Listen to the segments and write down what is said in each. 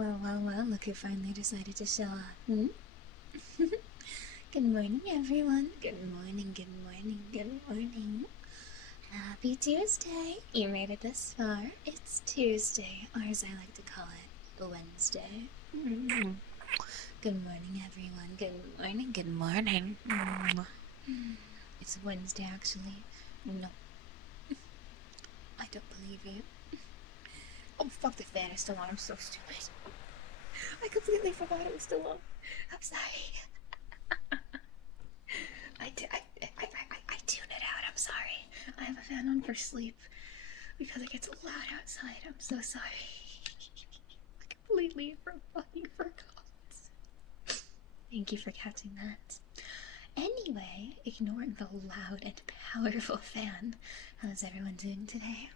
Well, look who finally decided to show up. Good morning, everyone. Good morning, good morning, good morning. Happy Tuesday. You made it this far. It's Tuesday, or as I like to call it, Wednesday. Good morning, everyone. Good morning, good morning. It's Wednesday, actually. No. I don't believe you. Oh, fuck, the fan is still on. I'm so stupid. I completely forgot it was still on. I'm sorry. I tune it out. I'm sorry. I have a fan on for sleep because it gets loud outside. I'm so sorry. I completely fucking forgot. Thank you for catching that. Anyway, ignoring the loud and powerful fan, how's everyone doing today?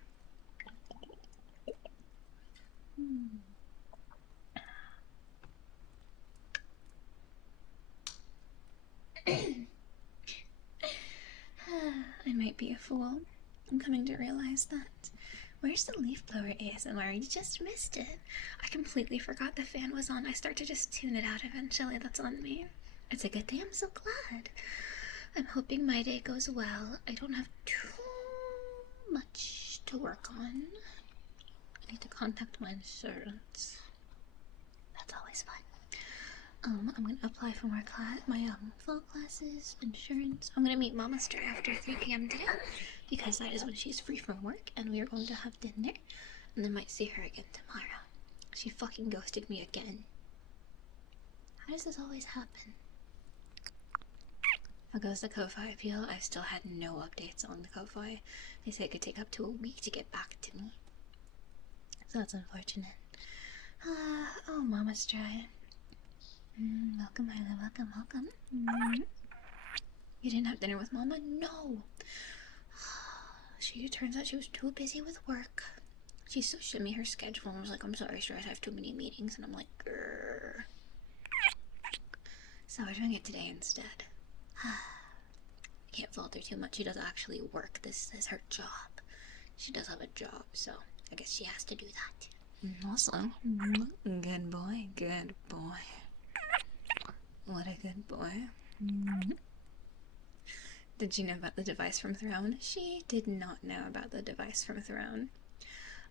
I might be a fool. I'm coming to realize that. Where's the leaf blower ASMR? You just missed it. I completely forgot the fan was on. I start to just tune it out eventually. That's on me. It's a good day. I'm so glad. I'm hoping my day goes well. I don't have too much to work on. I need to contact my insurance. That's always fun. I'm gonna apply for my fall classes, insurance. I'm gonna meet Mama Star after 3 p.m. today because that is when she's free from work, and we are going to have dinner, and then might see her again tomorrow. She fucking ghosted me again. How does this always happen? How goes the Ko-Fi appeal? I still had no updates on the Ko-Fi. They say it could take up to a week to get back to me. So that's unfortunate. Oh, Mama Stry. Welcome, Hyla. Welcome. You didn't have dinner with Mama? No. It turns out she was too busy with work. She so showed me her schedule and was like, I'm sorry, Stress, I have too many meetings. And I'm like, grrr. So we're doing it today instead. I can't fault her too much. She does actually work. This is her job. She does have a job, so I guess she has to do that. Awesome. Good boy, good boy. What a good boy. Did you know about the device from Throne? She did not know about the device from Throne.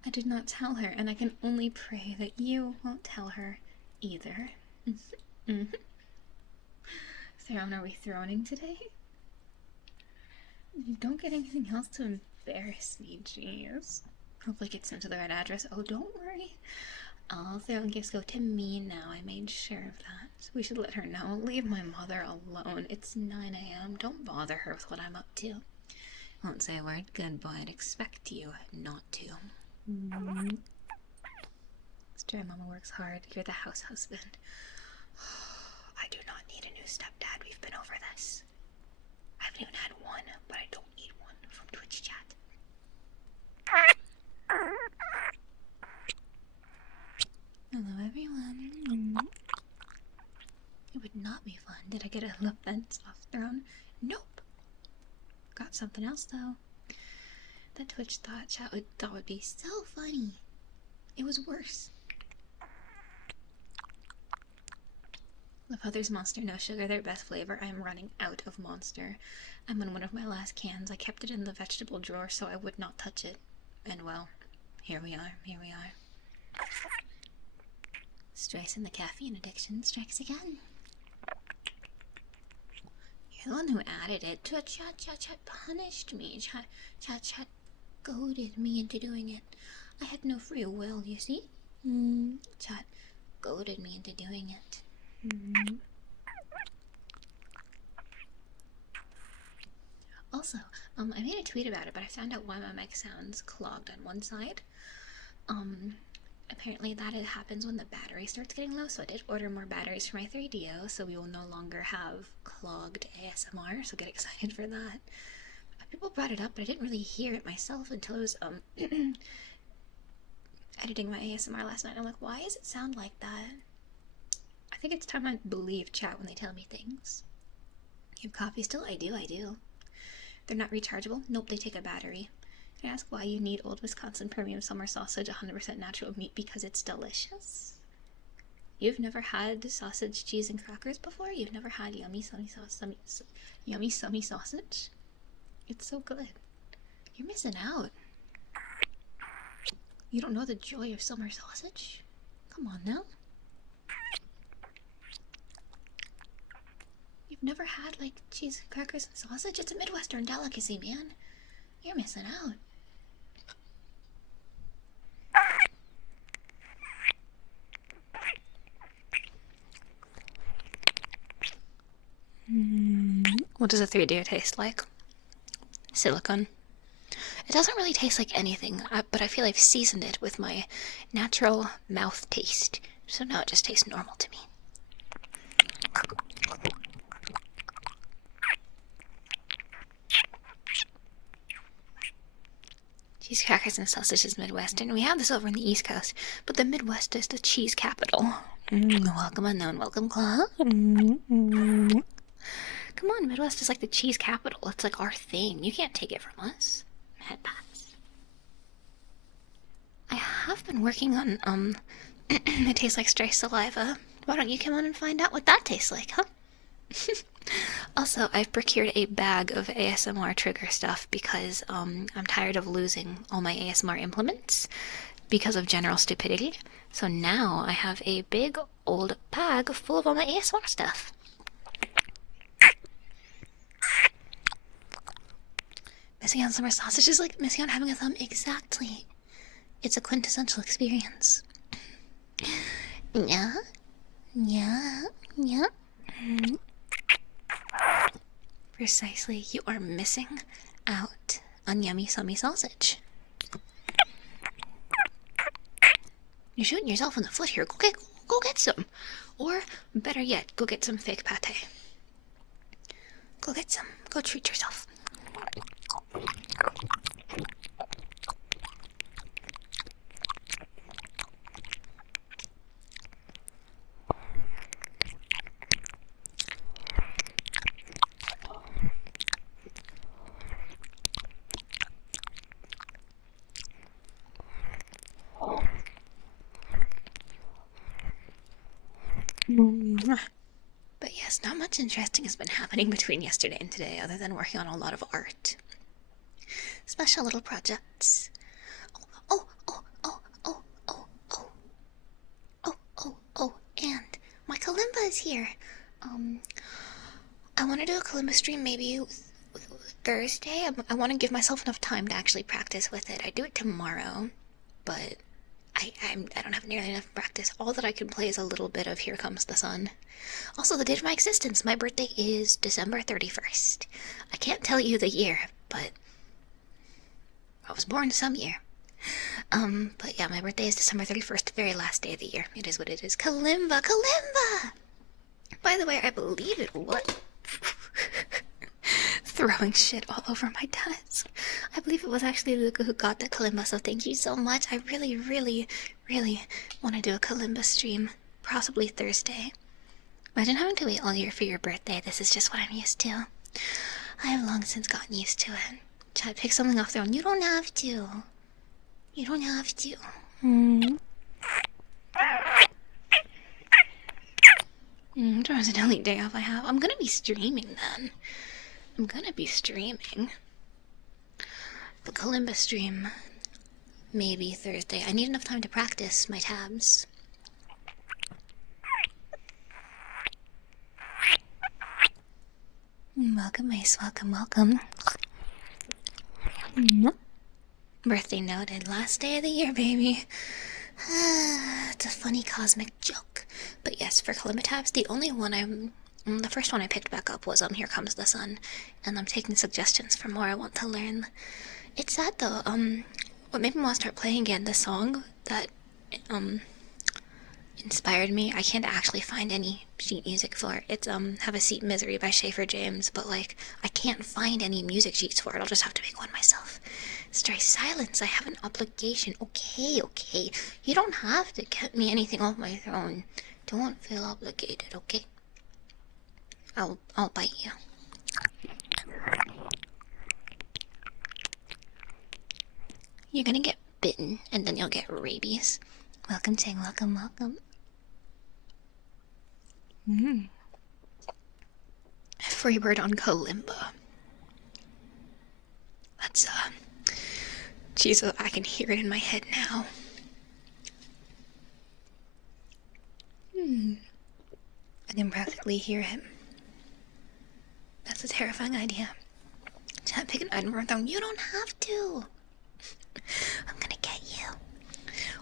I did not tell her, and I can only pray that you won't tell her either. Throne, are we throning today? You don't get anything else to embarrass me, jeez. Hopefully it gets sent to the right address. Oh, don't worry. All Throne gifts go to me now. I made sure of that. We should let her know. Leave my mother alone. It's 9 a.m. Don't bother her with what I'm up to. Won't say a word. Good boy. I'd expect you not to. Stray Mama works hard. You're the house husband. I do not need a new stepdad. We've been over this. I haven't even had one, but I don't need one from Twitch chat. Hello, everyone. It would not be fun. Did I get a lip vent off Throne? Nope. Got something else though. The Twitch chat would be so funny. It was worse. Love Others Monster No Sugar, their best flavor. I am running out of Monster. I'm on one of my last cans. I kept it in the vegetable drawer so I would not touch it. And well, here we are. Streissel and the caffeine addiction strikes again. You're the one who added it. Chat punished me. Chat goaded me into doing it. I had no free will, you see? Chat goaded me into doing it. Also, I made a tweet about it, but I found out why my mic sounds clogged on one side. Apparently that happens when the battery starts getting low, so I did order more batteries for my 3DO, so we will no longer have clogged ASMR, so get excited for that. People brought it up, but I didn't really hear it myself until I was editing my ASMR last night. I'm like, why does it sound like that? I think it's time I believe chat when they tell me things. You have coffee still? I do. They're not rechargeable? Nope, they take a battery. Can I ask why you need Old Wisconsin Premium Summer Sausage 100% natural meat? Because it's delicious. You've never had sausage, cheese, and crackers before? You've never had yummy summy sausage? It's so good. You're missing out. You don't know the joy of summer sausage? Come on now. You've never had, like, cheese, crackers, and sausage? It's a Midwestern delicacy, man. You're missing out. What does a 3-deer taste like? Silicone. It doesn't really taste like anything, but I feel I've seasoned it with my natural mouth taste, so now it just tastes normal to me. Cheese, crackers, and sausage is Midwestern. We have this over in the East Coast, but the Midwest is the cheese capital. Welcome unknown, welcome club. Come on, Midwest is like the cheese capital. It's like our thing. You can't take it from us. Head pats. I have been working on, it tastes like stray saliva. Why don't you come on and find out what that tastes like, huh? Also, I've procured a bag of ASMR trigger stuff because, I'm tired of losing all my ASMR implements because of general stupidity. So now I have a big old bag full of all my ASMR stuff. Missing out on summer sausage is like missing out on having a thumb. Exactly. It's a quintessential experience. Yeah. Precisely. You are missing out on yummy summy sausage. You're shooting yourself in the foot here. Go get some. Or, better yet, go get some fake pate. Go get some. Go treat yourself. But yes, not much interesting has been happening between yesterday and today other than working on a lot of art. Special little projects. And my kalimba is here. I want to do a kalimba stream maybe Thursday. I want to give myself enough time to actually practice with it. I do it tomorrow, but I don't have nearly enough practice. All that I can play is a little bit of Here Comes the Sun. Also, the date of my existence. My birthday is December 31st. I can't tell you the year, but I was born some year. But yeah, my birthday is December 31st, the very last day of the year. It is what it is. Kalimba! By the way, I believe it was... Throwing shit all over my desk. I believe it was actually Luca who got the kalimba, so thank you so much. I really want to do a kalimba stream. Possibly Thursday. Imagine having to wait all year for your birthday. This is just what I'm used to. I have long since gotten used to it. Try to pick something off their own. You don't have to. You don't have to. Tomorrow's an only day off I have. I'm gonna be streaming then. I'm gonna be streaming. The kalimba stream. Maybe Thursday. I need enough time to practice my tabs. Welcome, Ace. Welcome. Birthday noted. Last day of the year, baby. It's a funny cosmic joke. But yes, for kalimba tabs, the only one the first one I picked back up was Here Comes the Sun, and I'm taking suggestions for more I want to learn. It's sad though, what made me want to start playing again, the song that inspired me, I can't actually find any sheet music for it. It's Have a Seat in Misery by Schaefer James, but like, I can't find any music sheets for it. I'll just have to make one myself. Stray silence, I have an obligation. Okay. You don't have to get me anything off my throne. Don't feel obligated, okay? I'll bite you. You're gonna get bitten, and then you'll get rabies. Welcome, Ting. Welcome. Freebird on Kalimba. That's, Jesus, I can hear it in my head now. I can practically hear him. That's a terrifying idea. To pick an item from throne. You don't have to. I'm gonna get you.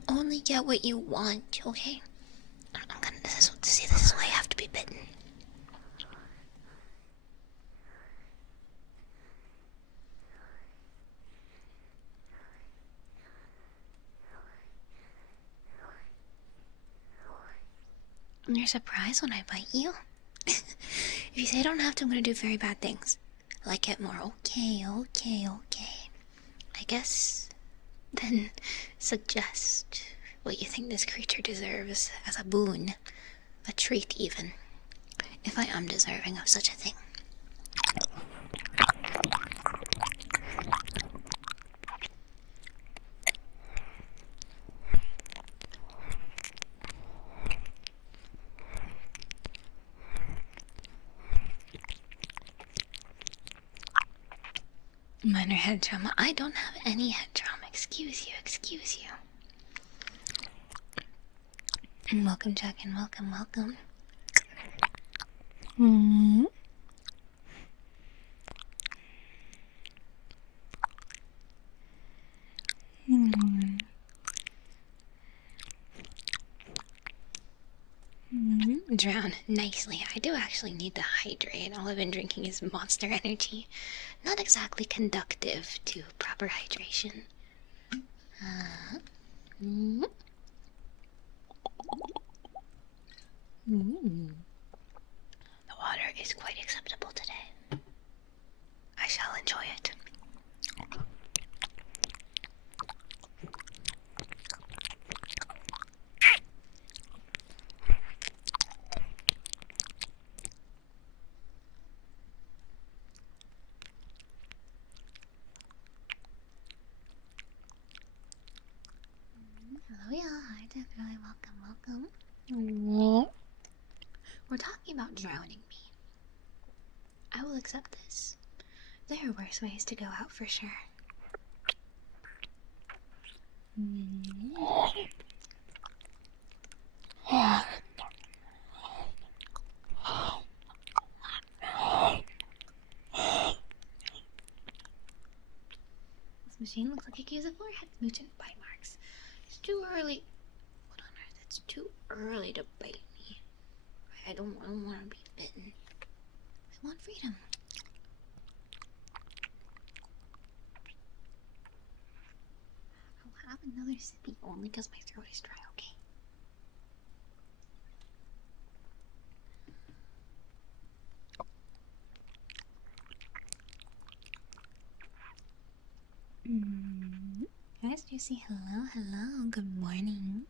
Only get what you want, okay? I'm gonna. This is why you have to be bitten. You're surprised when I bite you? If you say I don't have to, I'm gonna do very bad things. Like it more. Okay. I guess then suggest what you think this creature deserves as a boon. A treat, even. If I am deserving of such a thing. Minor head trauma. I don't have any head trauma. Excuse you. Welcome, Jack, and welcome. Drown nicely. I do actually need to hydrate. All I've been drinking is Monster Energy. Not exactly conductive to proper hydration. The water is quite acceptable today. I shall enjoy it. Hello, y'all. Hi, definitely. Welcome. We're talking about drowning me. I will accept this. There are worse ways to go out for sure. This machine looks like it gives a forehead smooch and bite marks. It's too early. What on earth? It's too early to bite me. I don't want to be bitten. I want freedom. I'll have another sippy only because my throat is dry, okay? Guys, do you see hello, good morning.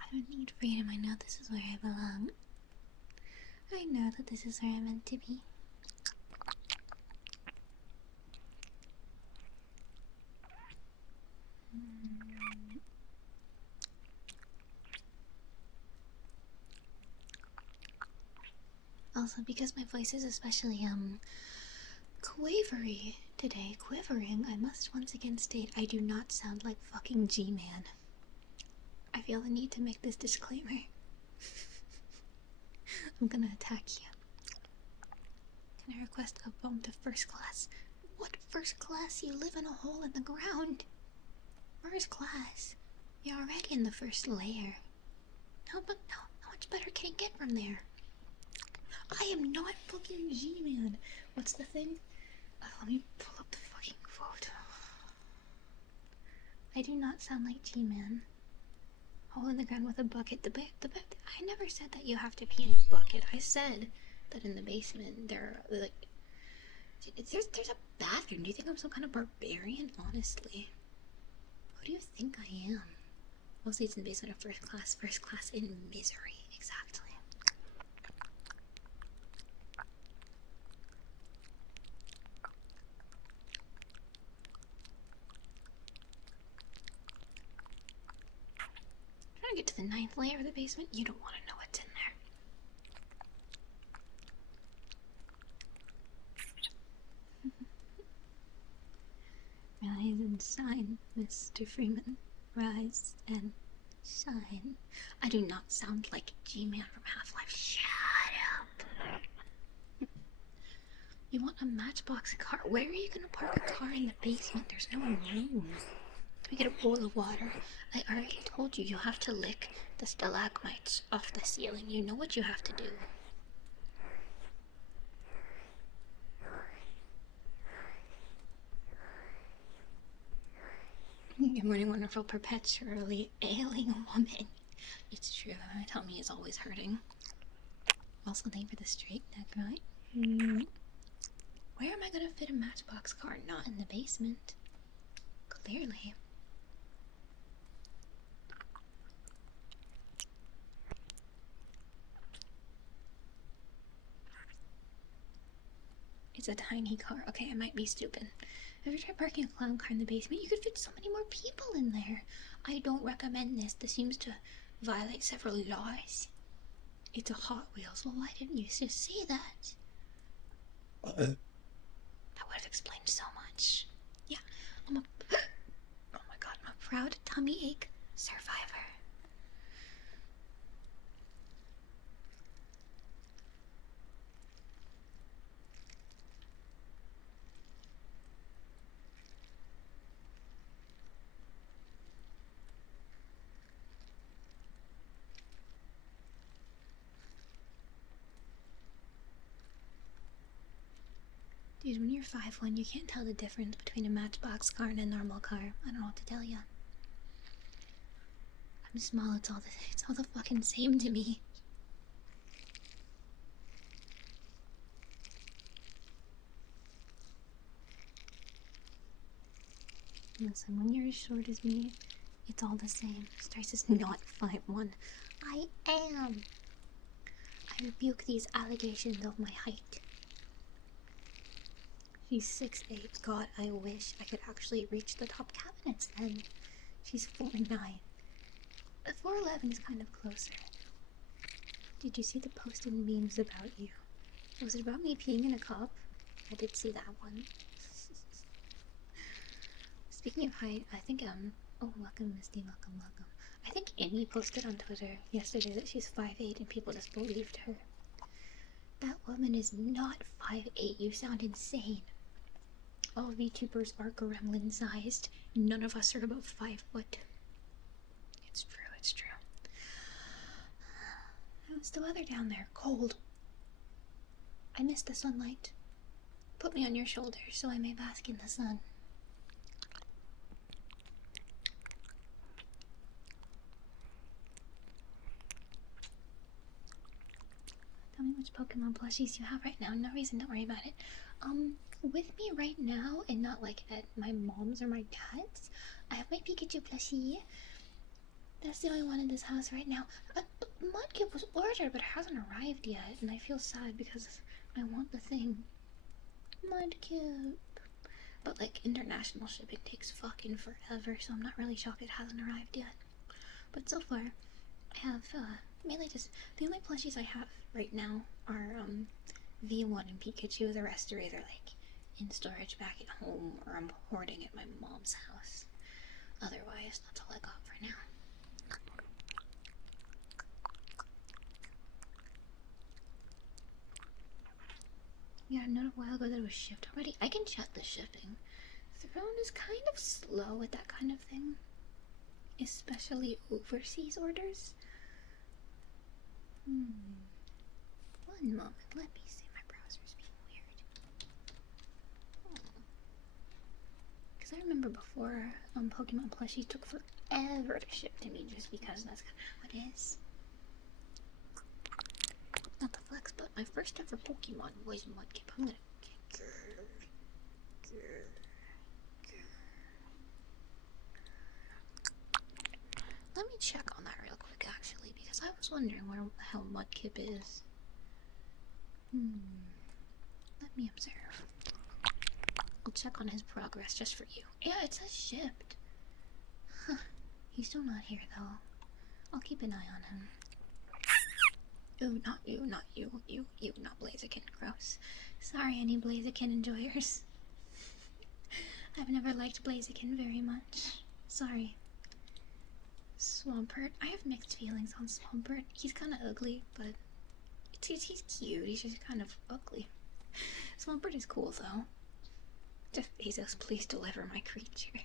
I don't need freedom. I know this is where I belong. I know that this is where I'm meant to be. Also, because my voice is especially quavery today, quivering, I must once again state I do not sound like fucking G-Man. I feel the need to make this disclaimer. I'm gonna attack you. Can I request a bone to first class? What first class? You live in a hole in the ground. First class. You're already in the first layer. No, but no, how much better can it get from there? I am not fucking G-Man. What's the thing? Let me pull up the fucking photo. I do not sound like G-Man. hole in the ground with a bucket. I never said that you have to pee in a bucket. I said that in the basement there are, like, there's a bathroom. Do you think I'm some kind of barbarian? Honestly, who do you think I am? Mostly it's in the basement of first class in misery. Exactly. Trying to get to the 9th layer of the basement. You don't want to know what's in there. Rise and shine, Mr. Freeman. Rise and shine. I do not sound like G-Man from Half-Life. Shut up. You want a matchbox car? Where are you gonna park a car in the basement? There's no room. We get a bowl of water. I already told you have to lick the stalagmites off the ceiling. You know what you have to do. Good morning, wonderful, perpetually ailing woman. It's true, my tummy is always hurting. Also, thank for the straight neck, right? Where am I gonna fit a matchbox car? Not in the basement. Clearly. It's a tiny car. Okay, I might be stupid. Have you tried parking a clown car in the basement? You could fit so many more people in there. I don't recommend this. This seems to violate several laws. It's a Hot Wheels. Well, why didn't you just say that? That would have explained so much. Yeah, oh my god, I'm a proud tummy ache survivor. Dude, when you're 5'1", you can't tell the difference between a matchbox car and a normal car. I don't know what to tell you. I'm small, it's all the fucking same to me. Listen, when you're as short as me, it's all the same. Streissel is not 5'1". I am! I rebuke these allegations of my height. She's 6'8". God, I wish I could actually reach the top cabinets then. She's 4'9". The 4'11" is kind of closer. Did you see the posted memes about you? Was it about me peeing in a cup? I did see that one. Speaking of height, I think, oh, welcome, Misty, welcome. I think Amy posted on Twitter yesterday that she's 5'8", and people just believed her. That woman is not 5'8", you sound insane. All VTubers are gremlin-sized. None of us are above 5 foot. It's true, it's true. How's the weather down there? Cold. I miss the sunlight. Put me on your shoulders so I may bask in the sun. Tell me which Pokemon plushies you have right now. No reason to worry about it. With me right now, and not like at my mom's or my dad's, I have my Pikachu plushie. That's the only one in this house right now. Mudkip was ordered, but it hasn't arrived yet, and I feel sad because I want the thing. Mudkip. But like, international shipping takes fucking forever, so I'm not really shocked it hasn't arrived yet. But so far, I have mainly just the only plushies I have right now are V1 and Pikachu. The rest are either like in storage back at home or I'm hoarding at my mom's house. Otherwise, that's all I got for now. Yeah, I noted a while ago that it was shipped already. I can check the shipping. Throne is kind of slow with that kind of thing, especially overseas orders. One moment, let me see. My browser's being weird. Because I remember before Pokemon plushies took forever ever to ship to me just because that's kind of how it is. Not the flex, but my first ever Pokemon was Mudkip. I'm gonna let me check on that real quick, actually, because I was wondering where the hell Mudkip is. Let me observe. I'll check on his progress just for you. Yeah, it says shipped. Huh. He's still not here, though. I'll keep an eye on him. Ooh, not you, not you, you, not Blaziken. Gross. Sorry, any Blaziken enjoyers. I've never liked Blaziken very much. Sorry. Swampert. I have mixed feelings on Swampert. He's kind of ugly, but he's cute. He's just kind of ugly. Swampert is cool, though. Jeff Bezos, please deliver my creature.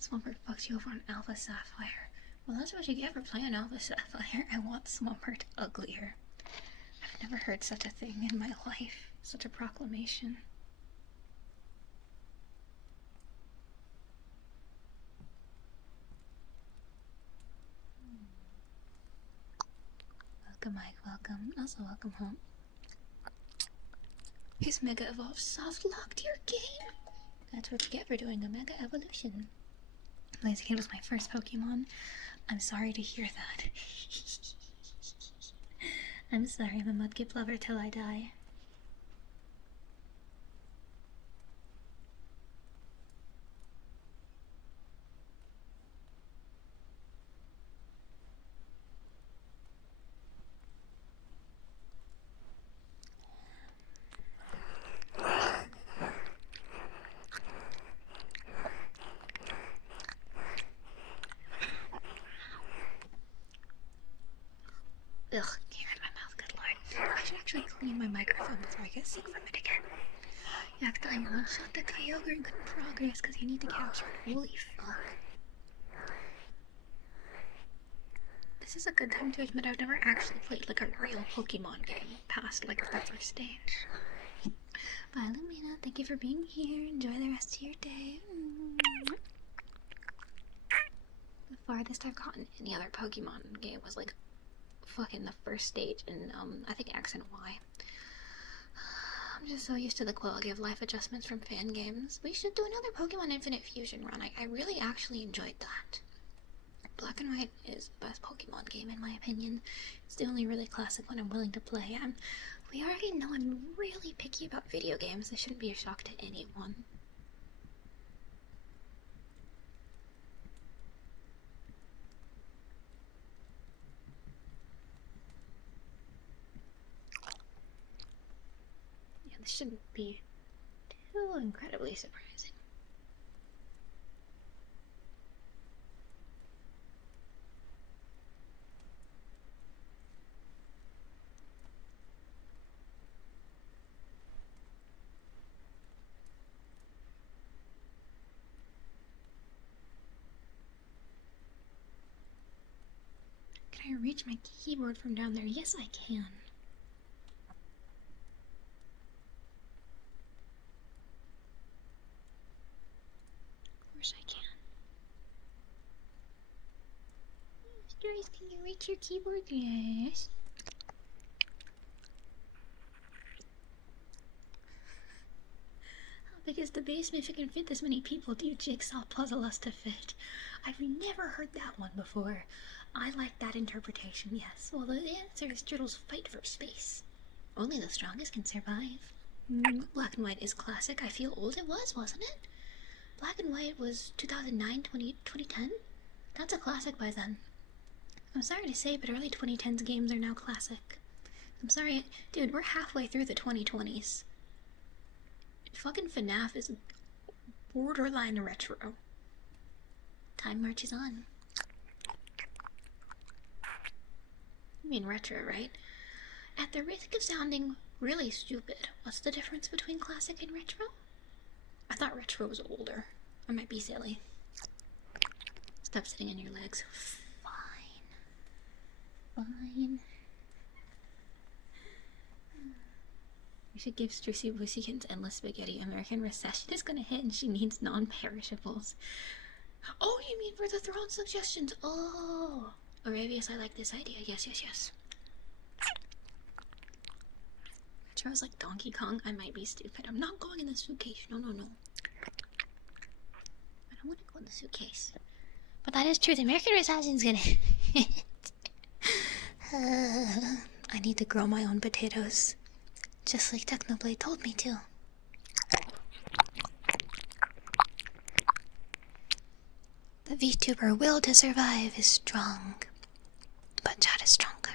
Swampert fucks you over on Alpha Sapphire. Well, that's what you get for playing Alpha Sapphire. I want Swampert uglier. I've never heard such a thing in my life. Such a proclamation. Welcome, Mike. Welcome. Also, welcome home. Is Mega Evolve soft locked your game? That's what you get for doing a Mega Evolution. Blaziken was my first Pokemon. I'm sorry to hear that. I'm sorry, I'm a Mudkip lover till I die. Ugh, hair in my mouth, good lord. I should actually clean my microphone before I get sick from it again. You accidentally one-shot the Kyogre and couldn't progress because you need to capture it. Holy fuck. This is a good time to admit I've never actually played like a real Pokemon game past like the first stage. Bye, Lumina. Thank you for being here. Enjoy the rest of your day. The farthest I've gotten any other Pokemon game was like fucking the first stage in I think X and Y. I'm just so used to the quality of life adjustments from fan games. We should do another Pokemon Infinite Fusion run. I really actually enjoyed that. Black and White is the best Pokemon game in my opinion. It's the only really classic one I'm willing to play. We already know I'm really picky about video games. This shouldn't be a shock to anyone. This shouldn't be too incredibly surprising. Can I reach my keyboard from down there? Yes, I can. Of course I can. Streissel, can you reach your keyboard? Yes. How big is the basement? If it can fit this many people, do you jigsaw puzzle us to fit? I've never heard that one before. I like that interpretation, yes. Well, the answer is turtles fight for space. Only the strongest can survive. Black and White is classic. I feel old. It was, wasn't it? Black and White was 2009, 2010? That's a classic by then. I'm sorry to say, but early 2010s games are now classic. I'm sorry, dude, we're halfway through the 2020s. Fucking FNAF is borderline retro. Time marches on. You mean retro, right? At the risk of sounding really stupid, what's the difference between classic and retro? I thought retro was older. I might be silly. Stop sitting on your legs. Fine. We should give Strucy Woosykins endless spaghetti. American recession is gonna hit and she needs non-perishables. Oh, you mean for the throne suggestions? Oh, Arabius, I like this idea. Yes, yes, yes. I was like Donkey Kong. I might be stupid. I'm not going in the suitcase. No, no, no. I don't want to go in the suitcase. But that is true. The American Assassin's gonna. I need to grow my own potatoes, just like Technoblade told me to. The VTuber will to survive is strong, but Chad is stronger.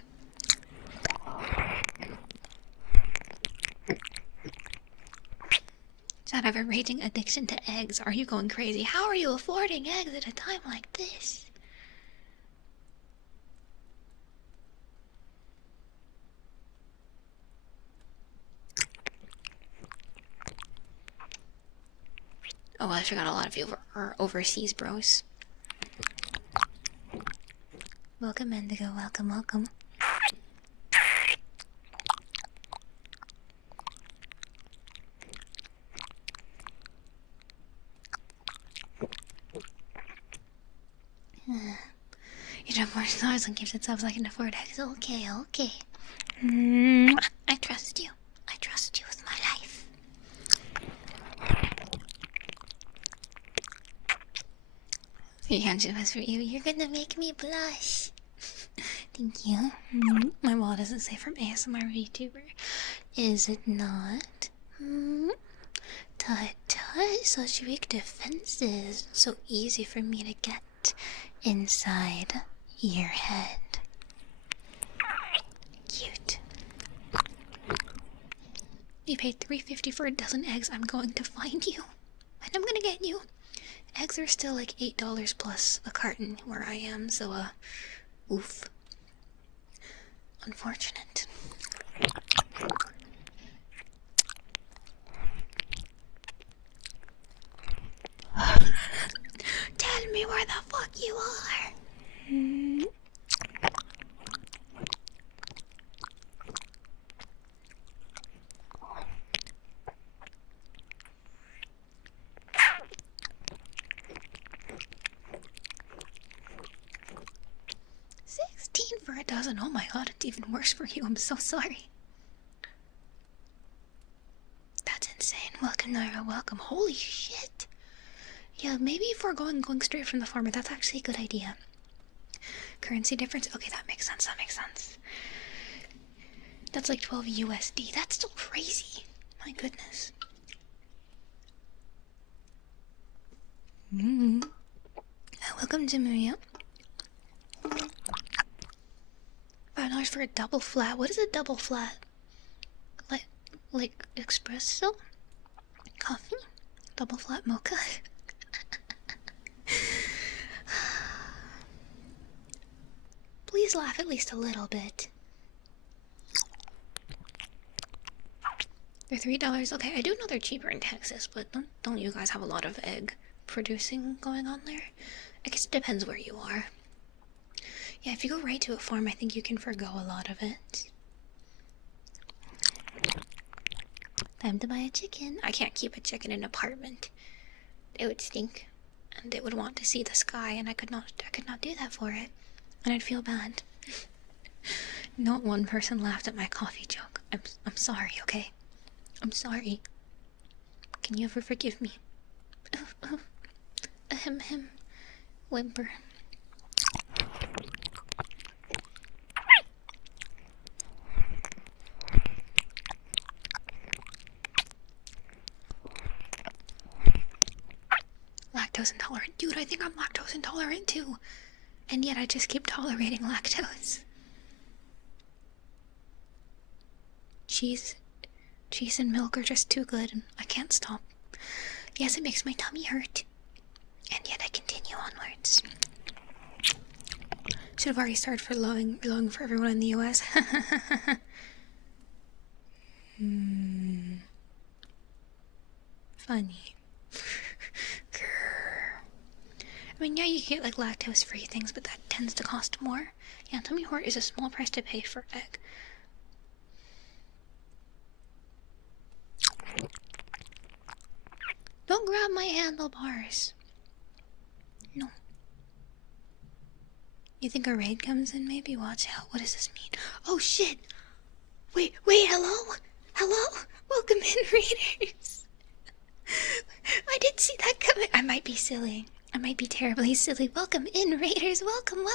Chad, I have a raging addiction to eggs. Are you going crazy? How are you affording eggs at a time like this? Oh, I forgot a lot of you are overseas bros. Welcome, Indigo. Welcome, welcome. You have more stars and gifted subs I can afford eggs. Okay, okay. I trust you. I trust you with my life. Your handshake was for you. You're gonna make me blush. Thank you. My wall doesn't say from ASMR VTuber. Is it not? Tut tut, such weak defenses. So easy for me to get inside your head. Cute. You paid $3.50 for a dozen eggs. I'm going to find you. And I'm gonna get you. Eggs are still like $8 plus a carton where I am, so oof. Unfortunate. Tell me where the fuck you are. $16 for a dozen. Oh my god, it's even worse for you. I'm so sorry. That's insane. Welcome, Naira. Welcome. Holy shit. Yeah, maybe if we're going straight from the farmer, that's actually a good idea. Currency difference? Okay, that makes sense. That makes sense. That's like 12 USD. That's still crazy. My goodness. Welcome to Maria. $5 for a double flat. What is a double flat? Like espresso? Coffee? Double flat mocha? Please laugh at least a little bit. They're $3. Okay, I do know they're cheaper in Texas, but don't you guys have a lot of egg producing going on there? I guess it depends where you are. Yeah, if you go right to a farm, I think you can forgo a lot of it. Time to buy a chicken. I can't keep a chicken in an apartment. It would stink, and it would want to see the sky, and I could not do that for it, and I'd feel bad. Not one person laughed at my coffee joke. I'm sorry, okay? I'm sorry. Can you ever forgive me? Ahem. Whimper. Lactose intolerant. Dude, I think I'm lactose intolerant too. And yet I just keep tolerating lactose. Cheese and milk are just too good, and I can't stop. Yes, it makes my tummy hurt. And yet I continue onwards. Should have already started for lowing for everyone in the US. Funny. I mean, yeah, you can get like lactose-free things, but that tends to cost more. Yeah, tummy hurt is a small price to pay for egg. Don't grab my handlebars. No. You think a raid comes in? Maybe. Watch out. What does this mean? Oh shit! Wait, hello? Hello? Welcome in, raiders! I didn't see that coming. I might be silly. I might be terribly silly. Welcome in, raiders. Welcome.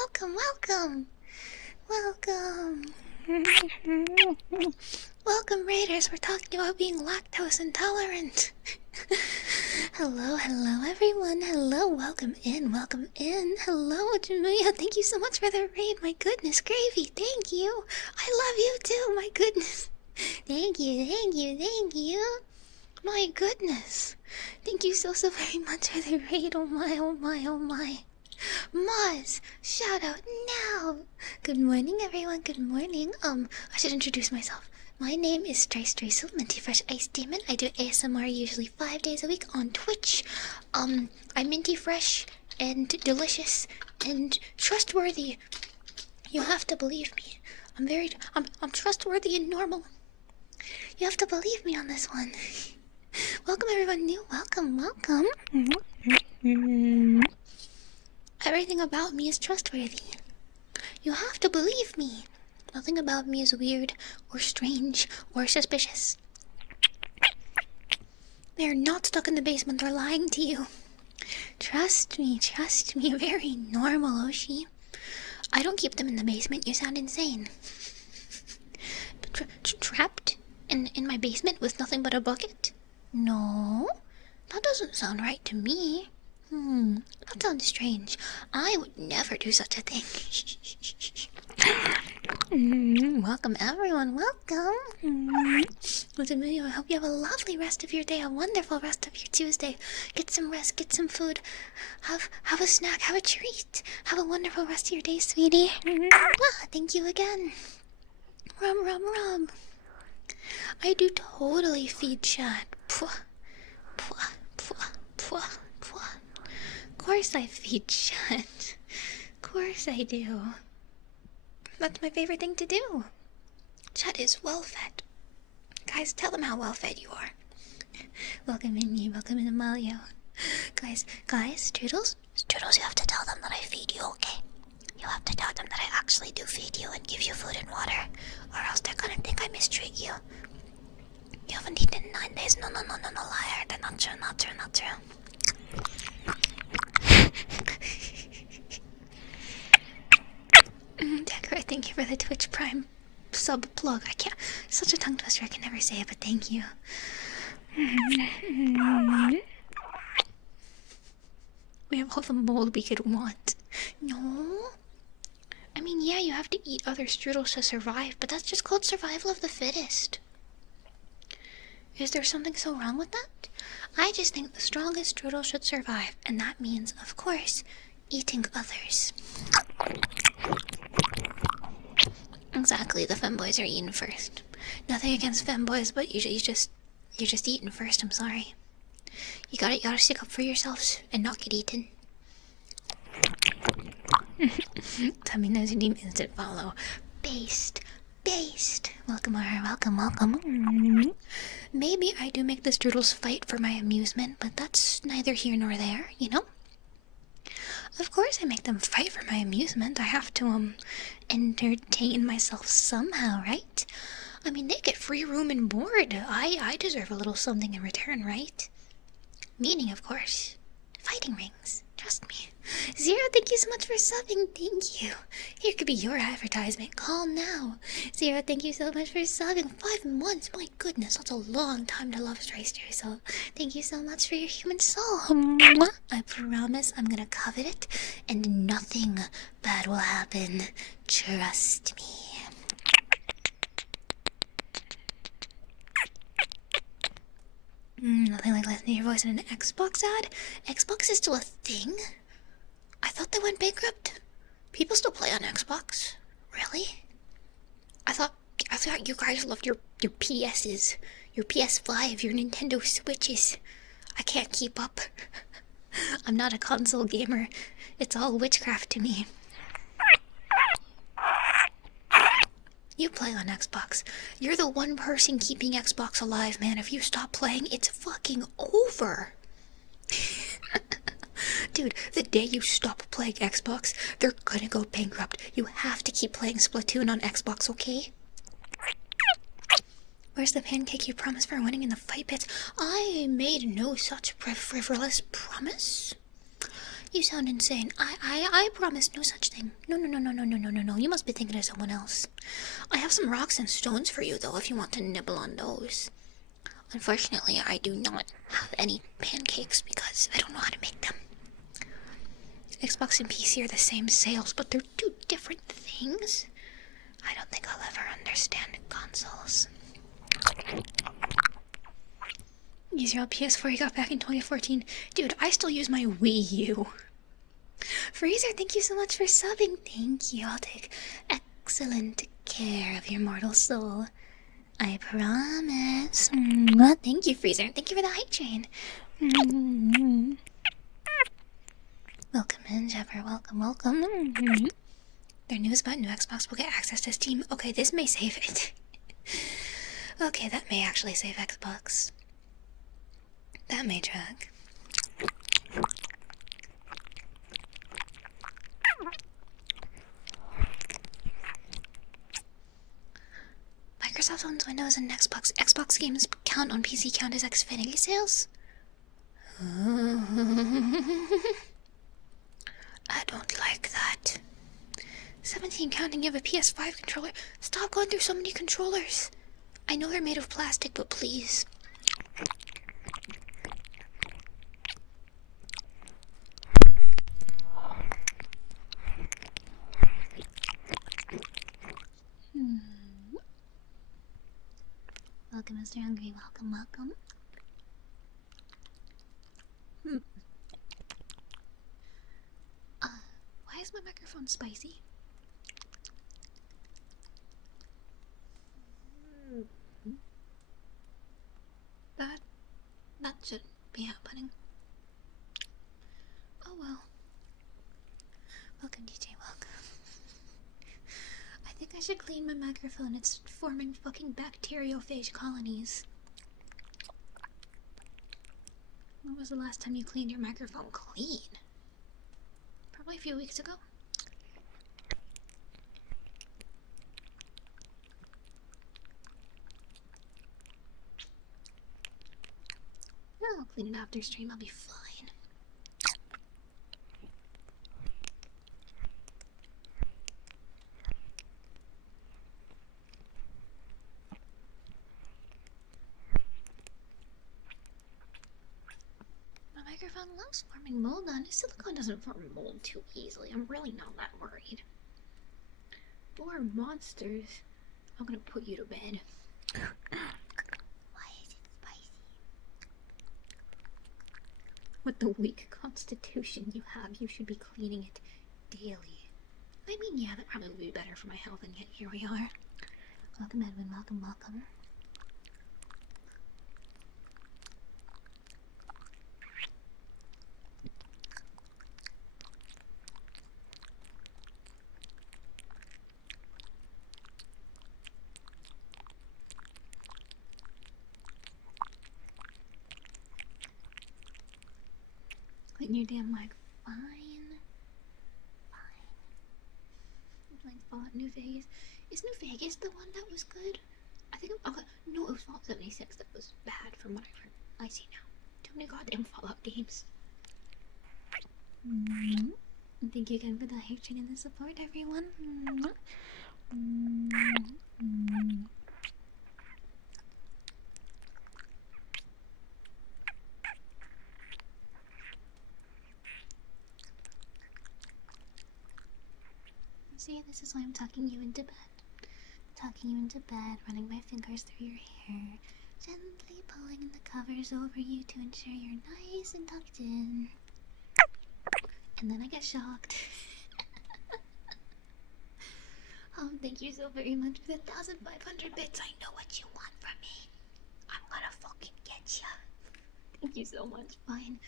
Welcome, raiders. We're talking about being lactose intolerant. Hello, everyone. Hello, welcome in. Hello, Jamuya. Thank you so much for the raid. My goodness, Gravy. Thank you. I love you too. My goodness. Thank you. My goodness. Thank you so very much for the raid. Oh my. Maz, shout out now. Good morning, everyone. Good morning. I should introduce myself. My name is Streissel, Minty Fresh Ice Demon. I do ASMR usually 5 days a week on Twitch. I'm minty fresh and delicious and trustworthy. You have to believe me. I'm trustworthy and normal. You have to believe me on this one. Welcome everyone new. Welcome. Everything about me is trustworthy. You have to believe me. Nothing about me is weird or strange or suspicious. They're not stuck in the basement or lying to you. Trust me. Very normal, Oshi. I don't keep them in the basement. You sound insane. Trapped in my basement with nothing but a bucket? No, that doesn't sound right to me. That sounds strange. I would never do such a thing. Welcome everyone, welcome. I hope you have a lovely rest of your day, a wonderful rest of your Tuesday. Get some rest, get some food, have a snack, have a treat. Have a wonderful rest of your day, sweetie. Thank you again. Rum. I do totally feed chat. Of course I feed chat. Of course I do. That's my favorite thing to do. Chat is well fed. Guys, tell them how well fed you are. Welcome in, welcome in, Amalio. Guys, Strudels, you have to tell them that I feed you, okay? You have to tell them that I actually do feed you and give you food and water, or else they're gonna think I mistreat you. You haven't eaten in 9 days. No, liar. That's not true. Decorate, thank you for the Twitch Prime sub plug. I can't. Such a tongue twister. I can never say it, but thank you. We have all the mold we could want. No. I mean, yeah, you have to eat other strudels to survive, but that's just called survival of the fittest. Is there something so wrong with that? I just think the strongest strudel should survive, and that means, of course, eating others. Exactly, the femboys are eaten first. Nothing against femboys, but you're just eaten first. I'm sorry. You gotta stick up for yourselves and not get eaten. Tummy Nosy Team instant follow. Based. Welcome. Maybe I do make the strudels fight for my amusement, but that's neither here nor there, you know? Of course I make them fight for my amusement. I have to, entertain myself somehow, right? I mean, they get free room and board. I deserve a little something in return, right? Meaning, of course, fighting rings. Trust me. Zero, thank you so much for subbing. Thank you. Here could be your advertisement. Call now. Zero, thank you so much for subbing. 5 months. My goodness, that's a long time to love Streissel. So thank you so much for your human soul. I promise I'm gonna covet it and nothing bad will happen. Trust me. Nothing like listening to your voice in an Xbox ad. Xbox is still a thing? I thought they went bankrupt. People still play on Xbox. Really? I thought you guys loved your PSs, your PS5, your Nintendo Switches. I can't keep up. I'm not a console gamer. It's all witchcraft to me. You play on Xbox. You're the one person keeping Xbox alive, man. If you stop playing, it's fucking over. Dude, the day you stop playing Xbox, they're gonna go bankrupt. You have to keep playing Splatoon on Xbox, okay? Where's the pancake you promised for winning in the fight pits? I made no such frivolous promise. You sound insane. I promised no such thing. No. You must be thinking of someone else. I have some rocks and stones for you, though, if you want to nibble on those. Unfortunately, I do not have any pancakes because I don't know how to make them. Xbox and PC are the same sales, but they're two different things. I don't think I'll ever understand consoles. Use your old PS4 you got back in 2014. Dude, I still use my Wii U. Freezer, thank you so much for subbing. Thank you. I'll take excellent care of your mortal soul. I promise. Thank you, Freezer. Thank you for the hype train. Welcome in, Jabber. Welcome. Their news about new Xbox will get access to Steam. Okay, this may save it. Okay, that may actually save Xbox. That may drag. Microsoft owns Windows and Xbox. Xbox games count on PC count as Xfinity sales? I don't like that. 17 counting, you have a PS5 controller. Stop going through so many controllers. I know they're made of plastic, but please. Welcome, Mr. Hungry. Welcome. Why is my microphone spicy? That shouldn't be happening. Oh well. Welcome, DJ. Welcome. I think I should clean my microphone. It's forming fucking bacteriophage colonies. When was the last time you cleaned your microphone clean? Probably a few weeks ago. I'll clean it after stream. I'll be fine. My microphone loves forming mold on it. Silicone doesn't form mold too easily. I'm really not that worried. Or monsters. I'm gonna put you to bed. Why is it spicy? With the weak constitution you have, you should be cleaning it daily. I mean, yeah, that probably would be better for my health, and yet here we are. Welcome, Edwin. Welcome. Clean your damn mic. Fine. Like Fallout New Vegas. Is New Vegas the one that was good? I think okay. No, it was Fallout 76 that was bad from what I've heard. I see now. Too many goddamn Fallout games. Thank you again for the hatred and the support, everyone. See, this is why I'm tucking you into bed. Tucking you into bed, running my fingers through your hair, gently pulling the covers over you to ensure you're nice and tucked in. And then I get shocked. Thank you so very much for the 1,500 bits. I know what you want from me. I'm gonna fucking get ya. Thank you so much. Fine.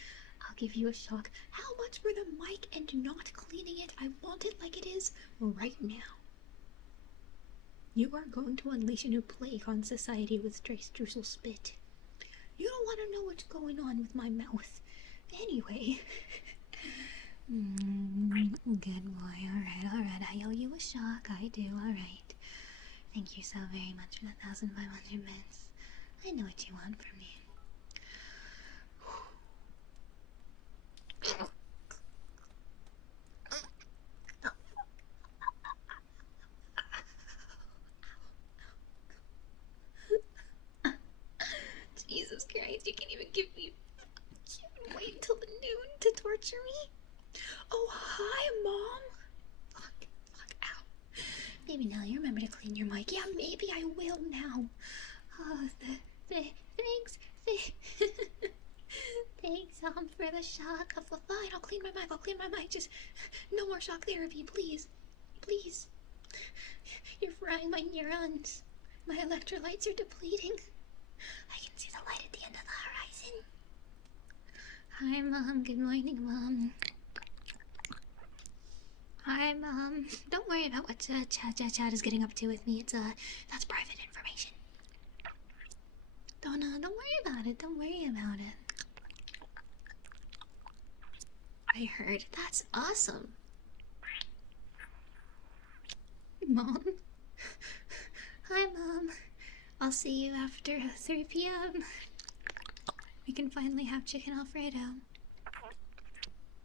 I'll give you a shock. How much for the mic and not cleaning it? I want it like it is right now. You are going to unleash a new plague on society with Streissel spit. You don't want to know what's going on with my mouth. Anyway, Good boy. Alright. I owe you a shock. I do. Alright. Thank you so very much for the 1,500 bits. I know what you want from me. Jesus Christ, you can't even give me. Wait until the noon to torture me? Oh, hi, Mom. Fuck, ow. Maybe now you remember to clean your mic. Yeah, maybe I will now. Thanks. Thanks, for the shock. Fine, I'll clean my mic. Just no more shock therapy, please. Please. You're frying my neurons. My electrolytes are depleting. I can see the light at the end of the horizon. Hi, Mom. Good morning, Mom. Hi, Mom. Don't worry about what Chad is getting up to with me. It's that's private information. Don't worry about it. Don't worry about it. I heard. That's awesome. Mom. Hi, Mom. I'll see you after 3 p.m. We can finally have chicken Alfredo.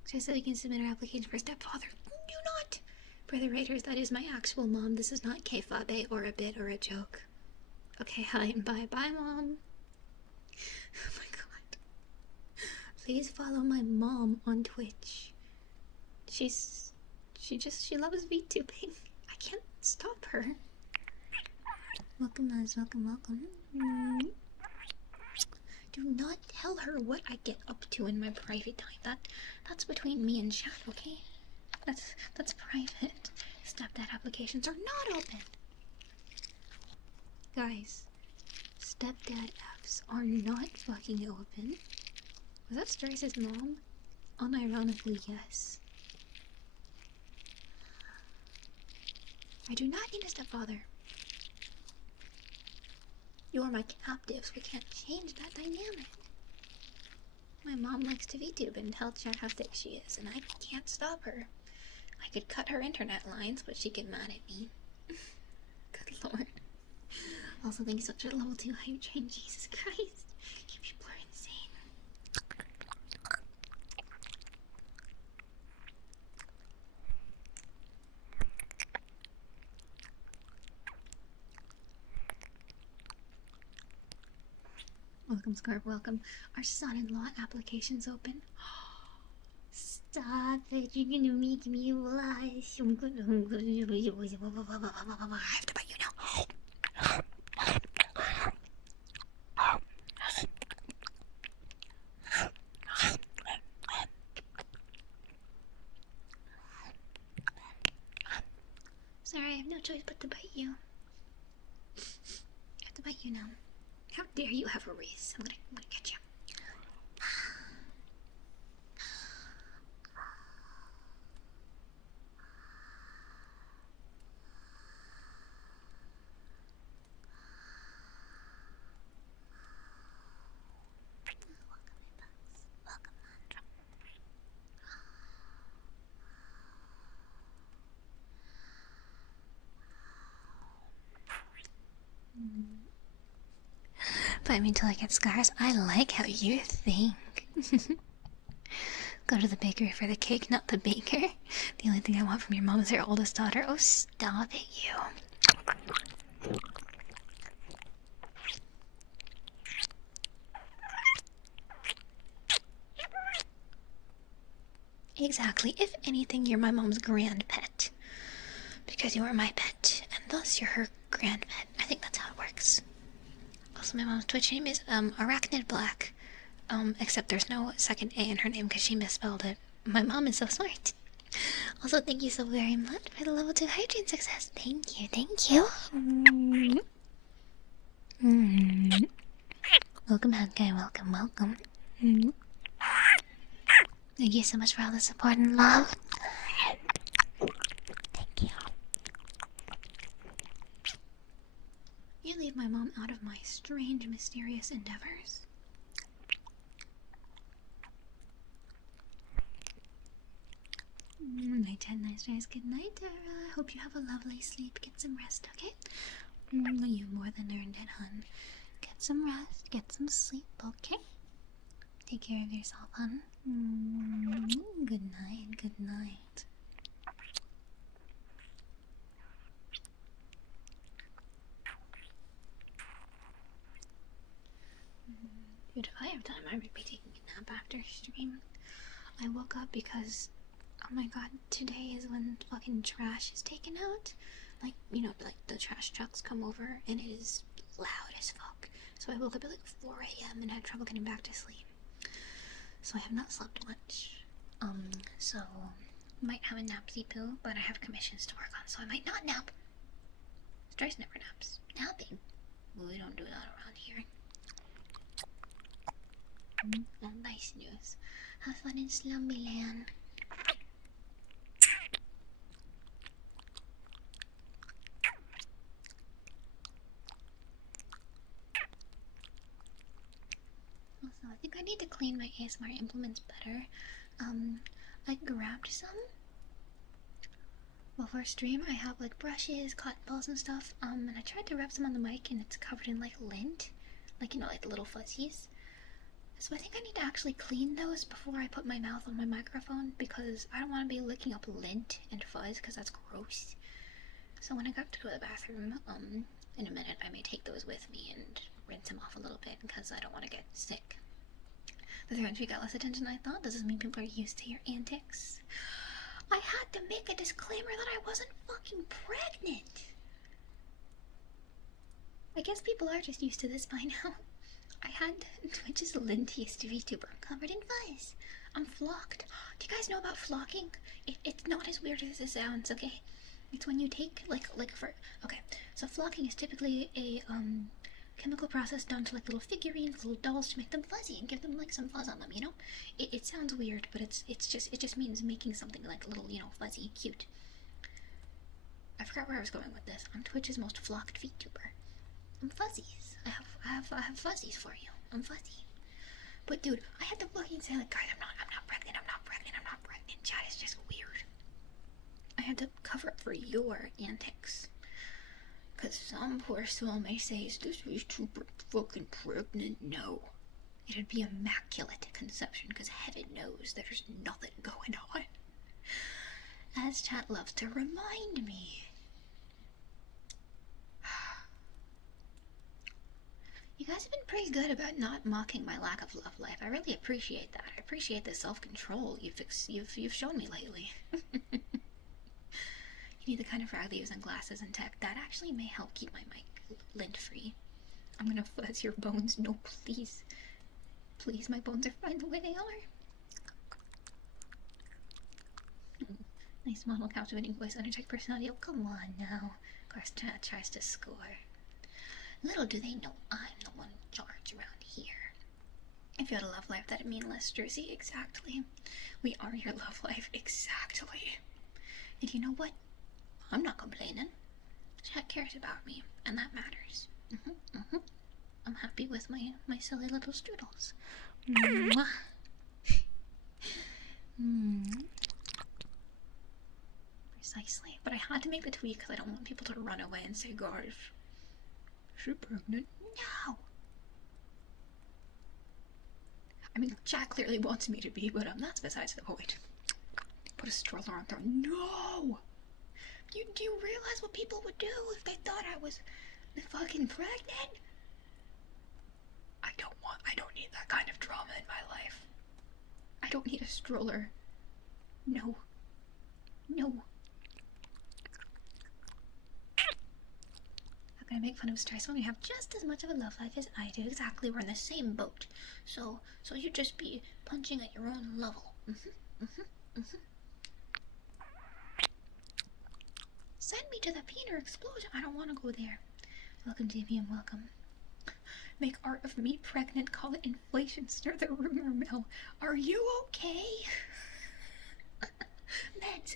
Just so we can submit our application for stepfather. Do not! For the Raiders, that is my actual mom. This is not K-Fabe or a bit or a joke. Okay, hi and bye. Bye, Mom. Oh my god. Please follow my mom on Twitch. She loves VTubing. I can't stop her. Welcome, Maz. Welcome. Do not tell her what I get up to in my private time. That's between me and Chad, okay? That's private. Stepdad applications are not open. Guys, stepdad apps are not fucking open. Was that Streissel's mom? Unironically, yes. I do not need a stepfather. You are my captives. We can't change that dynamic. My mom likes to VTube and tell Chad how thick she is, and I can't stop her. I could cut her internet lines, but she'd get mad at me. Good lord. Also, thank you so much for the level 2 hype train. Jesus Christ. You people are insane. Welcome, Scarf, welcome. Our son-in-law application's open. Stop it, you're gonna make me blush. I have to bite you now. Sorry, I have no choice but to bite you. I have to bite you now. How dare you have a race? I'm gonna get you. Bite me till I get scars. I like how you think. Go to the bakery for the cake, not the baker. The only thing I want from your mom is your oldest daughter. Oh, stop it, you. Exactly. If anything, you're my mom's grand pet. Because you are my pet, and thus you're her grand pet. I think that's how it works. Also, my mom's Twitch name is Arachnid Black. Except there's no second A in her name because she misspelled it. My mom is so smart. Also, thank you so very much for the level 2 hygiene success. Thank you. Welcome, Hankai. Welcome. Thank you so much for all the support and love. Thank you. You leave my mom out of my strange, mysterious endeavors. night, Ted. Nice guys. Good night, Dara. I hope you have a lovely sleep. Get some rest, okay? You more than earned it, hun. Get some rest. Get some sleep, okay? Take care of yourself, hun. Good night. Good night. Dude, if I have time, I would be taking a nap after stream. I woke up because, oh my god, today is when fucking trash is taken out. Like, you know, like the trash trucks come over and it is loud as fuck. So I woke up at like 4 a.m. and had trouble getting back to sleep. So I have not slept much. So might have a napsy poo, but I have commissions to work on, so I might not nap. Streissel never naps. Napping? We don't do that around here. Nice news. Have fun in Slumberland. Also, I think I need to clean my ASMR implements better. I grabbed some before stream. I have like brushes, cotton balls and stuff. And I tried to wrap some on the mic and it's covered in like lint. Like, you know, like the little fuzzies. So I think I need to actually clean those before I put my mouth on my microphone because I don't want to be licking up lint and fuzz because that's gross. So when I go to the bathroom, in a minute, I may take those with me and rinse them off a little bit because I don't want to get sick. The third entry got less attention than I thought. Does this mean people are used to your antics? I had to make a disclaimer that I wasn't fucking pregnant. I guess people are just used to this by now. I had Twitch's lintiest VTuber covered in fuzz. I'm flocked. Do you guys know about flocking? It's not as weird as it sounds, okay? It's when you take, okay, so flocking is typically a, chemical process done to, like, little figurines, little dolls to make them fuzzy and give them, like, some fuzz on them, you know? It sounds weird, but it just means making something, like, a little, you know, fuzzy, cute. I forgot where I was going with this. I'm Twitch's most flocked VTuber. I'm fuzzies. I have fuzzies for you. I'm fuzzy. But dude, I had to fucking say like, guys, I'm not pregnant. Chat is just weird. I had to cover up for your antics. Cause some poor soul may say, is this too fucking pregnant? No. It'd be immaculate conception, cause heaven knows there's nothing going on. As chat loves to remind me. You guys have been pretty good about not mocking my lack of love life. I really appreciate that. I appreciate the self-control you've shown me lately. You need the kind of rag that use on glasses and tech. That actually may help keep my mic lint-free. I'm gonna fuzz your bones. No, please. Please, my bones are fine the way they are. Nice model, captivating voice, energetic personality. Oh, come on now. Of course, chat tries to score. Little do they know I'm the one in charge around here. If you had a love life, that'd mean less Streissel. Exactly. We are your love life. Exactly. And you know what? I'm not complaining. Chat cares about me, and that matters. I'm happy with my silly little strudels. Mwah. Precisely. But I had to make the tweet because I don't want people to run away and say, guys, she's pregnant. No! I mean, Jack clearly wants me to be, but that's besides the point. Put a stroller on there. No! Do you realize what people would do if they thought I was fucking pregnant? I don't need that kind of drama in my life. I don't need a stroller. No. No. How can I make fun of Streissel when you have just as much of a love life as I do? Exactly, we're in the same boat. So you just be punching at your own level. Send me to the Peter explosion. I don't want to go there. Welcome, JVM, welcome. Make art of me pregnant, call it inflation, stir the rumor mill. Are you okay? Meds,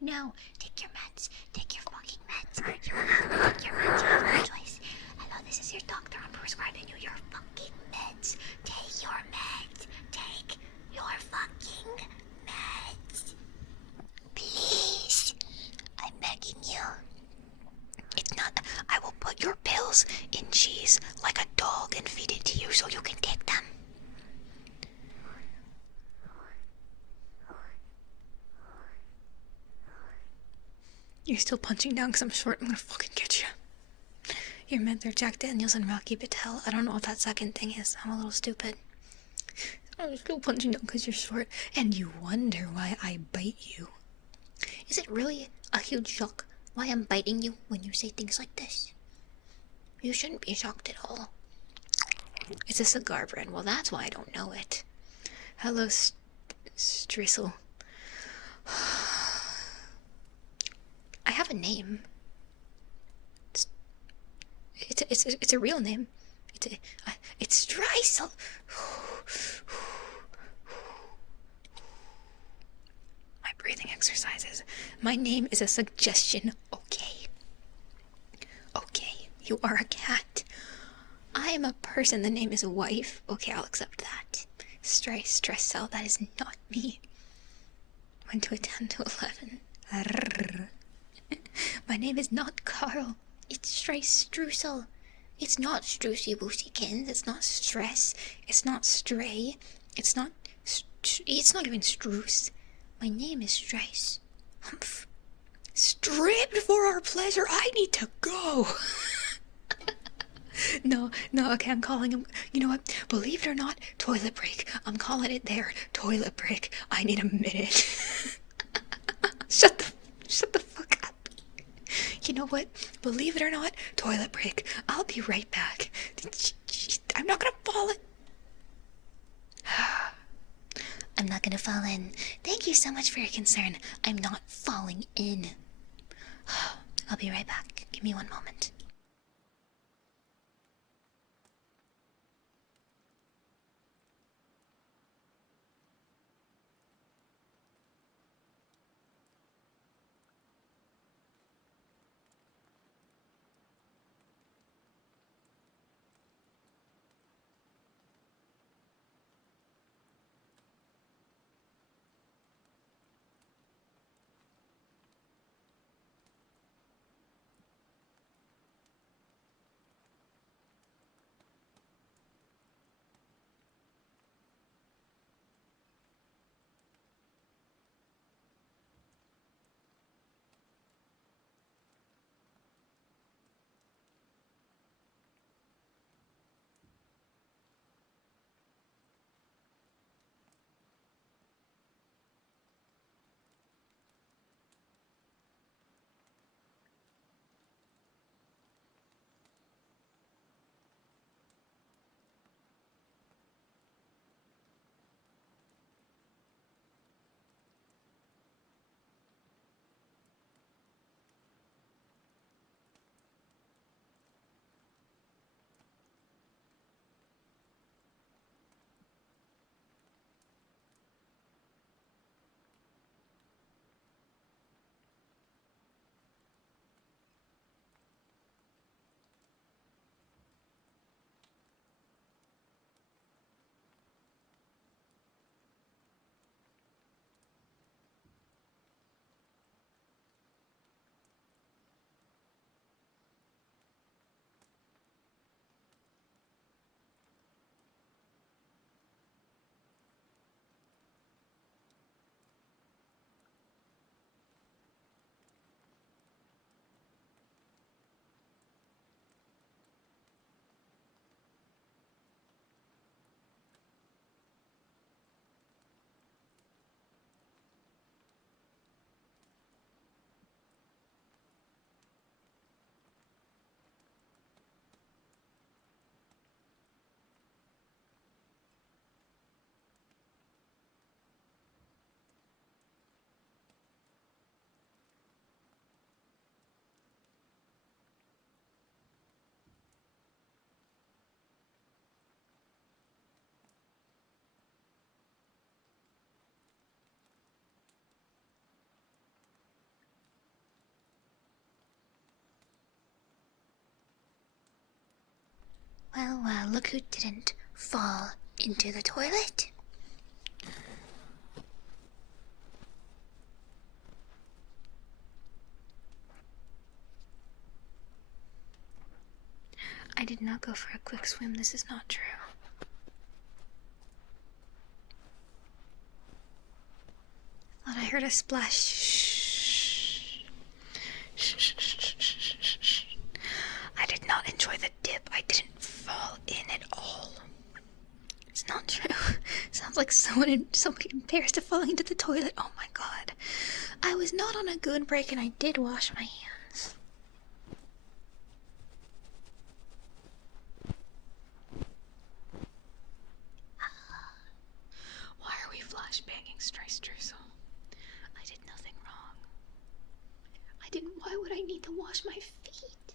now, take your meds. Take your fucking meds. You have to take your meds, you have no choice. Hello, this is your doctor. I'm prescribing you your fucking meds. Take your meds. Take your fucking meds. Please. your pills in cheese like a dog and feed it to you so you can take them. You're still punching down because I'm short. I'm gonna fucking get you. You're meant they're Jack Daniels and Rocky Patel. I don't know what that second thing is. I'm a little stupid. I'm still punching down because you're short. And you wonder why I bite you. Is it really a huge shock why I'm biting you when you say things like this? You shouldn't be shocked at all. It's a cigar brand. Well, that's why I don't know it. Hello, Streissel. I have a name. It's a real name. It's Streissel. My breathing exercises. My name is a suggestion. Okay. Okay, you are a cat. I am a person. The name is a wife. Okay, I'll accept that. Streissel. That is not me. Went to a 10 to 11. My name is not Carl. It's Streissel. It's not Strucy Woosykins. It's not Stress. It's not Stray. It's not even Struce. My name is Streiss. Humph. Stripped for our pleasure. I need to go. No, okay, I'm calling him. You know what? Believe it or not, toilet break. I'm calling it there. Toilet break. I need a minute. Shut the fuck up. You know what? Believe it or not, toilet break. I'll be right back. I'm not gonna fall in. I'm not gonna fall in. Thank you so much for your concern. I'm not falling in. I'll be right back. Give me one moment. Well, look who didn't fall into the toilet. I did not go for a quick swim. This is not true. Thought I heard a splash. Shh. I did not enjoy the dip. I didn't fall in at all. It's not true. Sounds like somebody embarrassed of falling into the toilet. Oh my god. I was not on a good break and I did wash my hands. Why are we flashbanging, Streissel? I did nothing wrong. Why would I need to wash my feet?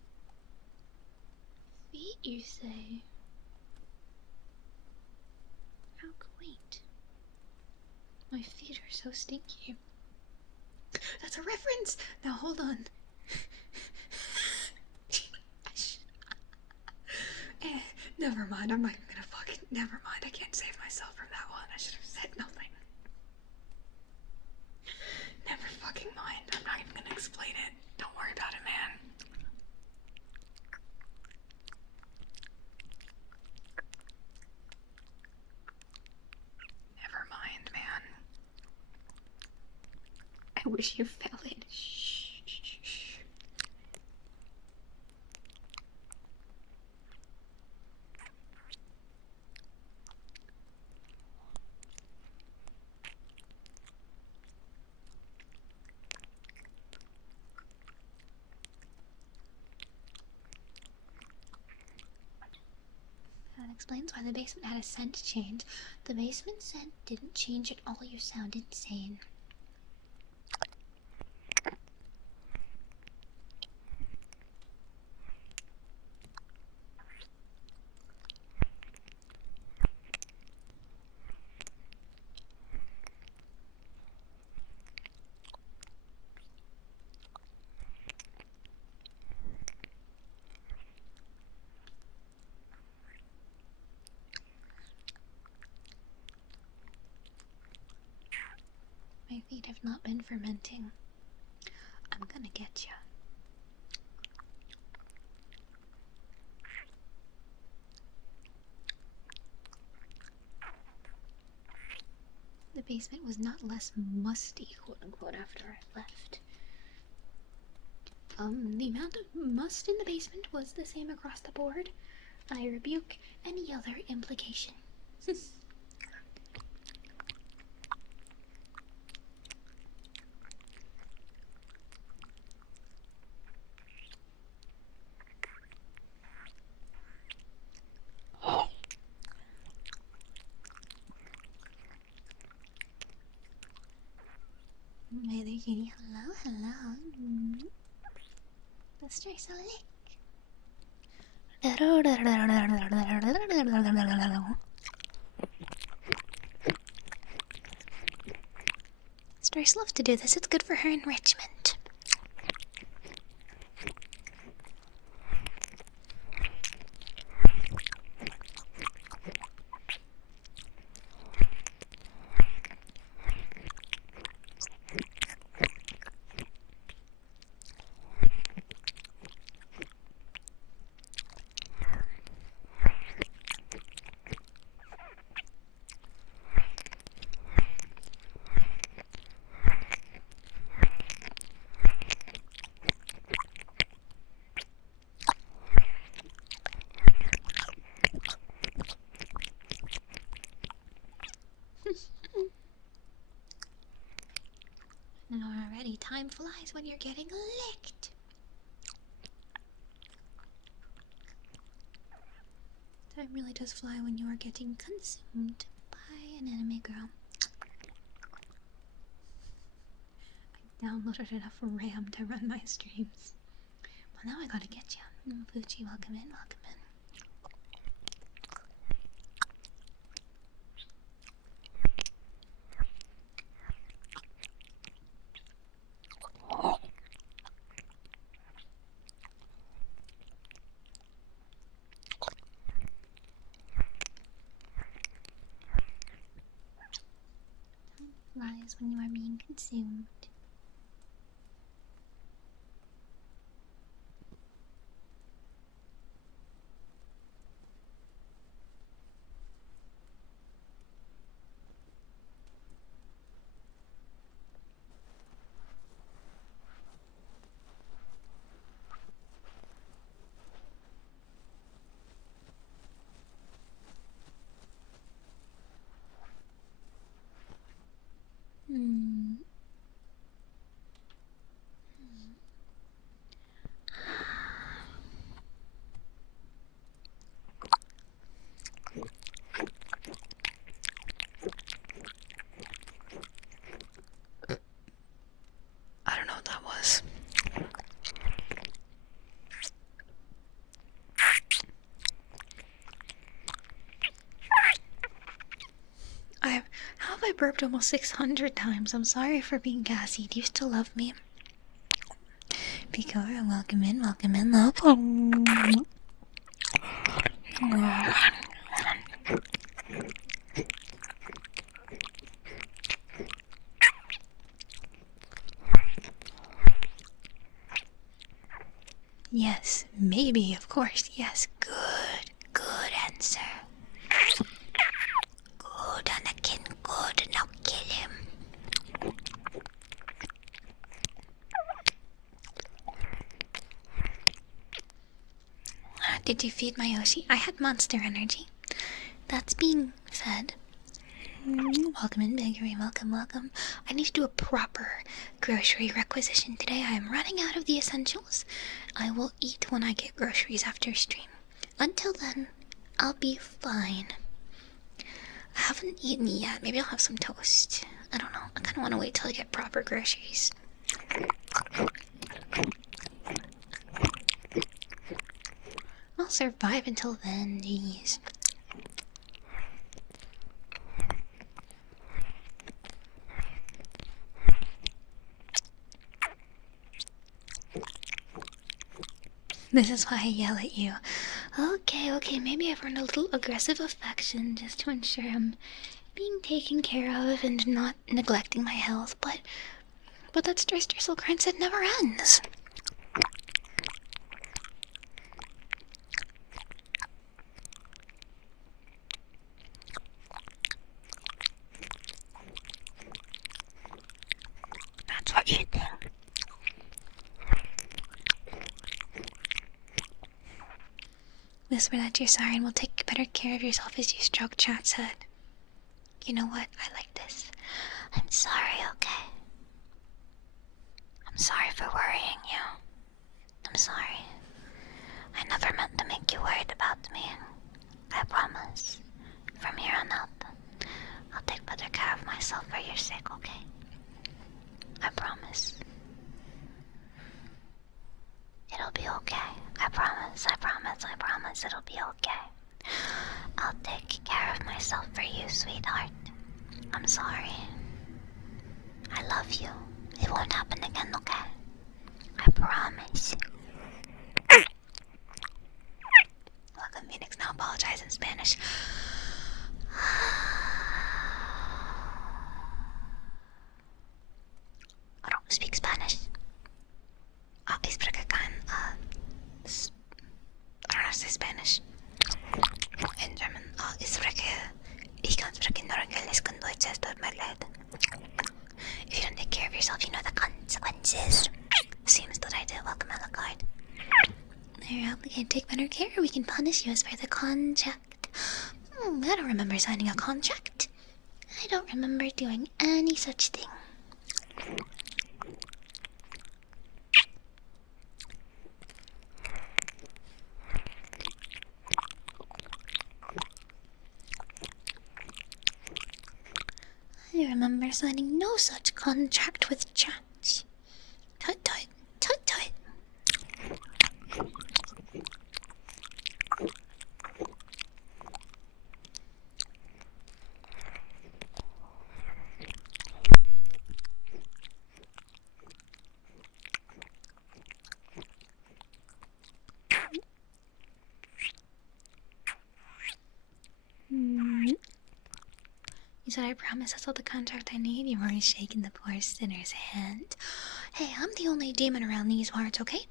Feet, you say? How quaint. My feet are so stinky. That's a reference! Now hold on. Never mind, I'm not gonna fucking. Never mind, I can't save myself from that one. I should have said nothing. Never fucking mind, I'm not even gonna explain it. Don't worry about it, man. Never mind, man. I wish you fell in. Shh. That explains why the basement had a scent change. The basement scent didn't change at all. You sound insane. My feet have not been fermenting. I'm gonna get ya. The basement was not less musty, quote unquote, after I left. The amount of must in the basement was the same across the board. I rebuke any other implication. Hello. The Streissel lick. Streissel loves to do this. It's good for her enrichment. And already time flies when you're getting licked. Time really does fly when you are getting consumed by an anime girl. I downloaded enough RAM to run my streams. Well, now I gotta get you. Fuji, welcome in, welcome in. Flies when you are being consumed. burped almost 600 times. I'm sorry for being gassy. Do you still love me? Picora, welcome in, welcome. Yes, maybe, of course, yes. Good answer. Good, Anakin, good. Now kill him. Did you feed my Yoshi? I had Monster Energy. That's being fed. Welcome in, Bakery. Welcome. I need to do a proper grocery requisition today. I am running out of the essentials. I will eat when I get groceries after stream. Until then, I'll be fine. I haven't eaten yet. Maybe I'll have some toast. I don't know. I kind of want to wait till I get proper groceries. I'll survive until then, jeez. This is why I yell at you. Okay, maybe I've earned a little aggressive affection just to ensure I'm being taken care of and not neglecting my health, but that Streissel grind set never ends. That's what you think. Whisper that you're sorry and will take better care of yourself as you stroke Chat's head. You know what? I like this. I'm sorry, okay? I'm sorry for worrying you. I'm sorry. I never meant to make you worried about me. I promise. From here on out, I'll take better care of myself for your sake, okay? I promise. It'll be okay. I promise it'll be okay. I'll take care of myself for you, sweetheart. I'm sorry. I love you. It won't happen again, okay? I promise. Welcome, Phoenix. Now apologize in Spanish. I don't speak Spanish. Ich spreche kein, I don't know how to say Spanish. In German. Ich kann sprechen nur Englisch und Deutsch, es tut mir leid. If you don't take care of yourself, you know the consequences. Seems that I do. Welcome, Alucard. There, we can take better care. We can punish you as per the contract. I don't remember signing a contract. I don't remember doing any such thing. I remember signing no such contract with Chat. Tut. You said I promise that's all the contract I need. You've already shaken the poor sinner's hand. Hey, I'm the only demon around these parts, okay?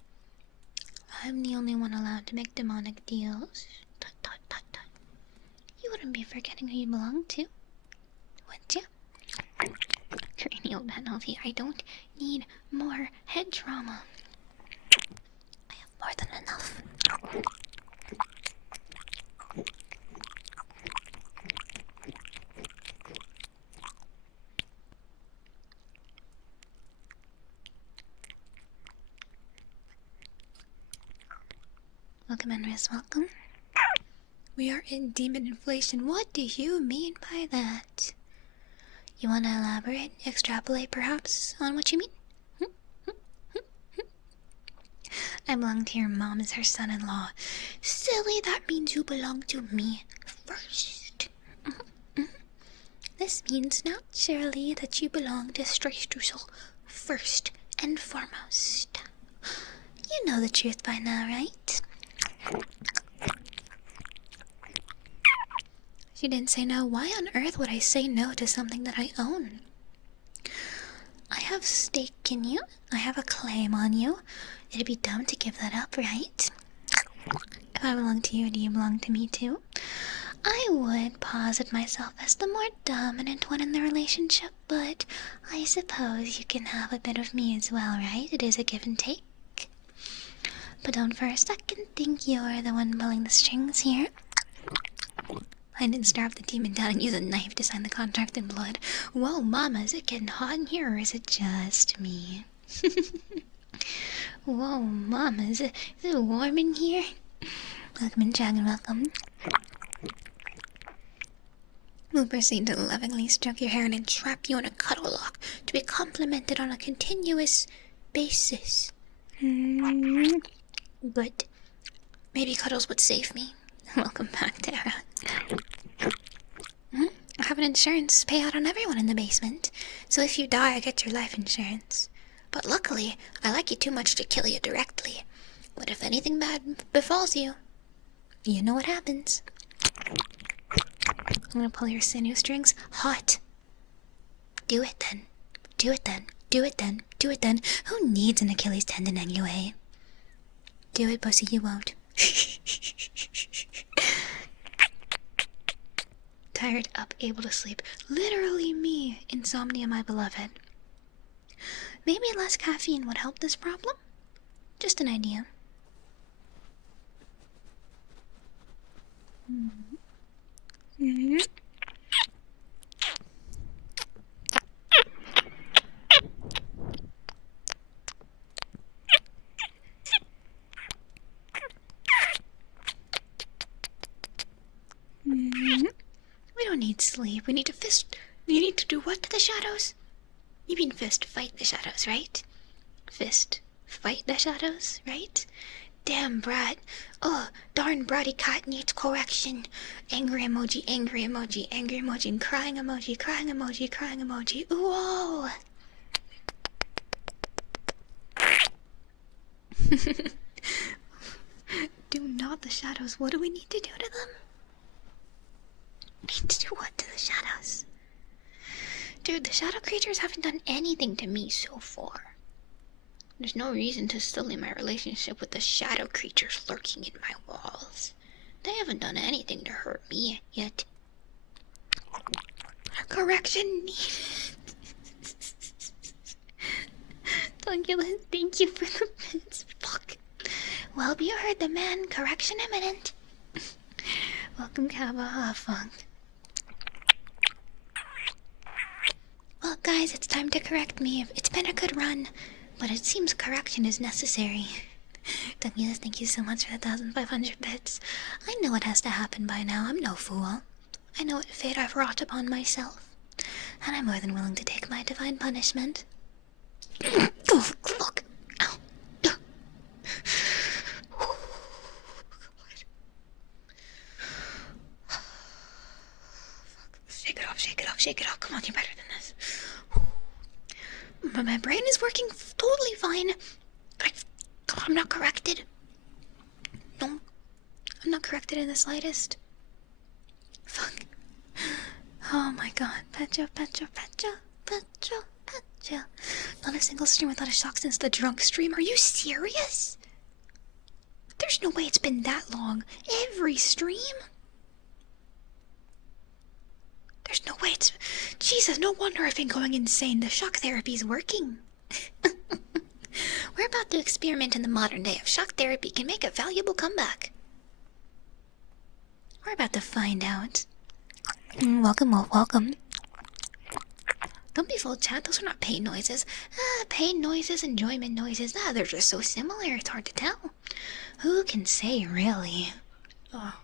I'm the only one allowed to make demonic deals. Tut. You wouldn't be forgetting who you belong to, would you? Cranial penalty. I don't need more head trauma. I have more than enough. Welcome, Enris, welcome. We are in demon inflation. What do you mean by that? You want to elaborate, extrapolate perhaps, on what you mean? I belong to your mom as her son-in-law. Silly, that means you belong to me first. This means naturally that you belong to Streissel first and foremost. You know the truth by now, right? She didn't say no. Why on earth would I say no to something that I own? I have stake in you. I have a claim on you. It'd be dumb to give that up, right? If I belong to you, do you belong to me too? I would posit myself as the more dominant one in the relationship, but I suppose you can have a bit of me as well, right? It is a give and take. But don't for a second think you're the one pulling the strings here. I didn't strap the demon down and use a knife to sign the contract in blood. Whoa, mama, is it getting hot in here or is it just me? Whoa, mama, is it warm in here? Welcome in, Dragon, welcome. We'll proceed to lovingly stroke your hair and entrap you in a cuddle lock to be complimented on a continuous basis. But maybe cuddles would save me. Welcome back, Tara. I have an insurance payout on everyone in the basement, so if you die, I get your life insurance. But luckily, I like you too much to kill you directly. But if anything bad befalls you, you know what happens. I'm gonna pull your sinew strings. Hot. Do it then. Do it then. Do it then. Do it then. Who needs an Achilles tendon anyway? Do it, pussy, you won't. Tired, up, able to sleep. Literally me. Insomnia, my beloved. Maybe less caffeine would help this problem? Just an idea. We don't need sleep. We need to fist. You need to do what to the shadows? You mean fist fight the shadows, right? Fist fight the shadows, right? Damn brat. Oh, darn bratty cat needs correction. Angry emoji, angry emoji, angry emoji, and crying emoji, crying emoji, crying emoji. Whoa! Do not the shadows. What do we need to do to them? Need to do what to the shadows? Dude, the shadow creatures haven't done anything to me so far. There's no reason to sully my relationship with the shadow creatures lurking in my walls. They haven't done anything to hurt me yet. Correction needed. Tingles, thank you for the bits. Fuck. Well, you heard the man. Correction imminent. Welcome, Kava Funk. Well, guys, it's time to correct me. It's been a good run, but it seems correction is necessary. Tingles, thank you so much for the 1,500 bits. I know what has to happen by now. I'm no fool. I know what fate I've wrought upon myself, and I'm more than willing to take my divine punishment. Oh, fuck. Ow. Shake it off, shake it off, shake it off. Come on, you're better than this. But my brain is working totally fine. I'm not corrected. No, I'm not corrected in the slightest. Fuck. Oh my god. Petcha, petcha, petcha, petcha, petcha. Not a single stream without a shock since the drunk stream. Are you serious? There's no way it's been that long. Every stream? There's no way it's... Jesus, no wonder I've been going insane. The shock therapy's working. We're about to experiment in the modern day if shock therapy can make a valuable comeback. We're about to find out. Welcome, Wolf, welcome. Don't be full, chat. Those are not pain noises. Pain noises, enjoyment noises. They're just so similar, it's hard to tell. Who can say, really? Oh.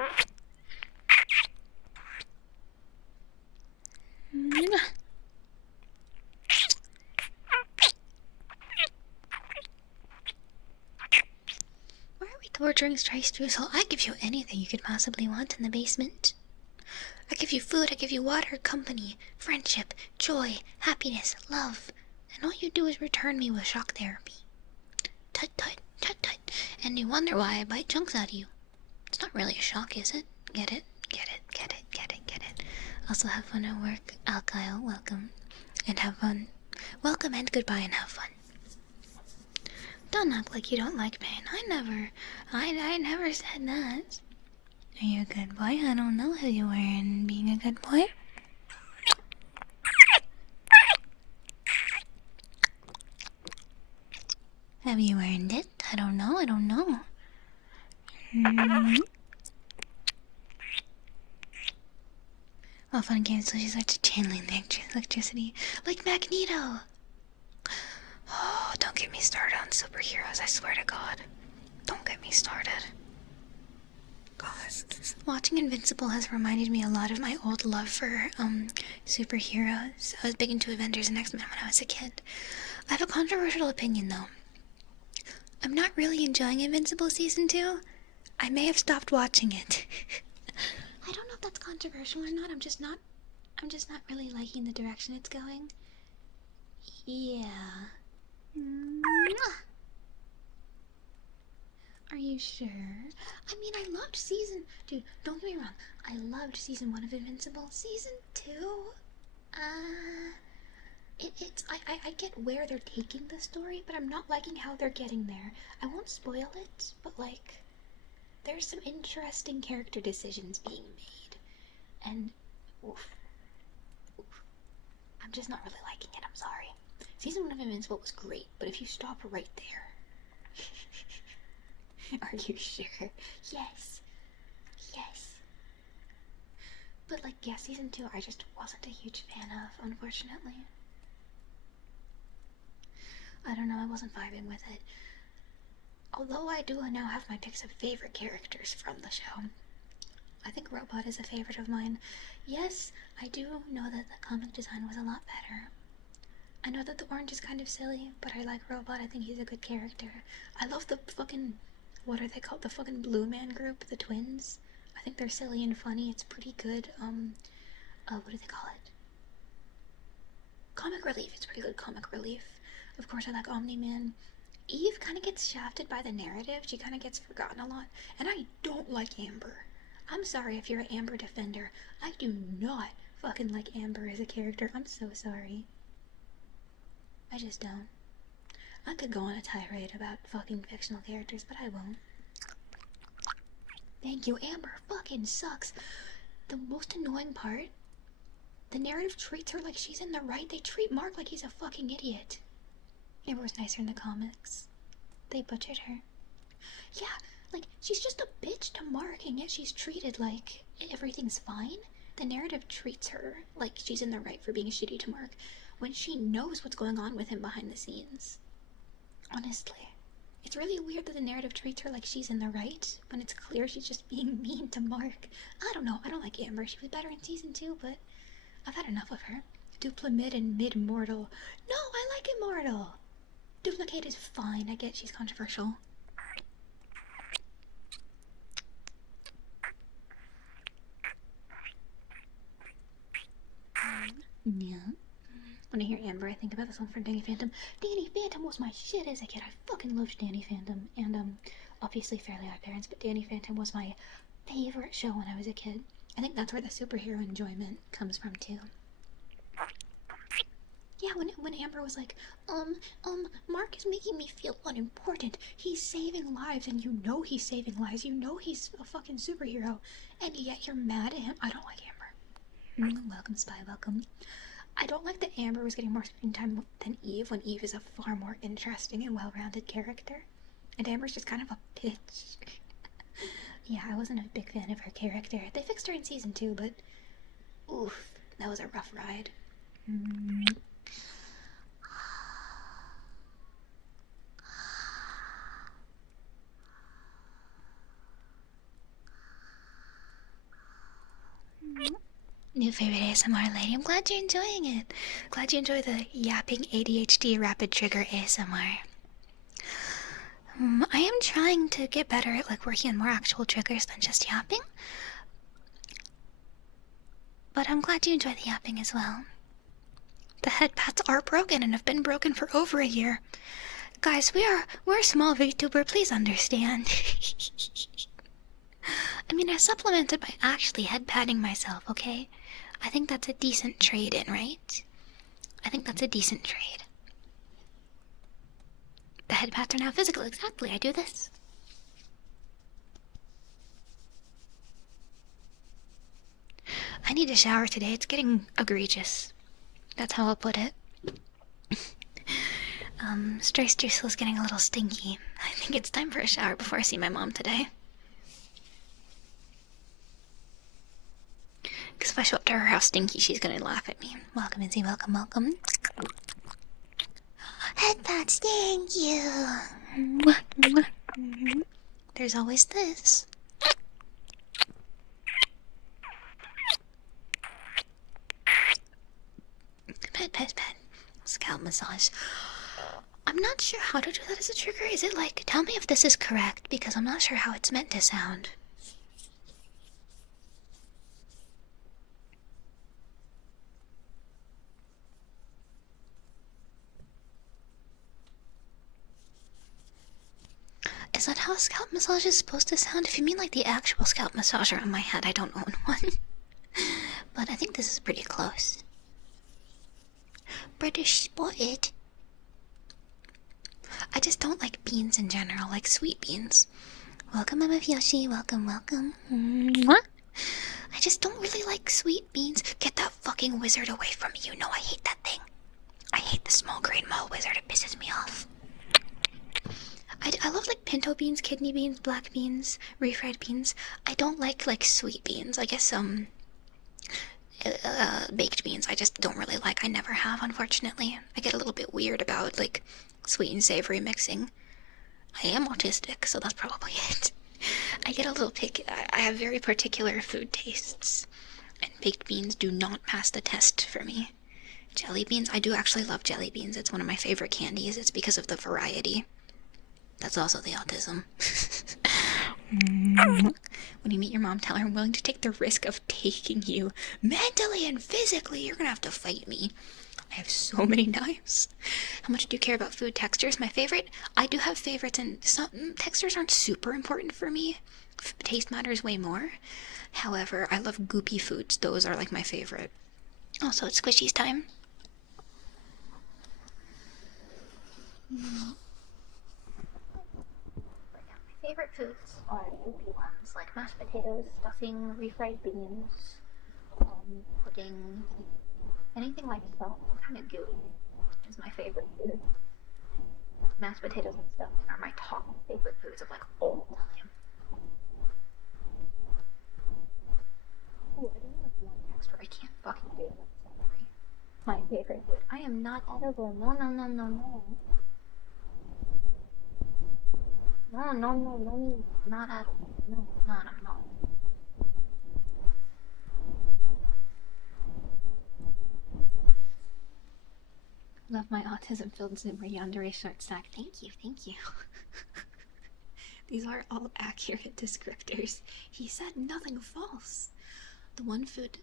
Why are we torturing Streissel? I give you anything you could possibly want in the basement. I give you food, I give you water, company, friendship, joy, happiness, love. And all you do is return me with shock therapy. Tut tut, tut tut. And you wonder why I bite chunks out of you. It's not really a shock, is it? Get it? Get it, get it, get it, get it. Also have fun at work. Kyle, welcome. And have fun. Welcome and goodbye and have fun. Don't act like you don't like pain. I never said that. Are you a good boy? I don't know who you were in being a good boy. Have you earned it? I don't know. Well, fun games till she starts channeling the electricity. Like Magneto! Oh, don't get me started on superheroes, I swear to God. Don't get me started. God. Watching Invincible has reminded me a lot of my old love for, superheroes. I was big into Avengers and X-Men when I was a kid. I have a controversial opinion, though. I'm not really enjoying Invincible Season 2. I may have stopped watching it. I don't know if that's controversial or not. I'm just not really liking the direction it's going. Yeah. Are you sure? I mean, I loved season... Dude, don't get me wrong. I loved season 1 of Invincible. Season 2? I get where they're taking the story, but I'm not liking how they're getting there. I won't spoil it, but, like, there's some interesting character decisions being made. And, oof. I'm just not really liking it, I'm sorry. Season 1 of Invincible was great, but if you stop right there... Are you sure? Yes. Yes. But, like, yeah, season 2 I just wasn't a huge fan of, unfortunately. I don't know, I wasn't vibing with it. Although I do now have my picks of favorite characters from the show. I think Robot is a favorite of mine. Yes, I do know that the comic design was a lot better. I know that the orange is kind of silly, but I like Robot. I think he's a good character. I love the fucking... What are they called? The fucking Blue Man group? The twins? I think they're silly and funny. It's pretty good, what do they call it? Comic relief. It's pretty good comic relief. Of course, I like Omni-Man. Eve kind of gets shafted by the narrative. She kind of gets forgotten a lot. And I don't like Amber. I'm sorry if you're an Amber defender. I do not fucking like Amber as a character. I'm so sorry. I just don't. I could go on a tirade about fucking fictional characters, but I won't. Thank you. Amber fucking sucks. The most annoying part, the narrative treats her like she's in the right. They treat Mark like he's a fucking idiot. Amber was nicer in the comics. They butchered her. Yeah, like, she's just a bitch to Mark, and yet she's treated like everything's fine. The narrative treats her like she's in the right for being shitty to Mark, when she knows what's going on with him behind the scenes. Honestly. It's really weird that the narrative treats her like she's in the right, when it's clear she's just being mean to Mark. I don't know, I don't like Amber. She was better in season 2, but I've had enough of her. Duplimid and Mid-Mortal. No, I like Immortal! Duplicate is fine, I get she's controversial. Yeah. When I hear Amber, I think about the song from Danny Phantom. Danny Phantom was my shit as a kid. I fucking loved Danny Phantom. And, obviously Fairly Odd Parents, but Danny Phantom was my favorite show when I was a kid. I think that's where the superhero enjoyment comes from, too. Yeah, when Amber was like, Mark is making me feel unimportant. He's saving lives, and you know he's saving lives. You know he's a fucking superhero. And yet you're mad at him. I don't like Amber. Welcome, Spy, welcome. I don't like that Amber was getting more screen time than Eve, when Eve is a far more interesting and well-rounded character. And Amber's just kind of a bitch. Yeah, I wasn't a big fan of her character. They fixed her in season 2, but... oof, that was a rough ride. New favorite ASMR lady. I'm glad you're enjoying it. Glad you enjoy the yapping ADHD rapid trigger ASMR. I am trying to get better at like working on more actual triggers than just yapping. But I'm glad you enjoy the yapping as well. The headpads are broken and have been broken for over a year. Guys, we're a small VTuber, please understand. I mean, I supplemented by actually headpadding myself, okay? I think that's a decent trade-in, right? I think that's a decent trade. The headpads are now physical, exactly, I do this. I need a shower today, it's getting egregious. That's how I'll put it. Streissel is getting a little stinky. I think it's time for a shower before I see my mom today. Because if I show up to her house stinky, she's gonna laugh at me. Welcome, Izzy, welcome, welcome. Headpads, thank you. There's always this. Pet. Scalp massage. I'm not sure how to do that as a trigger. Is it like, tell me if this is correct, because I'm not sure how it's meant to sound. Is that how a scalp massage is supposed to sound? If you mean like the actual scalp massager on my head, I don't own one. But I think this is pretty close. British spotted. I just don't like beans in general, like sweet beans. Welcome, Mama Yoshi. Welcome, welcome. What? I just don't really like sweet beans. Get that fucking wizard away from me. You know I hate that thing. I hate the small green mole wizard. It pisses me off. I love like pinto beans, kidney beans, black beans, refried beans. I don't like sweet beans. I guess baked beans I just don't really like. I never have, unfortunately. I get a little bit weird about like sweet and savory mixing. I am autistic, so that's probably it. I get a little picky. I have very particular food tastes, and baked beans do not pass the test for me. Jelly beans, I do actually love jelly beans. It's one of my favorite candies. It's because of the variety. That's also the autism. When you meet your mom, tell her I'm willing to take the risk of taking you mentally and physically. You're gonna have to fight me. I have so many knives. How much do you care about food textures? My favorite? I do have favorites, and some textures aren't super important for me. Taste matters way more. However, I love goopy foods. Those are like my favorite. Also, it's squishies time. My favorite foods are goopy ones, like mashed potatoes, stuffing, refried beans, pudding, anything like that, kind of gooey, is my favorite food. Mashed potatoes and stuffing are my top favorite foods of like all time. Ooh, I don't know if you want texture. I can't fucking do it. Sorry. My favorite food. I am not edible. No. No, not edible. No, not. Love my autism-filled Zimmer yandere short stack. Thank you. These are all accurate descriptors. He said nothing false. The one food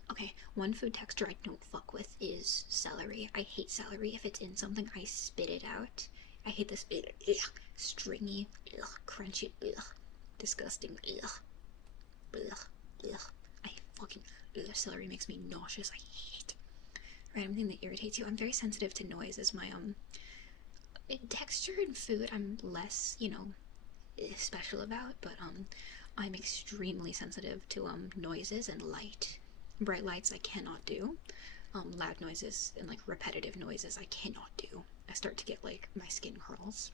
texture I don't fuck with is celery. I hate celery. If it's in something, I spit it out. I hate this stringy, crunchy, disgusting, I fucking, celery makes me nauseous. I hate. Random thing that irritates you. I'm very sensitive to noise. Is my texture in food I'm less, special about, but I'm extremely sensitive to noises and light. Bright lights I cannot do. Loud noises and like repetitive noises I cannot do. I start to get like my skin crawls.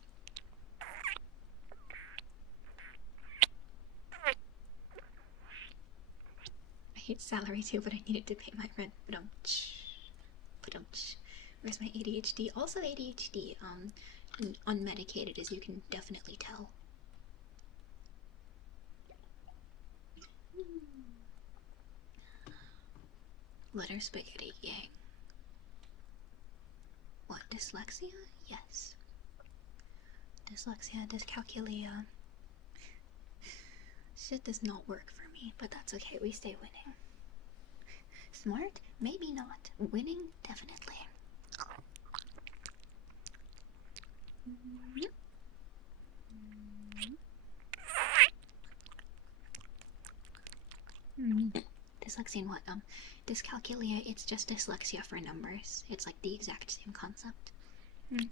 I hate celery too, but I need it to pay my rent. Where's my ADHD? Also ADHD, and unmedicated, as you can definitely tell. Letter spaghetti yang. What, dyslexia? Yes. Dyslexia, dyscalculia. Shit does not work for me, but that's okay, we stay winning. Smart? Maybe not. Winning? Definitely. Dyslexia and what? Dyscalculia, it's just dyslexia for numbers. It's like the exact same concept.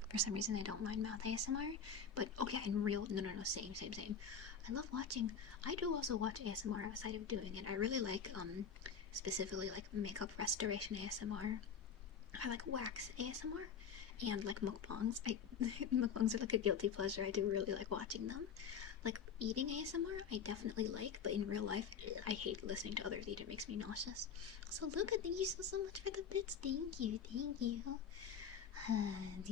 For some reason I don't mind mouth ASMR, but okay, in real, no, same. I love watching, I do also watch ASMR outside of doing it. I really like, specifically like makeup restoration ASMR. I like wax ASMR, and like mukbangs. Mukbangs are like a guilty pleasure. I do really like watching them. Like eating ASMR, I definitely like, but in real life, I hate listening to others eat. It makes me nauseous. So Luca, thank you so much for the bits. Thank you. Do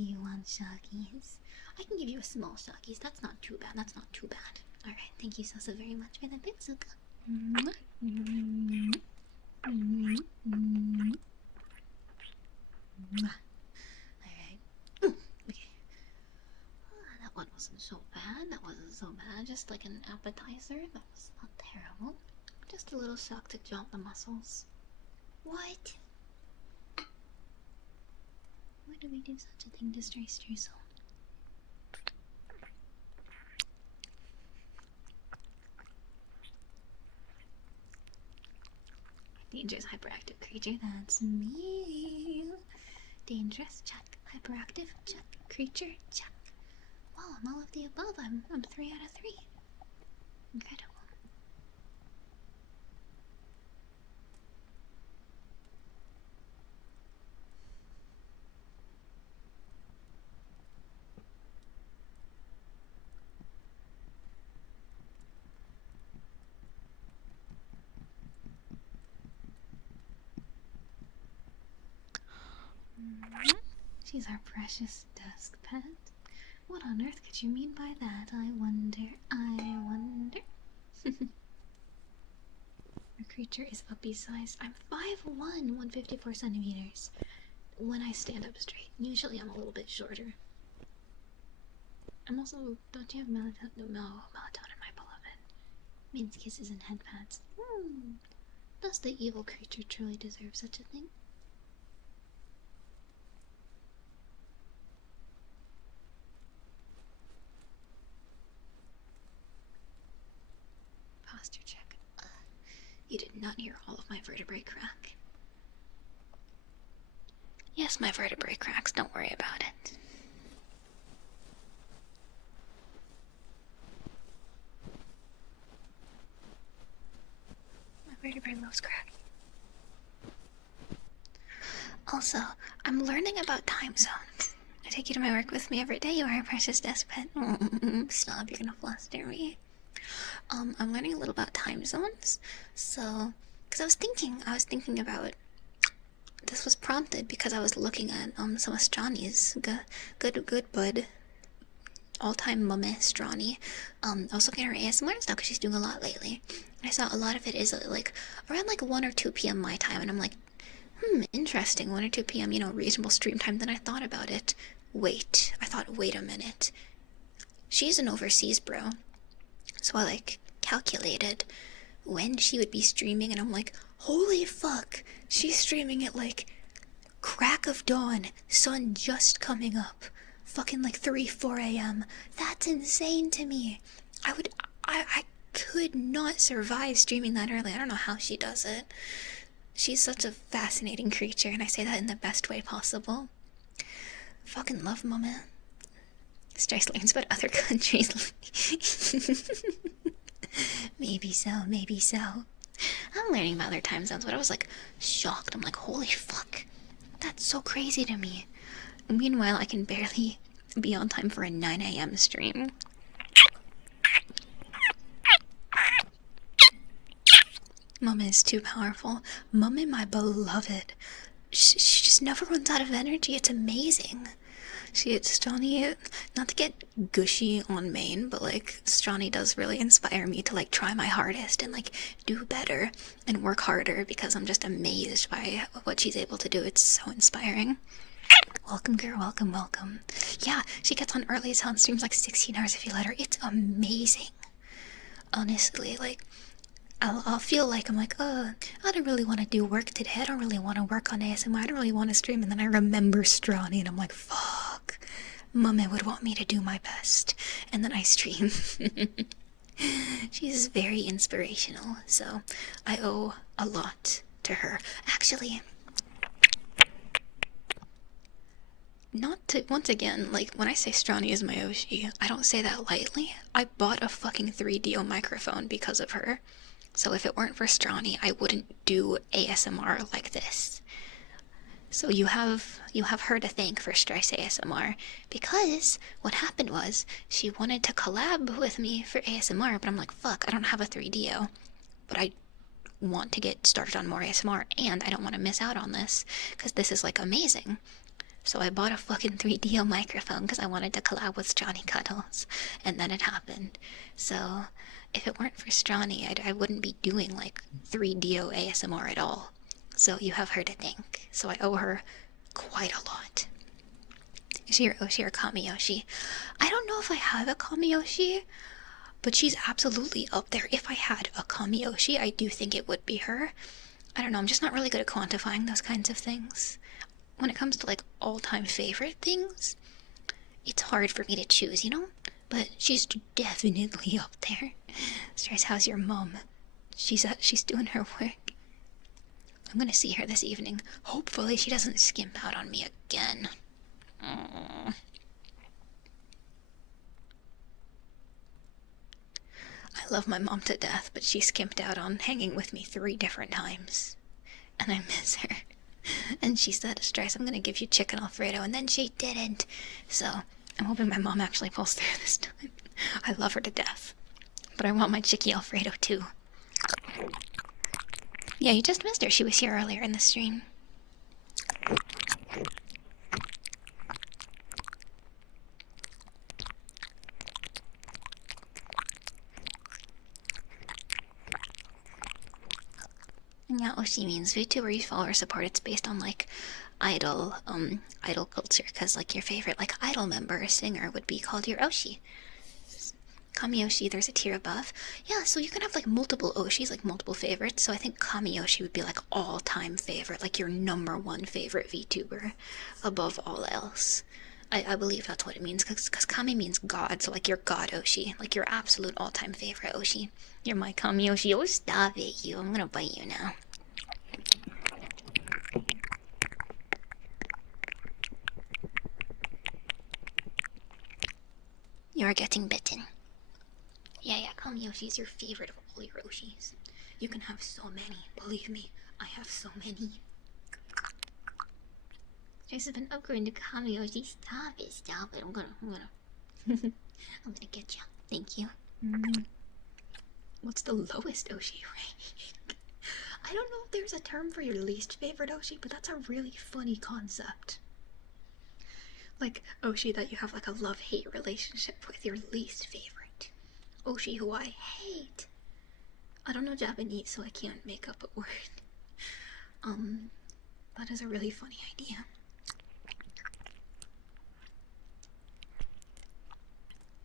you want Shockies? I can give you a small Shockies. That's not too bad. Alright, thank you so very much for the bits, Luca. Alright. Okay. That one wasn't so bad. Just like an appetizer. That was not terrible. Just a little shock to jump the muscles. What? Why do we do such a thing to Streissel? Dangerous hyperactive creature, that's me. Dangerous, check. Hyperactive, check. Creature, check. Wow, I'm all of the above. I'm 3 out of 3. Incredible. She's our precious dusk pet. What on earth could you mean by that? I wonder. Our creature is uppy sized. I'm 5'1", 154 centimeters. When I stand up straight. Usually I'm a little bit shorter. I'm also, don't you have melatonin? No, melatonin, my beloved. Means kisses and head pats. Does the evil creature truly deserve such a thing? Posture check. You did not hear all of my vertebrae crack. Yes, my vertebrae cracks, don't worry about it. My vertebrae loves crack. Also, I'm learning about time zones. I take you to my work with me every day. You are a precious desk pet. Stop, you're gonna fluster me. I'm learning a little about time zones. So, because I was thinking about, this was prompted because I was looking at some of Strani's good bud, all-time mummy Strani. I was looking at her ASMR and stuff because she's doing a lot lately. And I saw a lot of it is like around like 1 or 2 p.m. my time, and I'm like, interesting, 1 or 2 p.m. Reasonable stream time. Then I thought about it. Wait a minute. She's an overseas bro. So I like calculated when she would be streaming, and I'm like, holy fuck, she's streaming at like crack of dawn, sun just coming up, fucking like 3-4 a.m. That's insane to me. I could not survive streaming that early. I don't know how she does it. She's such a fascinating creature, and I say that in the best way possible. Fucking love Mama. Streissel learns about other countries. Maybe so. I'm learning about other time zones, but I was like shocked. I'm like, holy fuck, that's so crazy to me. Meanwhile, I can barely be on time for a 9 a.m. stream. Mama is too powerful. Mama, my beloved. She just never runs out of energy. It's amazing. Strani, not to get gushy on main, but like Strani does really inspire me to like try my hardest and like do better and work harder because I'm just amazed by what she's able to do. It's so inspiring. Welcome, girl. Welcome, welcome. Yeah, she gets on early as hell and streams like 16 hours if you let her. It's amazing. Honestly, like, I'll feel like I'm like, oh, I don't really want to do work today. I don't really want to work on ASMR. I don't really want to stream. And then I remember Strani and I'm like, fuck. Mama would want me to do my best. And then I stream. She's very inspirational. So I owe a lot to her. Actually, not to, once again, like, when I say Strani is my Oshi, I don't say that lightly. I bought a fucking 3DO microphone because of her. So if it weren't for Strani, I wouldn't do ASMR like this. So you have her to thank for Streissel ASMR, because what happened was she wanted to collab with me for ASMR, but I'm like, fuck, I don't have a 3DO, but I want to get started on more ASMR, and I don't want to miss out on this, because this is like amazing. So I bought a fucking 3DO microphone because I wanted to collab with Johnny Cuddles, and then it happened. So if it weren't for Strani, I wouldn't be doing like 3DO ASMR at all. So you have her to thank. So I owe her quite a lot. Is she your Oshi or Kamiyoshi? I don't know if I have a Kamiyoshi, but she's absolutely up there. If I had a Kamiyoshi, I do think it would be her. I don't know, I'm just not really good at quantifying those kinds of things. When it comes to like all-time favorite things, it's hard for me to choose, you know? But she's definitely up there. Stress, how's your mom? She's doing her work. I'm gonna see her this evening. Hopefully she doesn't skimp out on me again. Aww. I love my mom to death, but she skimped out on hanging with me 3 different times. And I miss her. And she said, Stress, I'm gonna give you chicken Alfredo, and then she didn't. So I'm hoping my mom actually pulls through this time. I love her to death, but I want my Chicky Alfredo too. Yeah, you just missed her. She was here earlier in the stream. Yeah, Oshi means VTuber you follow or support. It's based on like idol culture, because like your favorite like idol member or singer would be called your Oshi. Kamiyoshi, there's a tier above. Yeah, so you can have like multiple Oshis, like multiple favorites. So I think Kamiyoshi would be like all-time favorite, like your #1 favorite VTuber above all else. I believe that's what it means, because Kami means God, so like your God Oshi, like your absolute all-time favorite Oshi. You're my Kamiyoshi. Oh, stop it, you. I'm gonna bite you now. You're getting bitten. Yeah, Kamiyoshi's your favorite of all your Oshis. You can have so many. Believe me, I have so many. Trace has been upgrading to Kamiyoshi. Stop it. I'm gonna I'm gonna get you. Thank you. What's the lowest Oshi rank? I don't know if there's a term for your least favorite Oshi, but that's a really funny concept. Like Oshi that you have like a love-hate relationship with, your least favorite. Oshi who I hate. I don't know Japanese, so I can't make up a word. That is a really funny idea.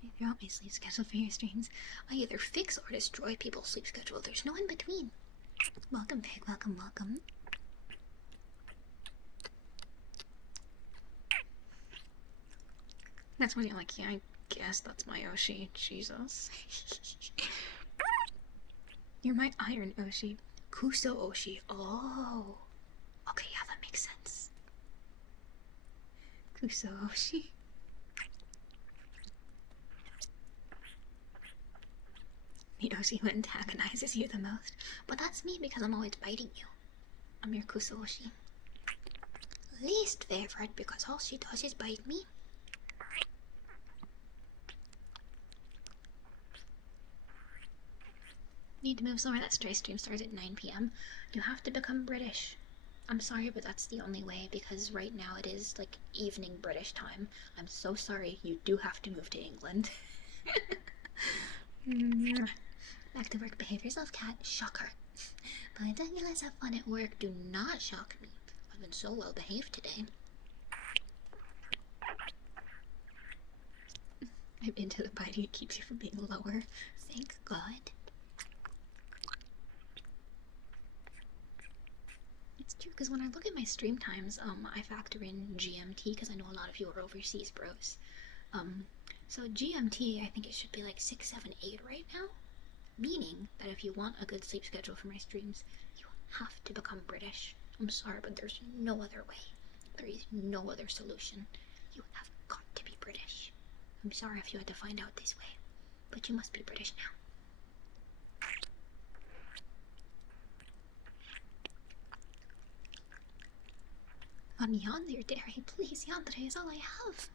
If you want my sleep schedule for your streams, I either fix or destroy people's sleep schedule. There's no in between. Welcome, Pig. Welcome, welcome. That's when you're like, yeah, I guess that's my Oshi. Jesus. You're my Iron Oshi. Kuso Oshi. Oh. Okay, yeah, that makes sense. Kuso Oshi. The Oshi who antagonizes you the most. But that's me because I'm always biting you. I'm your Kuso Oshi. Least favorite because all she does is bite me. Need to move somewhere that Stray stream starts at 9 p.m. You have to become British. I'm sorry, but that's the only way because right now it is like evening British time. I'm so sorry. You do have to move to England. Back to work. Behave yourself, cat. Shocker. By the time you guys have fun at work, do not shock me. I've been so well behaved today. I'm into the biting. It keeps you from being lower. Thank God. It's true, because when I look at my stream times, I factor in GMT, because I know a lot of you are overseas bros. So GMT, I think it should be like 6, 7, 8 right now. Meaning that if you want a good sleep schedule for my streams, you have to become British. I'm sorry, but there's no other way. There is no other solution. You have got to be British. I'm sorry if you had to find out this way, but you must be British now. On yonder dairy, please, yonder is all I have.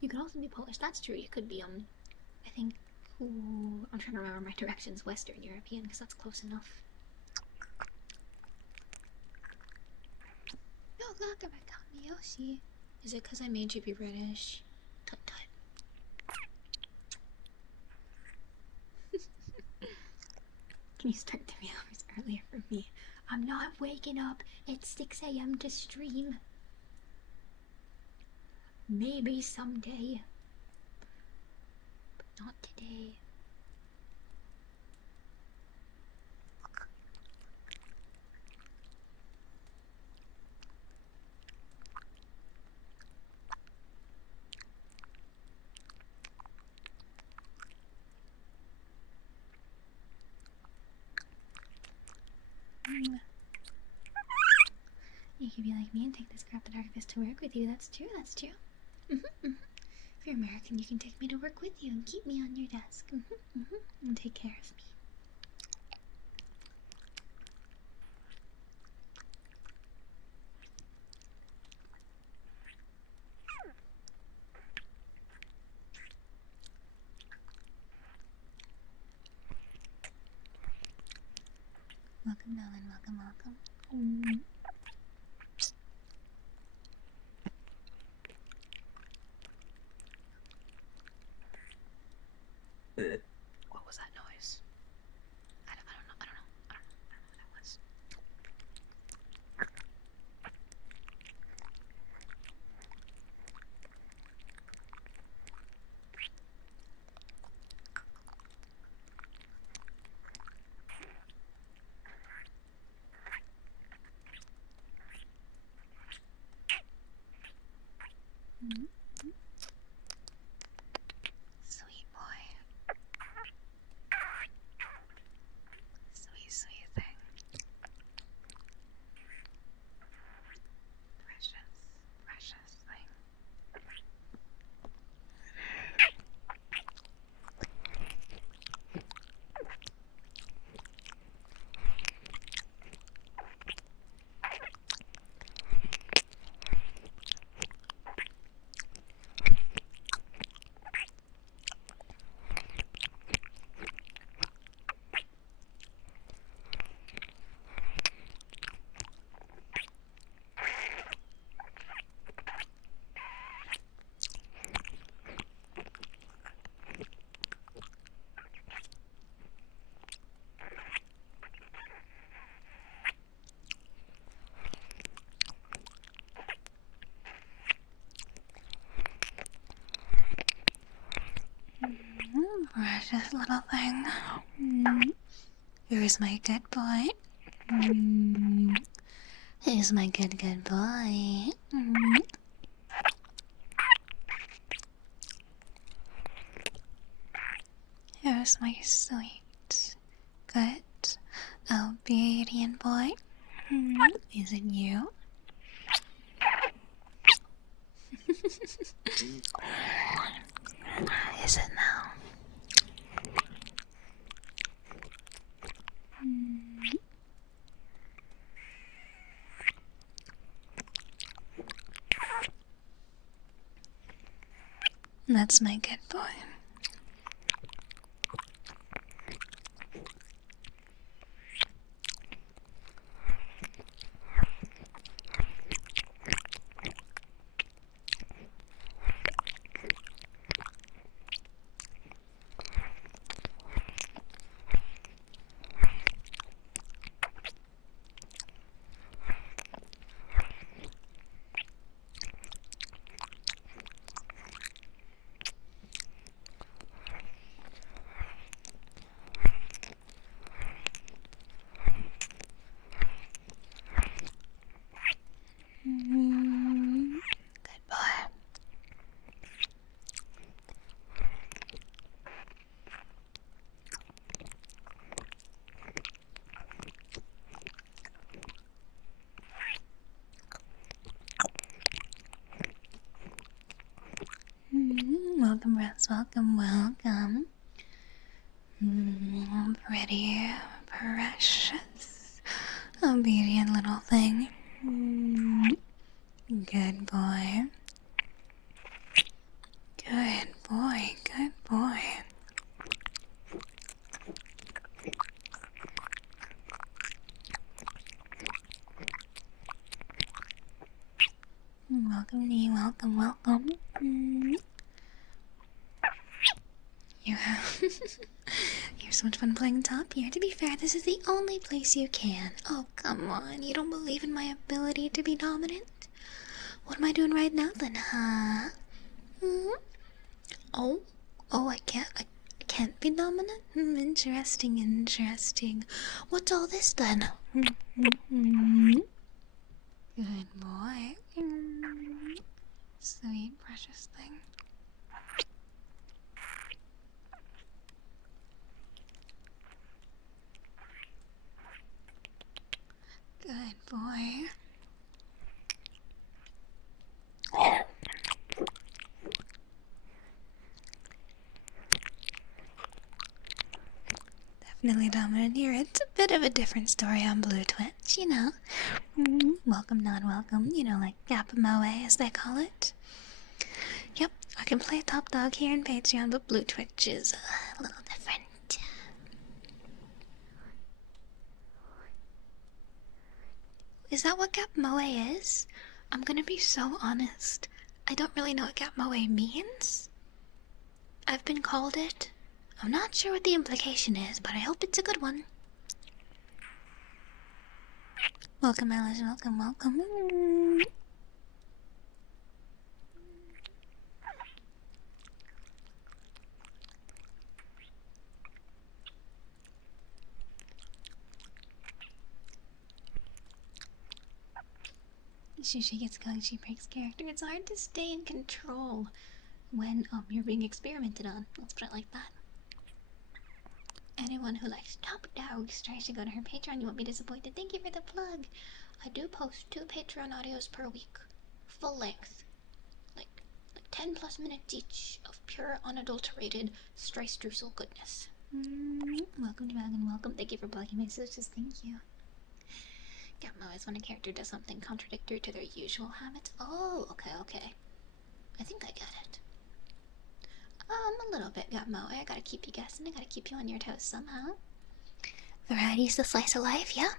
You could also be Polish, that's true. You could be, I think, ooh, I'm trying to remember my directions, Western European, because that's close enough. No, look at my tummy, Yoshi. Is it because I made you be British? Tut tut. Can you start 3 hours earlier for me? I'm not waking up at 6 AM to stream. Maybe someday, but not today. You could be like me and take this crap to Darkness to work with you. That's true, that's true. If you're American, you can take me to work with you and keep me on your desk. And take care of me. Welcome, Nolan. Welcome, welcome. What was that noise? I don't know what that was. Sweet boy. Sweet, sweet thing. Precious, precious thing. Precious little thing. Here's my good boy. Here's my good boy. Here's my sweet, good, obedient boy. Is it you? Is it now? That's my good boy. Yes, welcome, welcome. Pretty precious. Obedient little thing. Good boy. Good boy, good boy. Welcome to you, welcome. You have you have so much fun playing top here. To be fair, this is the only place you can. Oh, come on. You don't believe in my ability to be dominant? What am I doing right now then, huh? Oh, I can't be dominant? Interesting. What's all this then? Good boy. Sweet, precious thing. Good boy. Definitely dominant here. It's a bit of a different story on Blue Twitch, you know. Welcome, not welcome. You know, like Yapping as they call it. Yep, I can play top dog here in Patreon, but Blue Twitch is a little different. Is that what Gap Moe is? I'm gonna be so honest. I don't really know what Gap Moe means. I've been called it. I'm not sure what the implication is, but I hope it's a good one. Welcome, Alice. Welcome. She gets going, she breaks character. It's hard to stay in control when you're being experimented on. Let's put it like that. Anyone who likes top dogs tries to go to her Patreon. You won't be disappointed. Thank you for the plug. I do post 2 Patreon audios per week, full length, like 10+ minutes each of pure, unadulterated Streissel goodness. Welcome, Dragon. Welcome. Thank you for plugging my sisters. Thank you. Gapmo is when a character does something contradictory to their usual habits. Oh, okay. I think I get it. A little bit, Gapmo. I gotta keep you guessing. I gotta keep you on your toes somehow. Variety's the slice of life, yeah?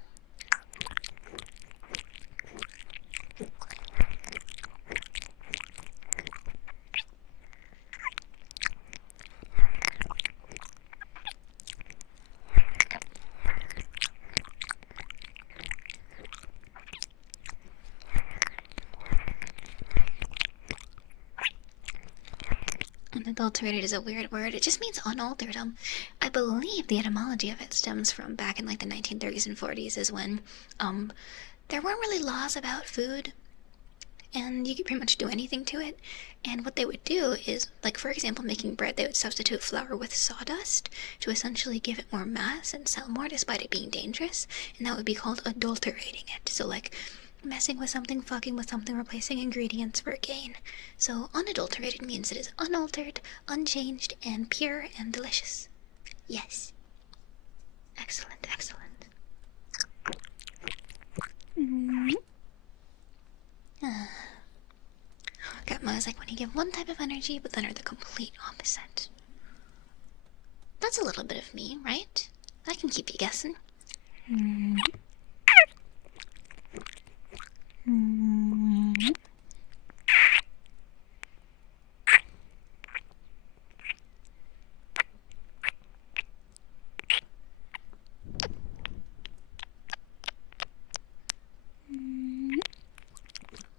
Unadulterated is a weird word. It just means unaltered. I believe the etymology of it stems from back in like the 1930s and 40s, is when there weren't really laws about food, and you could pretty much do anything to it. And what they would do is, like for example, making bread, they would substitute flour with sawdust to essentially give it more mass and sell more, despite it being dangerous. And that would be called adulterating it. So like messing with something, fucking with something, replacing ingredients for gain. So unadulterated means it is unaltered, unchanged, and pure and delicious. Yes. Excellent. Gapmo is like when you give one type of energy, but then are the complete opposite. That's a little bit of me, right? I can keep you guessing.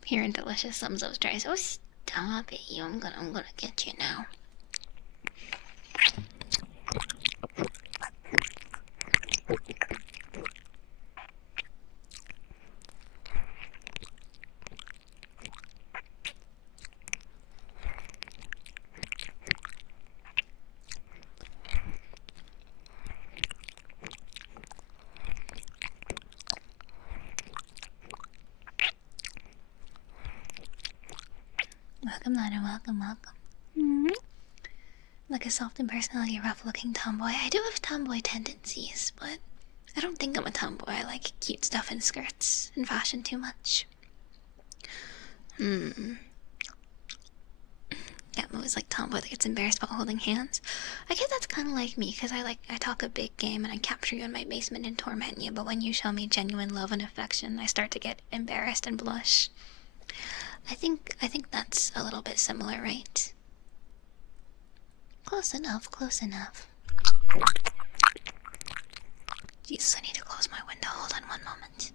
Pure and delicious sums of dry. Oh, stop it, you! I'm gonna get you now. Welcome, ladder. Welcome. like a soft and personality rough-looking tomboy. I do have tomboy tendencies, but I don't think I'm a tomboy. I like cute stuff in skirts and fashion too much. Yeah, it was like tomboy that gets embarrassed about holding hands. I guess that's kind of like me, because I talk a big game and I capture you in my basement and torment you, but when you show me genuine love and affection, I start to get embarrassed and blush. I think that's a little bit similar, right? Close enough, close enough. Jesus, I need to close my window. Hold on one moment.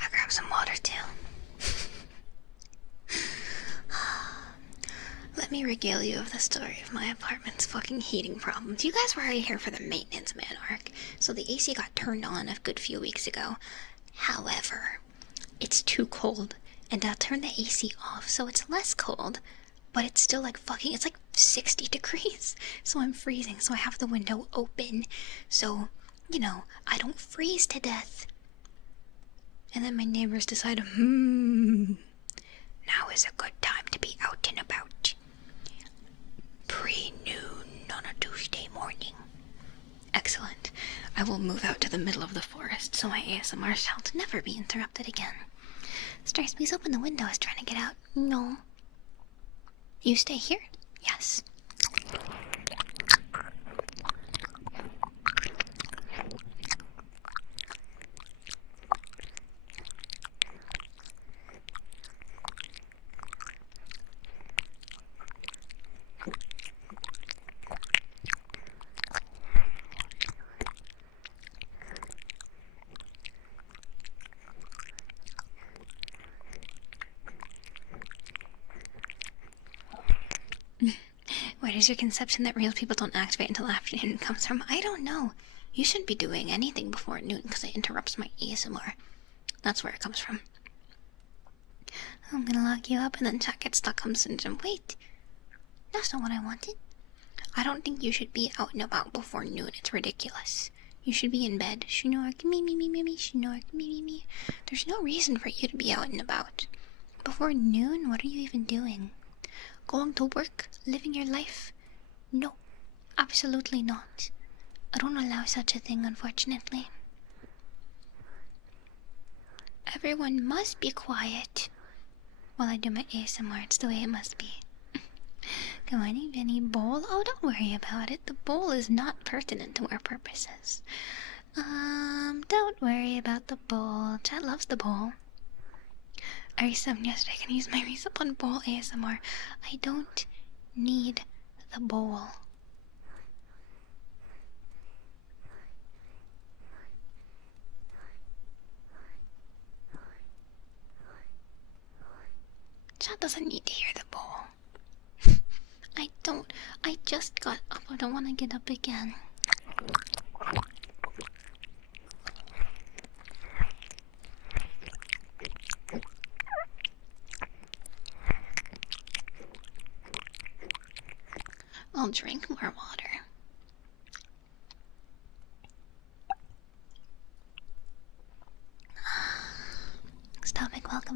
I grabbed some water too. Let me regale you of the story of my apartment's fucking heating problems. You guys were already here for the maintenance man arc, so the AC got turned on a good few weeks ago. However, it's too cold, and I turned the AC off, so it's less cold, but it's still like fucking, it's like 60 degrees, so I'm freezing, so I have the window open, so, you know, I don't freeze to death. And then my neighbors decide, now is a good time to be out and about. Pre-noon on a Tuesday morning. Excellent. I will move out to the middle of the forest so my ASMR shall never be interrupted again. Streissel, please open the window. I was trying to get out. No. You stay here? Yes. Where does your conception that real people don't activate until afternoon comes from? I don't know. You shouldn't be doing anything before noon because it interrupts my ASMR. That's where it comes from. I'm gonna lock you up and then Chat gets Stockholm Syndrome. Wait, that's not what I wanted. I don't think you should be out and about before noon. It's ridiculous. You should be in bed. Schnork, me, schnork, me. There's no reason for you to be out and about. Before noon? What are you even doing? Going to work? Living your life? No, absolutely not. I don't allow such a thing, unfortunately. Everyone must be quiet while I do my ASMR. It's the way it must be. Good morning, Benny. Bowl? Oh, don't worry about it. The bowl is not pertinent to our purposes. Don't worry about the bowl. Chat loves the bowl. I resubbed yesterday. I can use my resub on bowl ASMR. I don't need the bowl. Chat doesn't need to hear the bowl. I just got up. I don't want to get up again. I'll drink more water.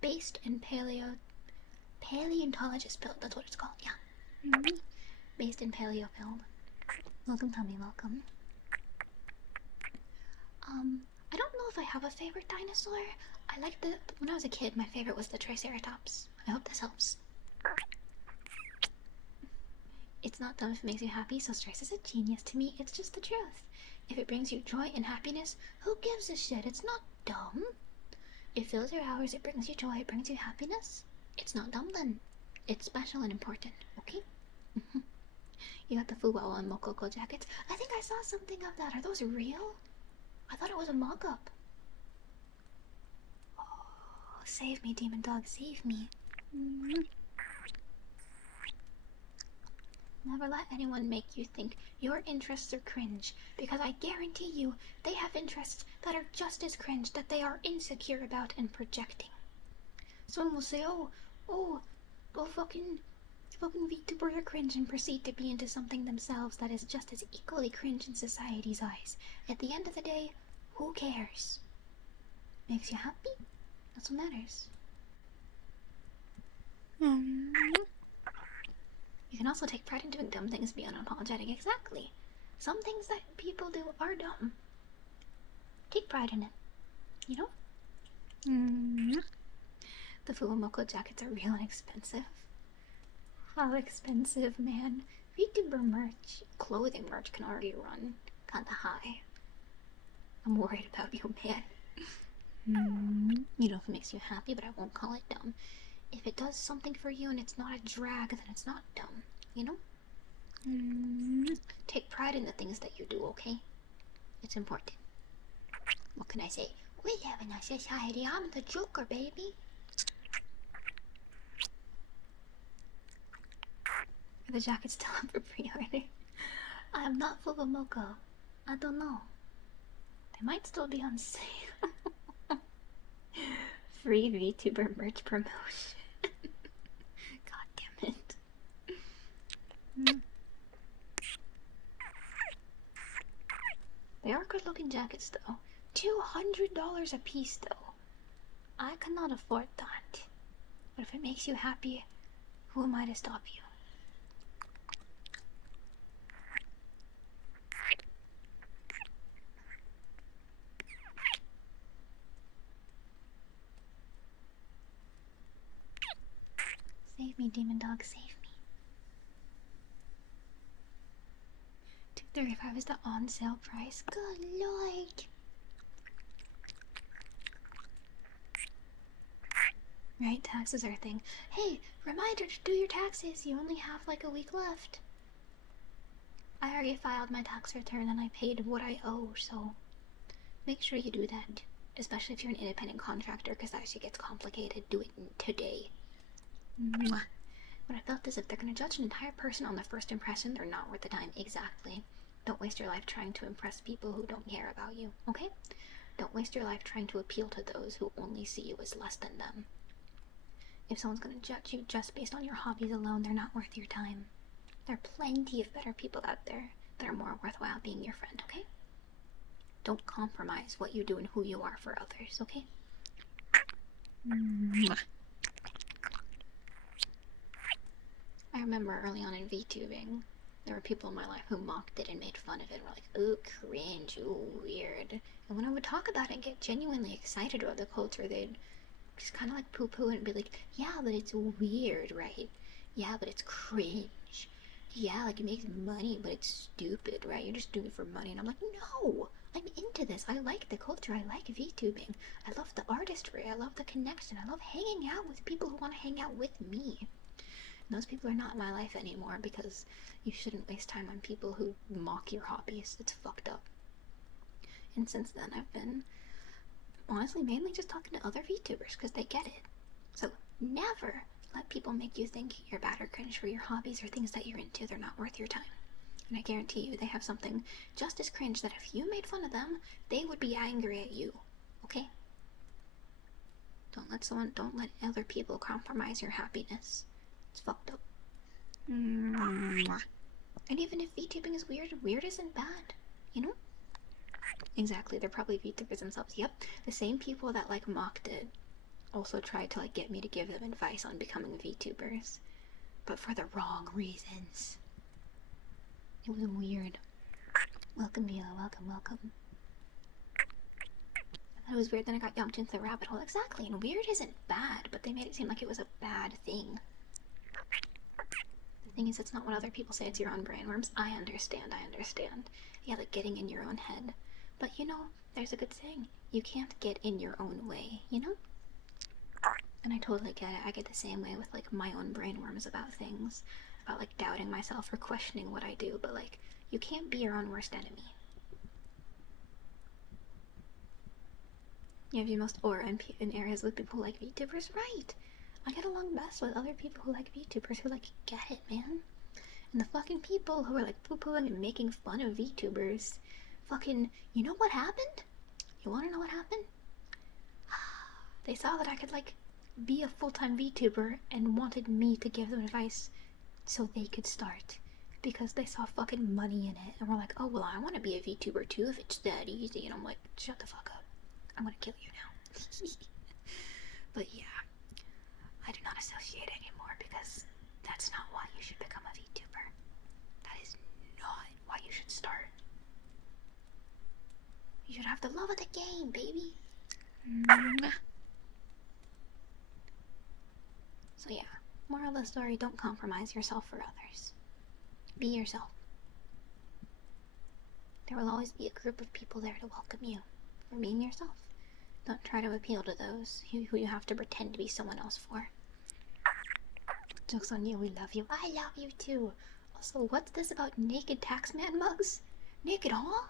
based in paleontologist build. That's what it's called. Yeah. Based in paleo build. Welcome, Tommy. Welcome. I don't know if I have a favorite dinosaur. I like when I was a kid, my favorite was the Triceratops. I hope this helps. It's not dumb if it makes you happy, so Streissel is a genius to me. It's just the truth. If it brings you joy and happiness, who gives a shit? It's not dumb. It fills your hours, it brings you joy, it brings you happiness. It's not dumb then. It's special and important, okay? You got the Fuwa and Mokoko jackets. I think I saw something of that. Are those real? I thought it was a mock-up. Oh, save me, demon dog, save me. Never let anyone make you think your interests are cringe, because I guarantee you they have interests that are just as cringe that they are insecure about and projecting. Someone will say, oh, fucking VTubers are cringe and proceed to be into something themselves that is just as equally cringe in society's eyes. At the end of the day, who cares? Makes you happy? That's what matters. You can also take pride in doing dumb things and be unapologetic. Exactly. Some things that people do are dumb. Take pride in it. You know? The Fuwamoko jackets are real and expensive. How expensive, man. VTuber merch, clothing merch can already run kinda high. I'm worried about you, man. You know, if it makes you happy, but I won't call it dumb. If it does something for you and it's not a drag, then it's not dumb, you know? Take pride in the things that you do, okay? It's important. What can I say? We live in a society. I'm the Joker, baby. Are the jackets still up for pre-order? I'm not Fuwamoko. I don't know. They might still be on sale. Free VTuber merch promotion. God damn it. They are good looking jackets though. $200 a piece though. I cannot afford that. But if it makes you happy, who am I to stop you? Save me, demon dog, save me. $235 is the on sale price. Good lord. Right, taxes are a thing. Hey, reminder to do your taxes. You only have like a week left. I already filed my tax return and I paid what I owe, so make sure you do that. Especially if you're an independent contractor, because that shit gets complicated. Do it today. What I felt is if they're going to judge an entire person on the first impression, they're not worth the time. Exactly. Don't waste your life trying to impress people who don't care about you, okay? Don't waste your life trying to appeal to those who only see you as less than them. If someone's going to judge you just based on your hobbies alone, they're not worth your time. There are plenty of better people out there that are more worthwhile being your friend, okay? Don't compromise what you do and who you are for others, okay? I remember early on in VTubing, there were people in my life who mocked it and made fun of it and were like, ooh, cringe, ooh, weird. And when I would talk about it and get genuinely excited about the culture, they'd just kind of like poo-poo and be like, yeah, but it's weird, right? Yeah, but it's cringe. Yeah, like it makes money, but it's stupid, right? You're just doing it for money. And I'm like, no, I'm into this. I like the culture. I like VTubing. I love the artistry. I love the connection. I love hanging out with people who want to hang out with me. Those people are not in my life anymore because you shouldn't waste time on people who mock your hobbies. It's fucked up. And since then, I've been honestly mainly just talking to other VTubers because they get it. So never let people make you think you're bad or cringe for your hobbies or things that you're into. They're not worth your time. And I guarantee you they have something just as cringe that if you made fun of them, they would be angry at you. Okay? Don't let other people compromise your happiness. It's fucked up. And even if VTubing is weird, weird isn't bad, you know? Exactly, they're probably VTubers themselves. Yep, the same people that like mocked it also tried to like get me to give them advice on becoming Vtubers, but for the wrong reasons. It was weird. Welcome, Mila. Welcome, welcome. It was weird, then I got yanked into the rabbit hole. Exactly, and weird isn't bad, but they made it seem like it was a bad thing. The thing is, it's not what other people say, it's your own brainworms. I understand. Yeah, like getting in your own head. But you know, there's a good saying. You can't get in your own way, you know? And I totally get it. I get the same way with like my own brainworms about things. About like doubting myself or questioning what I do, but like, you can't be your own worst enemy. You have your most aura in areas with people who like VTubers, right? I get along best with other people who like VTubers who like get it, man. And the fucking people who are like poo-pooing and making fun of VTubers, fucking, you know what happened? You wanna know what happened? They saw that I could like be a full-time VTuber and wanted me to give them advice so they could start. Because they saw fucking money in it and were like, oh well, I want to be a VTuber too if it's that easy. And I'm like, shut the fuck up. I'm gonna kill you now. But yeah, I do not associate anymore because that's not why you should become a VTuber. That is not why you should start. You should have the love of the game, baby. So yeah, moral of the story, don't compromise yourself for others. Be yourself. There will always be a group of people there to welcome you for being yourself. Don't try to appeal to those who you have to pretend to be someone else for. Joke's on you, we love you. I love you too. Also, what's this about naked taxman mugs? Naked huh?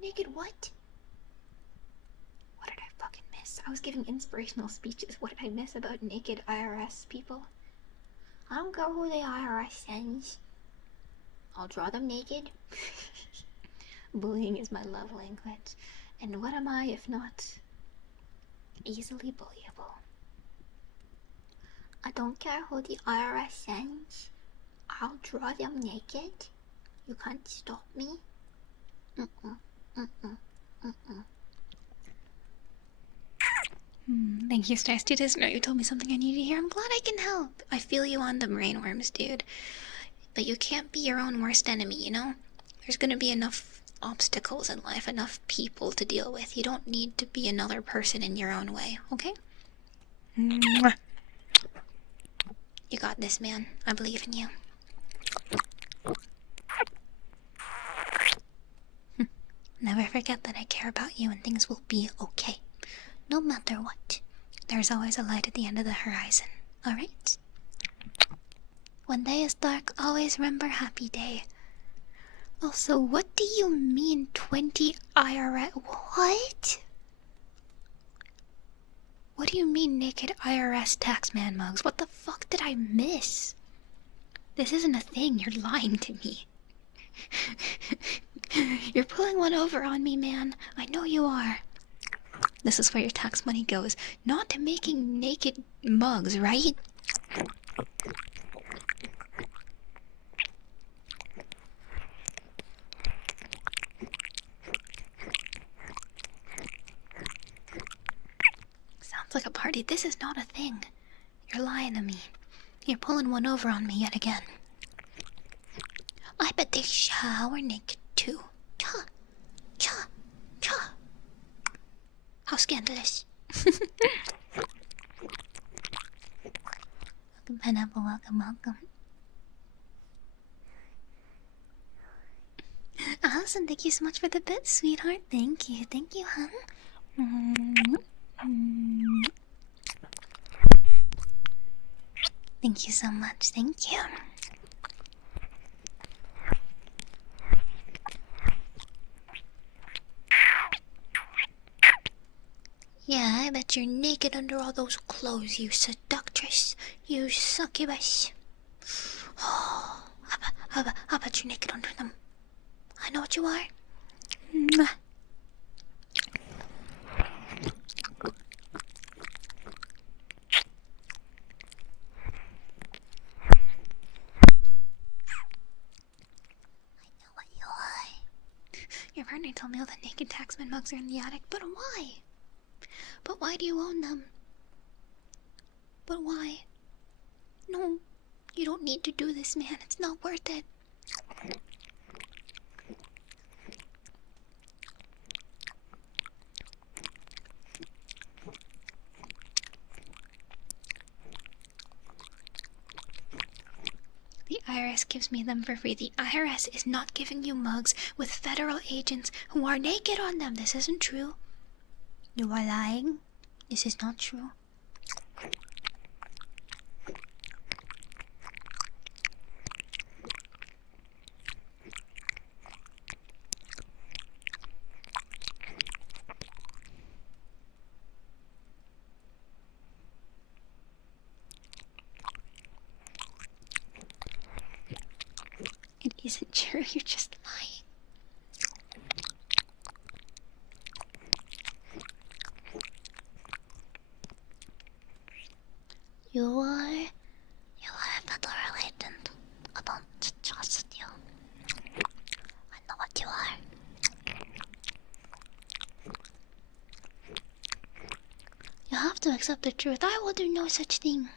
Naked what? What did I fucking miss? I was giving inspirational speeches. What did I miss about naked IRS people? I don't care who the IRS sends. I'll draw them naked. Bullying is my love language. And what am I if not easily bullyable? I don't care who the IRS sends. I'll draw them naked. You can't stop me. Thank you, Stars. Dude, doesn't know you told me something I need to hear. I'm glad I can help. I feel you on the brainworms, dude. But you can't be your own worst enemy, you know? There's gonna be enough obstacles in life, enough people to deal with. You don't need to be another person in your own way, okay? You got this, man. I believe in you. Never forget that I care about you and things will be okay. No matter what. There's always a light at the end of the horizon, alright? When day is dark, always remember happy day. Also, what do you mean 20 IRS? What? What do you mean naked IRS taxman mugs? What the fuck did I miss? This isn't a thing, you're lying to me. You're pulling one over on me, man. I know you are. This is where your tax money goes. Not to making naked mugs, right? Sounds like a party. This is not a thing. You're lying to me. You're pulling one over on me yet again. I bet they shower naked too. Cha, cha, cha. How scandalous. Welcome, Pineapple. Welcome, welcome. Awesome. Thank you so much for the bit, sweetheart. Thank you. Thank you, hun. Thank you so much. Thank you. Yeah, I bet you're naked under all those clothes, you seductress. You succubus. Oh, I bet you're naked under them. I know what you are. Mwah. Your partner told me all the naked taxman mugs are in the attic, but why? But why do you own them? But why? No, you don't need to do this, man. It's not worth it. The IRS gives me them for free. The IRS is not giving you mugs with federal agents who are naked on them. This isn't true. You are lying. This is not true. It isn't true. You're just lying. You are a federal agent. I don't trust you. I know what you are. You have to accept the truth. I will do no such thing.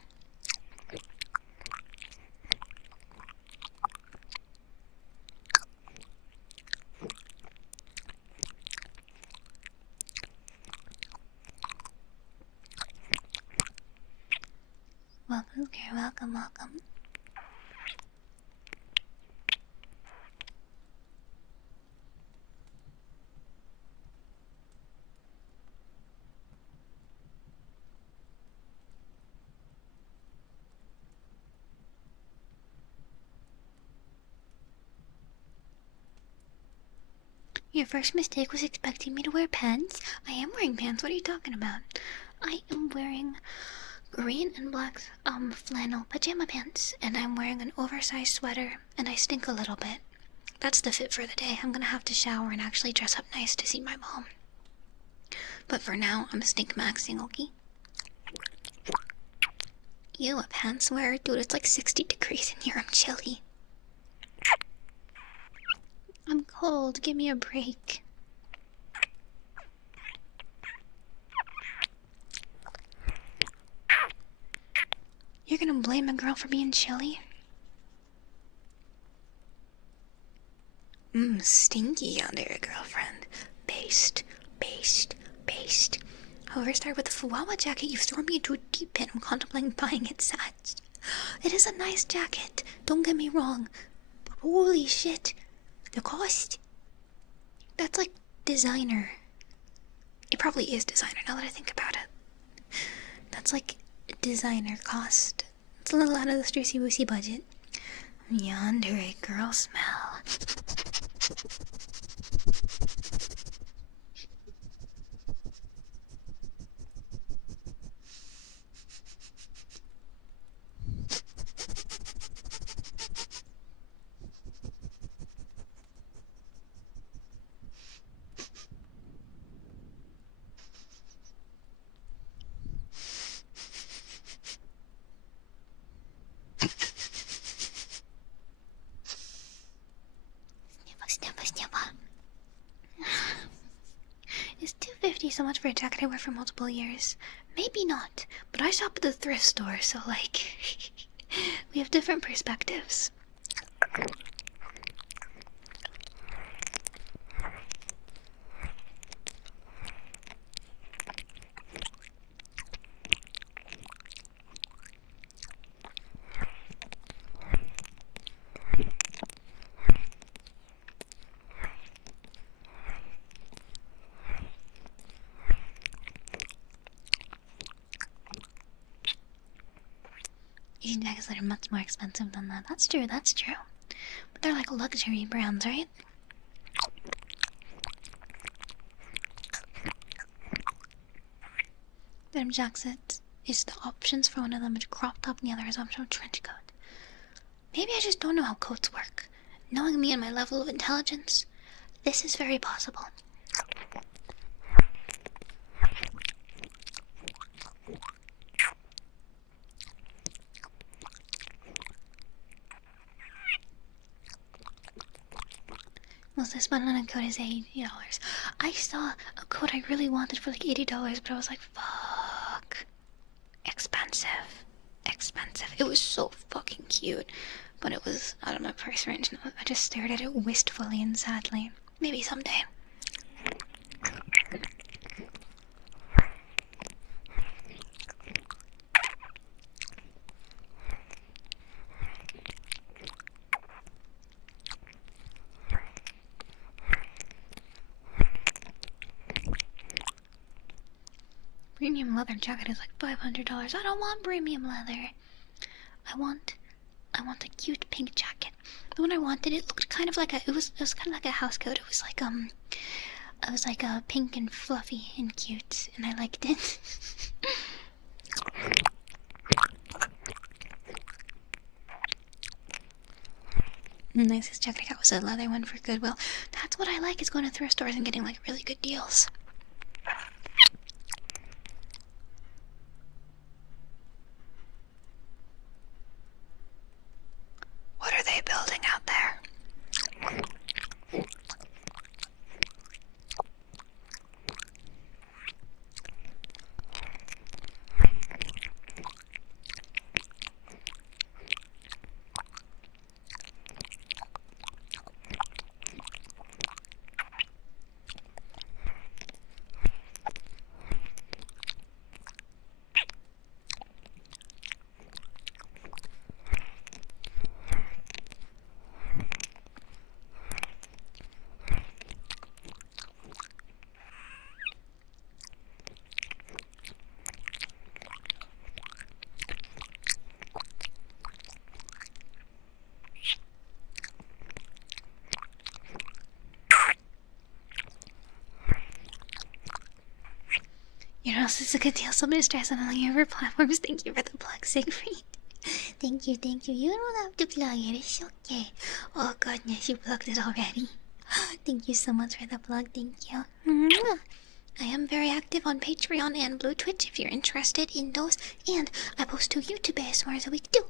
Welcome, okay, welcome. Your first mistake was expecting me to wear pants. I am wearing pants. What are you talking about? I am wearing green and black flannel pajama pants, and I'm wearing an oversized sweater, and I stink a little bit. That's the fit for the day. I'm gonna have to shower and actually dress up nice to see my mom. But for now, I'm stink maxing, okay? You a pants wearer? Dude, it's like 60 degrees in here. I'm chilly. I'm cold. Give me a break. You're gonna blame a girl for being chilly? Stinky on there, girlfriend. Based. However, start with the Fuwawa jacket. You've thrown me into a deep pit. I'm contemplating buying it such. It is a nice jacket. Don't get me wrong. But holy shit. The cost? That's like designer. It probably is designer now that I think about it. That's like designer cost. It's a little out of the Streissel Woosey budget. Yonder a girl smell. Is $2.50 so much for a jacket I wear for multiple years? Maybe not, but I shop at the thrift store, so like, we have different perspectives. Asian jackets that are much more expensive than that. That's true. But they're like luxury brands, right? Denim jacket is the options for one of them is crop top and the other is optional trench coat. Maybe I just don't know how coats work. Knowing me and my level of intelligence, this is very possible. Most I spent on a coat is $80. I saw a coat I really wanted for like $80, but I was like, fuck. Expensive. cute, but it was out of my price range. I just stared at it wistfully and sadly. Maybe someday. Premium leather jacket is like $500. I don't want premium leather. I want a cute pink jacket. The one I wanted, it looked kind of like it was kind of like a house coat. It was like pink and fluffy and cute, and I liked it. The nicest jacket I got was a leather one for Goodwill. That's what I like, is going to thrift stores and getting like really good deals. What are they building out there? You know, this is a good deal. Somebody's stressing on your other platforms. Thank you for the plug, Siegfried. Thank you, thank you. You don't have to plug it. It's okay. Oh goodness, you plugged it already. Thank you so much for the plug. Thank you. I am very active on Patreon and Blue Twitch if you're interested in those. And I post 2 YouTube ASMRs a week too.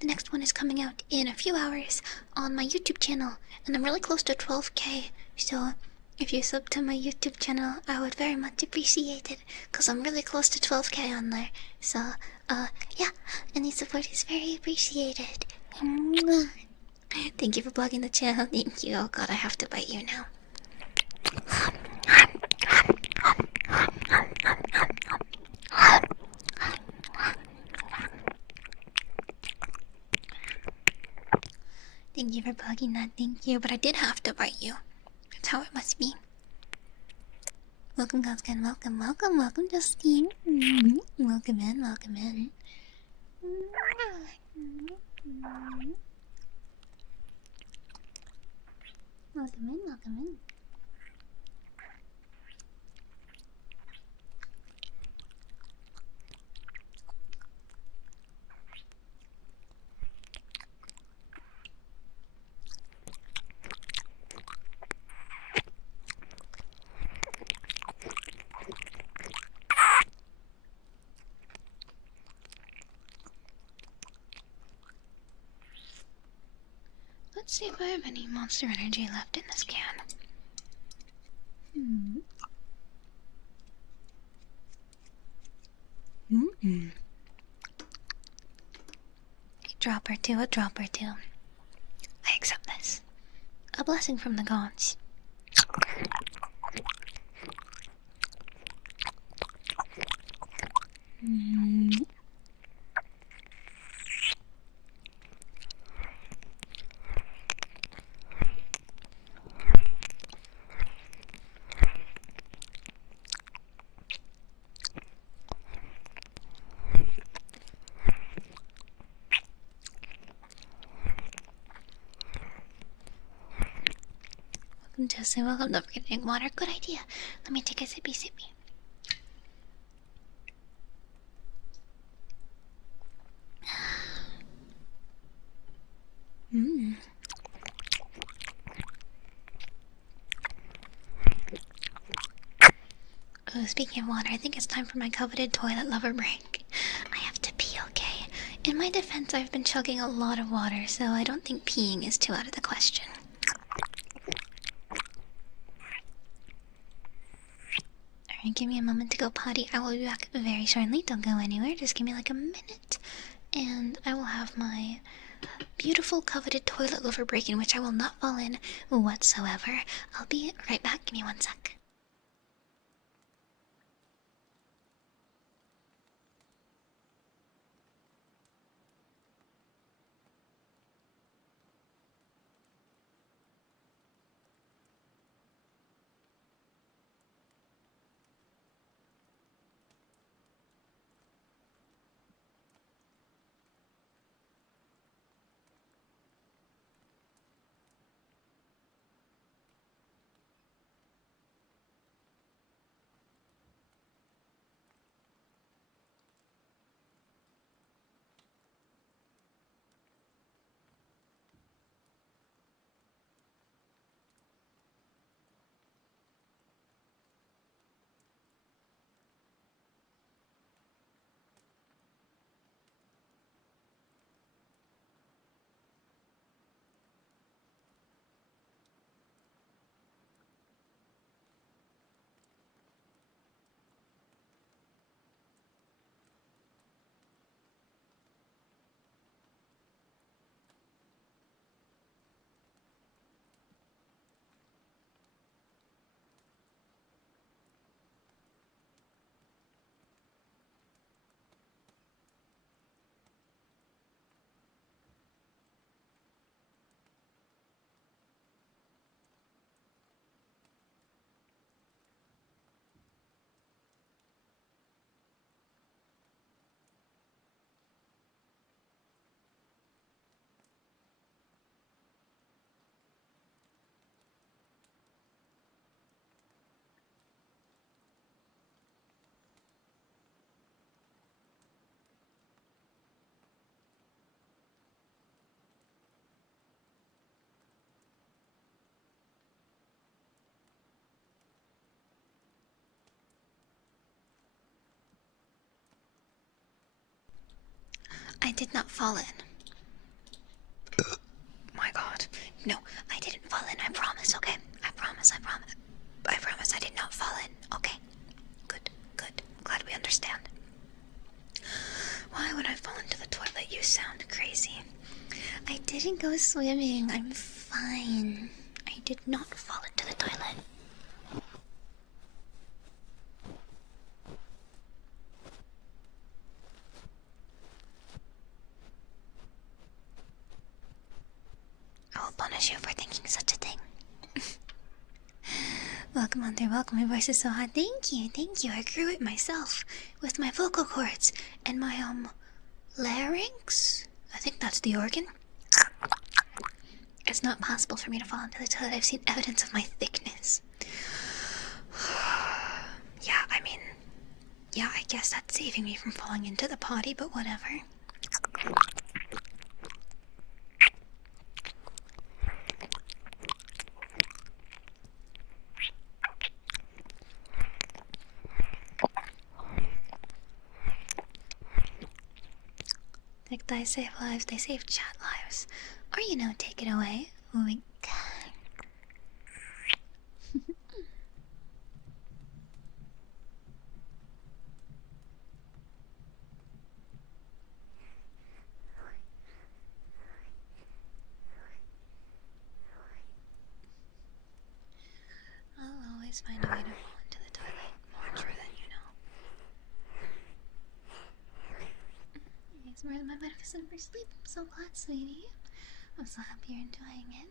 The next one is coming out in a few hours on my YouTube channel, and I'm really close to 12K. So if you sub to my YouTube channel, I would very much appreciate it, because I'm really close to 12K on there. So, yeah, any support is very appreciated. Thank you for plugging the channel. Thank you. Oh god, I have to bite you now. Thank you for plugging that. Thank you. But I did have to bite you. That's how it must be. Welcome, Godskin. Welcome, welcome, welcome, Justine. Welcome in, welcome in. Welcome in, welcome in. Let's see if I have any Monster Energy left in this can. A drop or two, a drop or two. I accept this. A blessing from the gods. Welcome to say welcome. Don't forget to drink water. Good idea. Let me take a sippy sippy. Oh, speaking of water, I think it's time for my coveted toilet lover break. I have to pee, okay? In my defense, I've been chugging a lot of water, so I don't think peeing is too out of the question. Alright, give me a moment to go potty. I will be back very shortly. Don't go anywhere. Just give me like a minute. And I will have my beautiful, coveted toilet lover break in which I will not fall in whatsoever. I'll be right back. Give me 1 sec. I did not fall in. My god. No, I didn't fall in. I promise, okay? I promise. I promise I did not fall in, okay? Good. Glad we understand. Why would I fall into the toilet? You sound crazy. I didn't go swimming. I'm fine. I did not fall into the toilet. I will punish you for thinking such a thing. Welcome on there, welcome. My voice is so hot. Thank you. I grew it myself with my vocal cords and my larynx. I think that's the organ. It's not possible for me to fall into the toilet. I've seen evidence of my thickness. Yeah, I guess that's saving me from falling into the potty, but whatever. Like, they save lives, they save chat lives. Or, take it away. Wink. I'll always find a way to fall into the toilet. More true than you know. It's more than my medicine for sleep. I'm so glad, sweetie. I'm so happy you're enjoying it.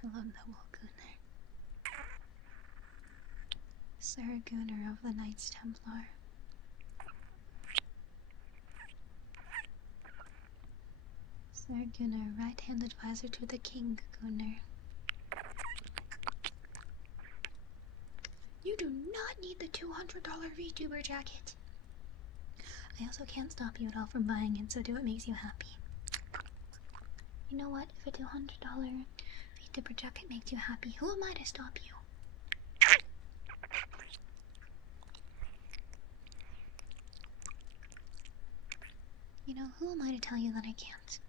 Hello, noble Gunner. Sir Gunner of the Knights Templar. Sir Gunner, right-hand advisor to the King Gunner. You do not need the $200 Vtuber jacket. I also can't stop you at all from buying it, so do what makes you happy. You know what? If a $200 Vtuber jacket makes you happy, who am I to stop you? Who am I to tell you that I can't?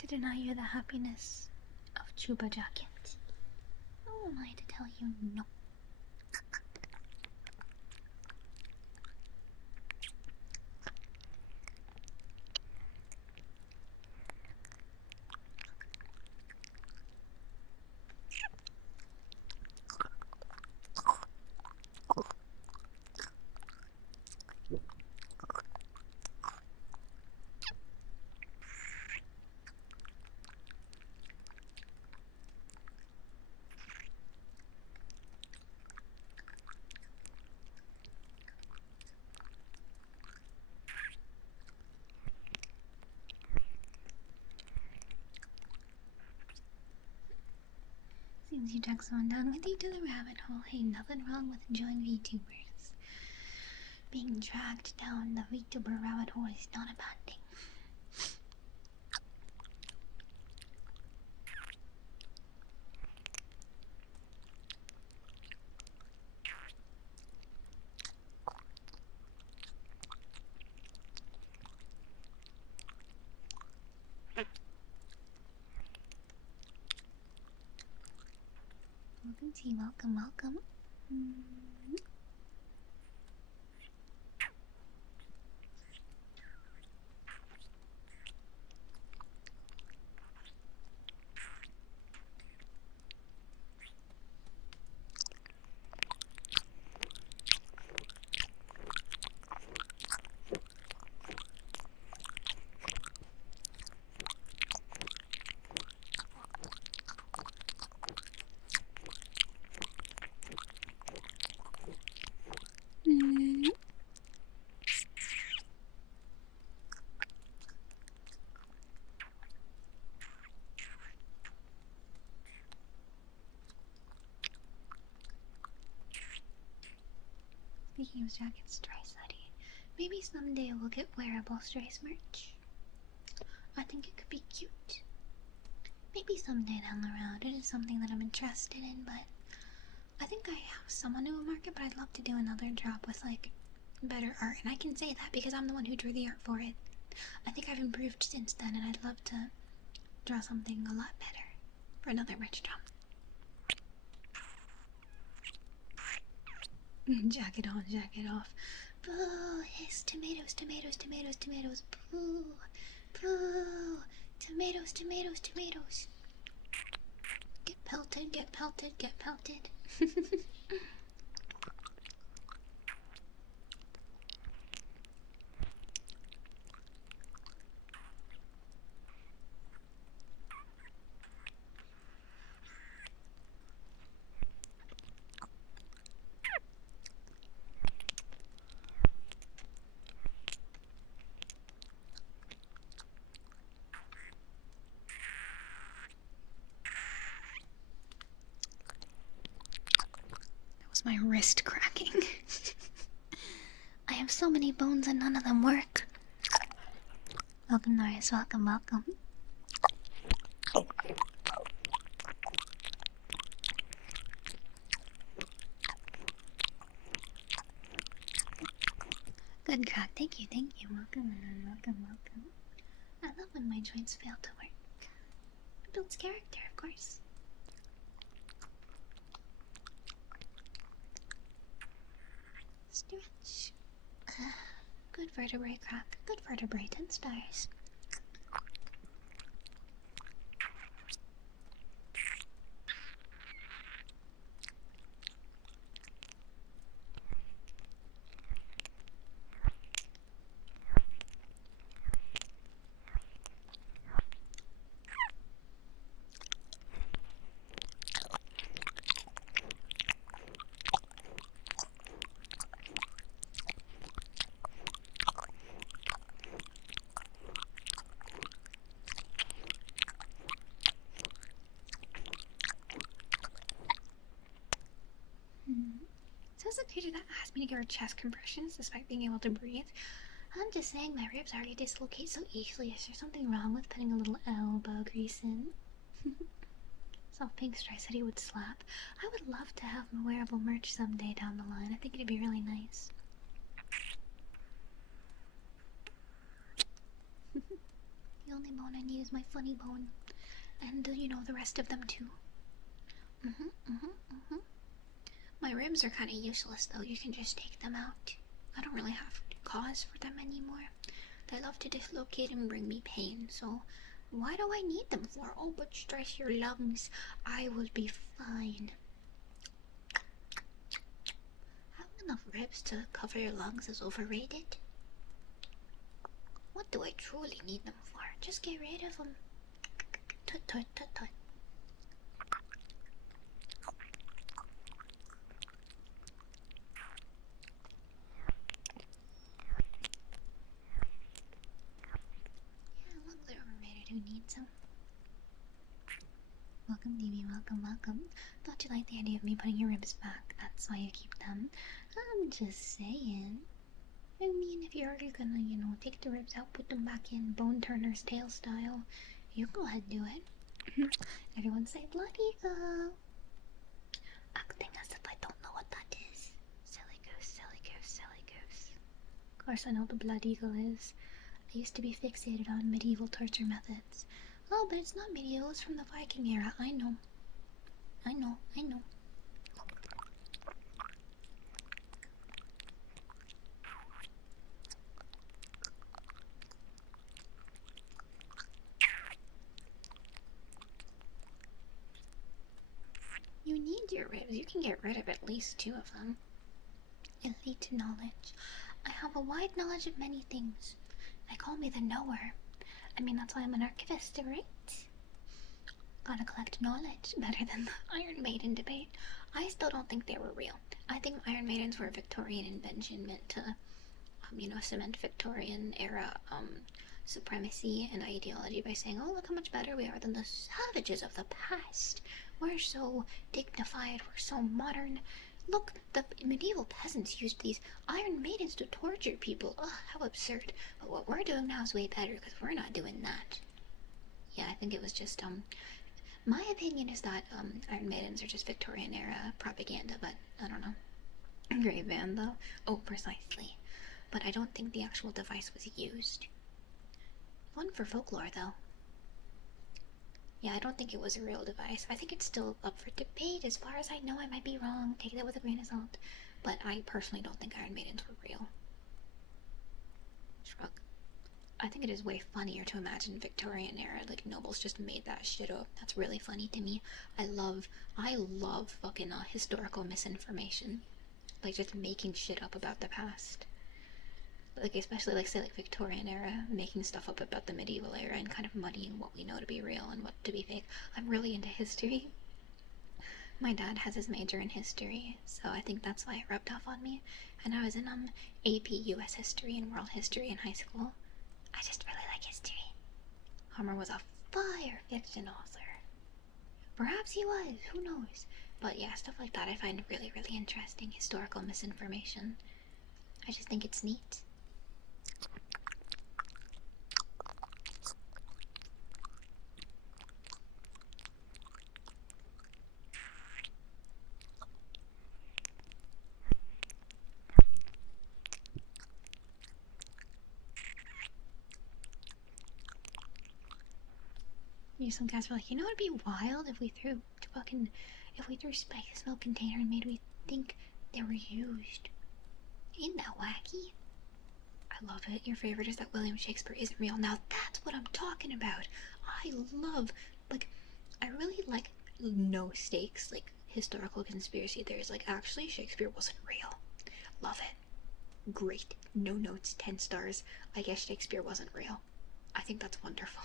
to deny you the happiness of Chuba Jacket. Who am I to tell you no? Seems you dragged someone down with you to the rabbit hole. Hey, nothing wrong with enjoying VTubers. Being dragged down the VTuber rabbit hole is not a bad thing. Welcome to you, welcome. Speaking of jackets, Streissel, maybe someday we'll get wearable Streissel merch. I think it could be cute. Maybe someday down the road. It is something that I'm interested in, but I think I have someone who will market, but I'd love to do another drop with like better art. And I can say that because I'm the one who drew the art for it. I think I've improved since then, and I'd love to draw something a lot better for another merch drop. Jacket on, jacket off. Boo! Hiss, tomatoes, tomatoes, tomatoes, tomatoes. Boo! Boo! Tomatoes, tomatoes, tomatoes. Get pelted, get pelted, get pelted. My wrist cracking. I have so many bones and none of them work. Welcome, Norris. Welcome, welcome. Good crack. Thank you, thank you. Welcome, welcome, welcome. I love when my joints fail to work. It builds character, of course. Stretch. Good vertebrae crack. Good vertebrae. 10 stars. Says the creature that asked me to give her chest compressions despite being able to breathe. I'm just saying my ribs already dislocate so easily. Is there something wrong with putting a little elbow grease in? Soft Pink Stripe said he would slap. I would love to have wearable merch someday down the line. I think it'd be really nice. The only bone I need is my funny bone. And, you know, the rest of them too. My ribs are kind of useless though, you can just take them out. I don't really have cause for them anymore. They love to dislocate and bring me pain, so why do I need them for? Oh, but stress your lungs. I will be fine. Having enough ribs to cover your lungs is overrated. What do I truly need them for? Just get rid of them. Tut tut tut tut. Yeah, lungs are overrated. Who needs them? Welcome, DB. Welcome, welcome. Thought you liked the idea of me putting your ribs back. That's why you keep them. I'm just saying. I mean, if you're already gonna, you know, take the ribs out, put them back in, Bone Turner's tail style, you go ahead and do it. Everyone say Blood Eagle! Acting as if I don't know what that is. Silly goose, silly goose, silly goose. Of course I know what the Blood Eagle is. I used to be fixated on medieval torture methods. Oh, but it's not medieval, it's from the Viking era. I know. I know, I know. You need your ribs. You can get rid of at least 2 of them. Elite knowledge. I have a wide knowledge of many things. They call me the knower. I mean, that's why I'm an archivist, right? Gotta collect knowledge. Better than the Iron Maiden debate. I still don't think they were real. I think Iron Maidens were a Victorian invention meant to, you know, cement Victorian era, supremacy and ideology by saying, oh, look how much better we are than the savages of the past. We're so dignified, we're so modern. Look, the medieval peasants used these Iron Maidens to torture people. Ugh, how absurd. But what we're doing now is way better because we're not doing that. Yeah, I think it was just, my opinion is that, Iron Maidens are just Victorian era propaganda, but I don't know. Great band, though. Oh, precisely. But I don't think the actual device was used. Fun for folklore, though. Yeah, I don't think it was a real device. I think it's still up for debate. As far as I know, I might be wrong. Take that with a grain of salt. But I personally don't think Iron Maidens were real. Shrug. I think it is way funnier to imagine Victorian era, like nobles just made that shit up. That's really funny to me. I love fucking historical misinformation. Like just making shit up about the past. Like especially like say like Victorian era, making stuff up about the medieval era and kind of muddying what we know to be real and what to be fake. I'm really into history. My dad has his major in history, so I think that's why it rubbed off on me. And I was in AP US history and world history in high school. I just really like history. Homer was a fire fiction author. Perhaps he was, who knows? But yeah, stuff like that I find really, really interesting. Historical misinformation. I just think it's neat. Some guys were like, you know, it'd be wild if we threw spice milk container and made we think they were used. Ain't that wacky? I love it. Your favorite is that William Shakespeare isn't real. Now that's what I'm talking about. I love, like, I really like no stakes, like historical conspiracy theories. Like, actually, Shakespeare wasn't real. Love it. Great. No notes. 10 stars. I guess Shakespeare wasn't real. I think that's wonderful.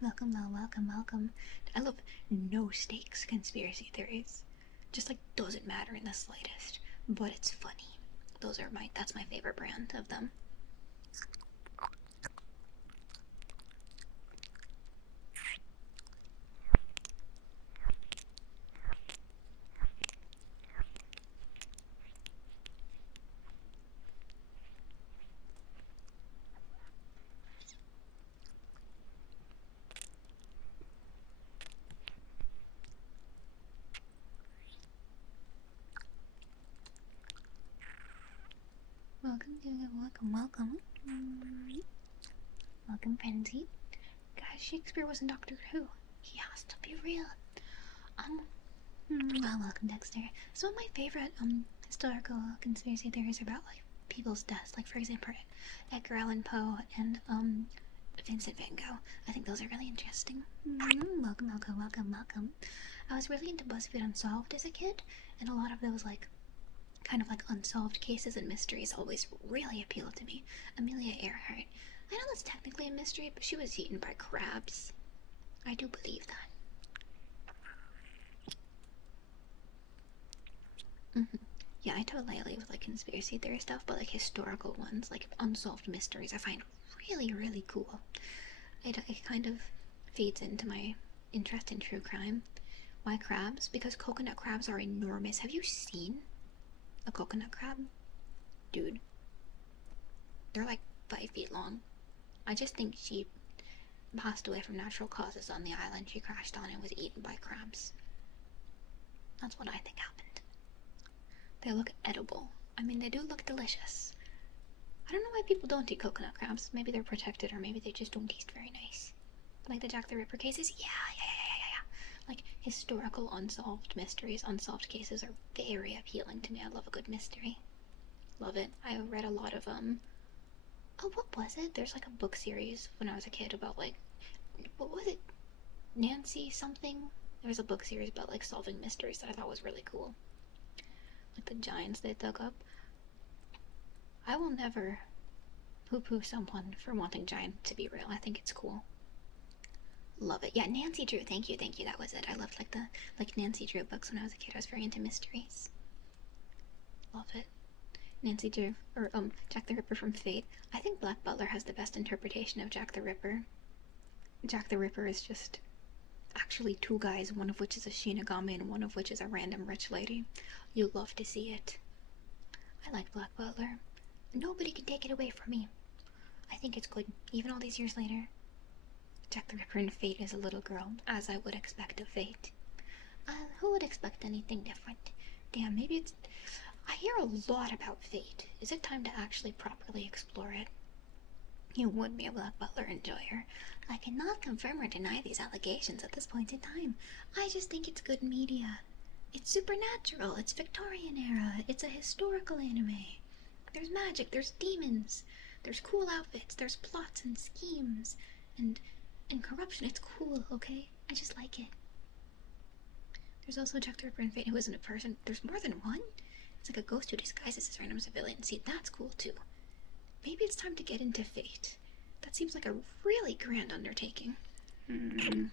Welcome, Mel. Welcome, welcome. I love no stakes conspiracy theories. Just like doesn't matter in the slightest, but it's funny. That's my favorite brand of them. Welcome, welcome. Welcome, Frenzy. Shakespeare was in Doctor Who. He has to be real. Well, welcome, Dexter. Some of my favorite historical conspiracy theories are about like people's deaths. Like for example, Edgar Allan Poe and Vincent Van Gogh. I think those are really interesting. Welcome, welcome, welcome, welcome. I was really into BuzzFeed Unsolved as a kid, and a lot of those like kind of like unsolved cases and mysteries always really appealed to me. Amelia Earhart. I know that's technically a mystery, but she was eaten by crabs. I do believe that. Yeah, I totally with like conspiracy theory stuff, but like historical ones, like unsolved mysteries, I find really, really cool. It kind of feeds into my interest in true crime. Why crabs? Because coconut crabs are enormous. Have you seen a coconut crab? Dude. They're like 5 feet long. I just think she passed away from natural causes on the island she crashed on and was eaten by crabs. That's what I think happened. They look edible. I mean, they do look delicious. I don't know why people don't eat coconut crabs. Maybe they're protected, or maybe they just don't taste very nice. Like the Jack the Ripper cases? Yeah. Like, historical unsolved mysteries, unsolved cases are very appealing to me. I love a good mystery. Love it. I read a lot of, oh, what was it? There's like a book series when I was a kid about, like, what was it? Nancy something? There was a book series about, like, solving mysteries that I thought was really cool. Like the giants they dug up. I will never poo-poo someone for wanting giant to be real. I think it's cool. Love it. Yeah, Nancy Drew. Thank you. That was it. I loved like Nancy Drew books when I was a kid. I was very into mysteries. Love it. Nancy Drew, or Jack the Ripper from Fate. I think Black Butler has the best interpretation of Jack the Ripper. Jack the Ripper is just actually two guys, one of which is a Shinigami and one of which is a random rich lady. You'll love to see it. I like Black Butler. Nobody can take it away from me. I think it's good, even all these years later. Jack the Ripper in Fate is a little girl, as I would expect of Fate. Who would expect anything different? Damn, maybe it's... I hear a lot about Fate. Is it time to actually properly explore it? You would be a Black Butler enjoyer. I cannot confirm or deny these allegations at this point in time. I just think it's good media. It's supernatural, it's Victorian era, it's a historical anime. There's magic, there's demons, there's cool outfits, there's plots and schemes, and corruption. It's cool, okay? I just like it. There's also Jack the Ripper in Fate who isn't a person. There's more than one? It's like a ghost who disguises as random civilian. See, that's cool too. Maybe it's time to get into Fate. That seems like a really grand undertaking. Welcome,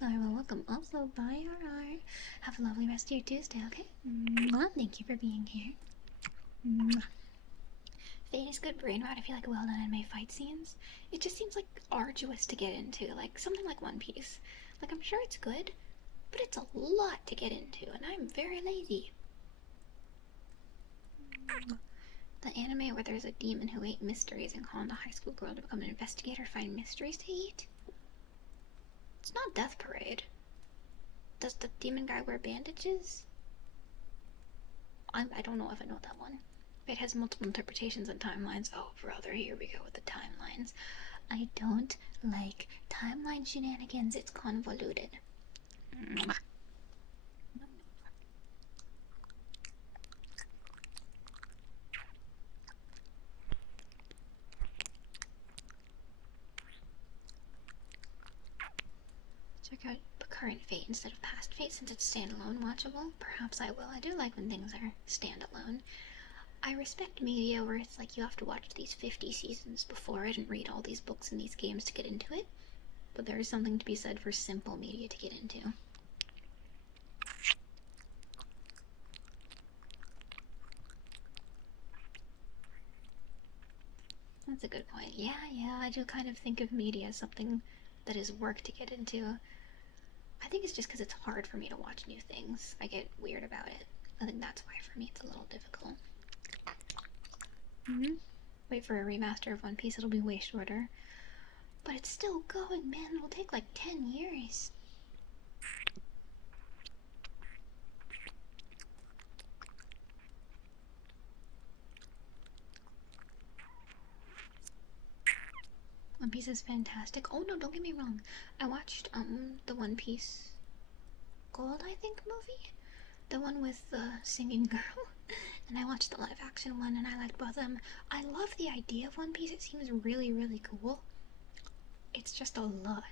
Zarwa. Welcome also. Bye, RR. Have a lovely rest of your Tuesday, okay? Thank you for being here. Fate is good brain rot. I feel like well done anime fight scenes. It just seems like arduous to get into, like something like One Piece. Like, I'm sure it's good, but it's a lot to get into, and I'm very lazy. The anime where there's a demon who ate mysteries and conned a high school girl to become an investigator, find mysteries to eat? It's not Death Parade. Does the demon guy wear bandages? I don't know if I know that one. It has multiple interpretations and timelines. Oh, brother, here we go with the timelines. I don't like timeline shenanigans. It's convoluted. Check out the current Fate instead of past Fate since it's standalone watchable. Perhaps I will. I do like when things are standalone. I respect media where it's like you have to watch these 50 seasons before it and read all these books and these games to get into it. But there is something to be said for simple media to get into. That's a good point. Yeah, I do kind of think of media as something that is work to get into. I think it's just because it's hard for me to watch new things. I get weird about it. I think that's why for me it's a little difficult. Wait for a remaster of One Piece, it'll be way shorter. But it's still going, man. It'll take like 10 years. One Piece is fantastic. Oh no, don't get me wrong. I watched the One Piece Gold, I think, movie. The one with the singing girl. And I watched the live action one and I liked both of them. I love the idea of One Piece. It seems really, really cool. It's just a lot.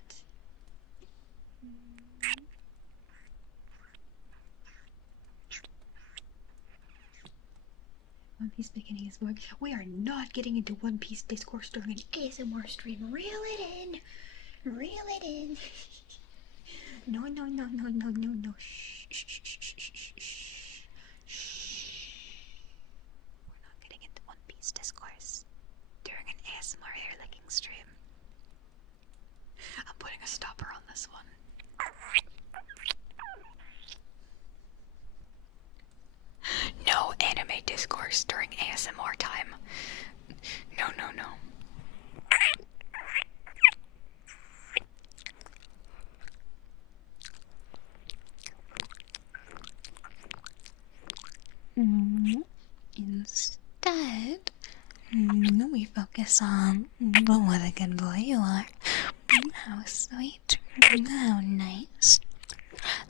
One Piece beginning is boring. We are not getting into One Piece discourse during an ASMR stream. Reel it in. Reel it in. No, no, no, no, no, no, no. Shh, shh, shh, shh, shh, shh, shh. We're not getting into One Piece discourse during an ASMR hair licking stream. I'm putting a stopper on this one. No anime discourse during ASMR time. No, no, no. Instead, we focus on what a good boy you are. How sweet, how nice,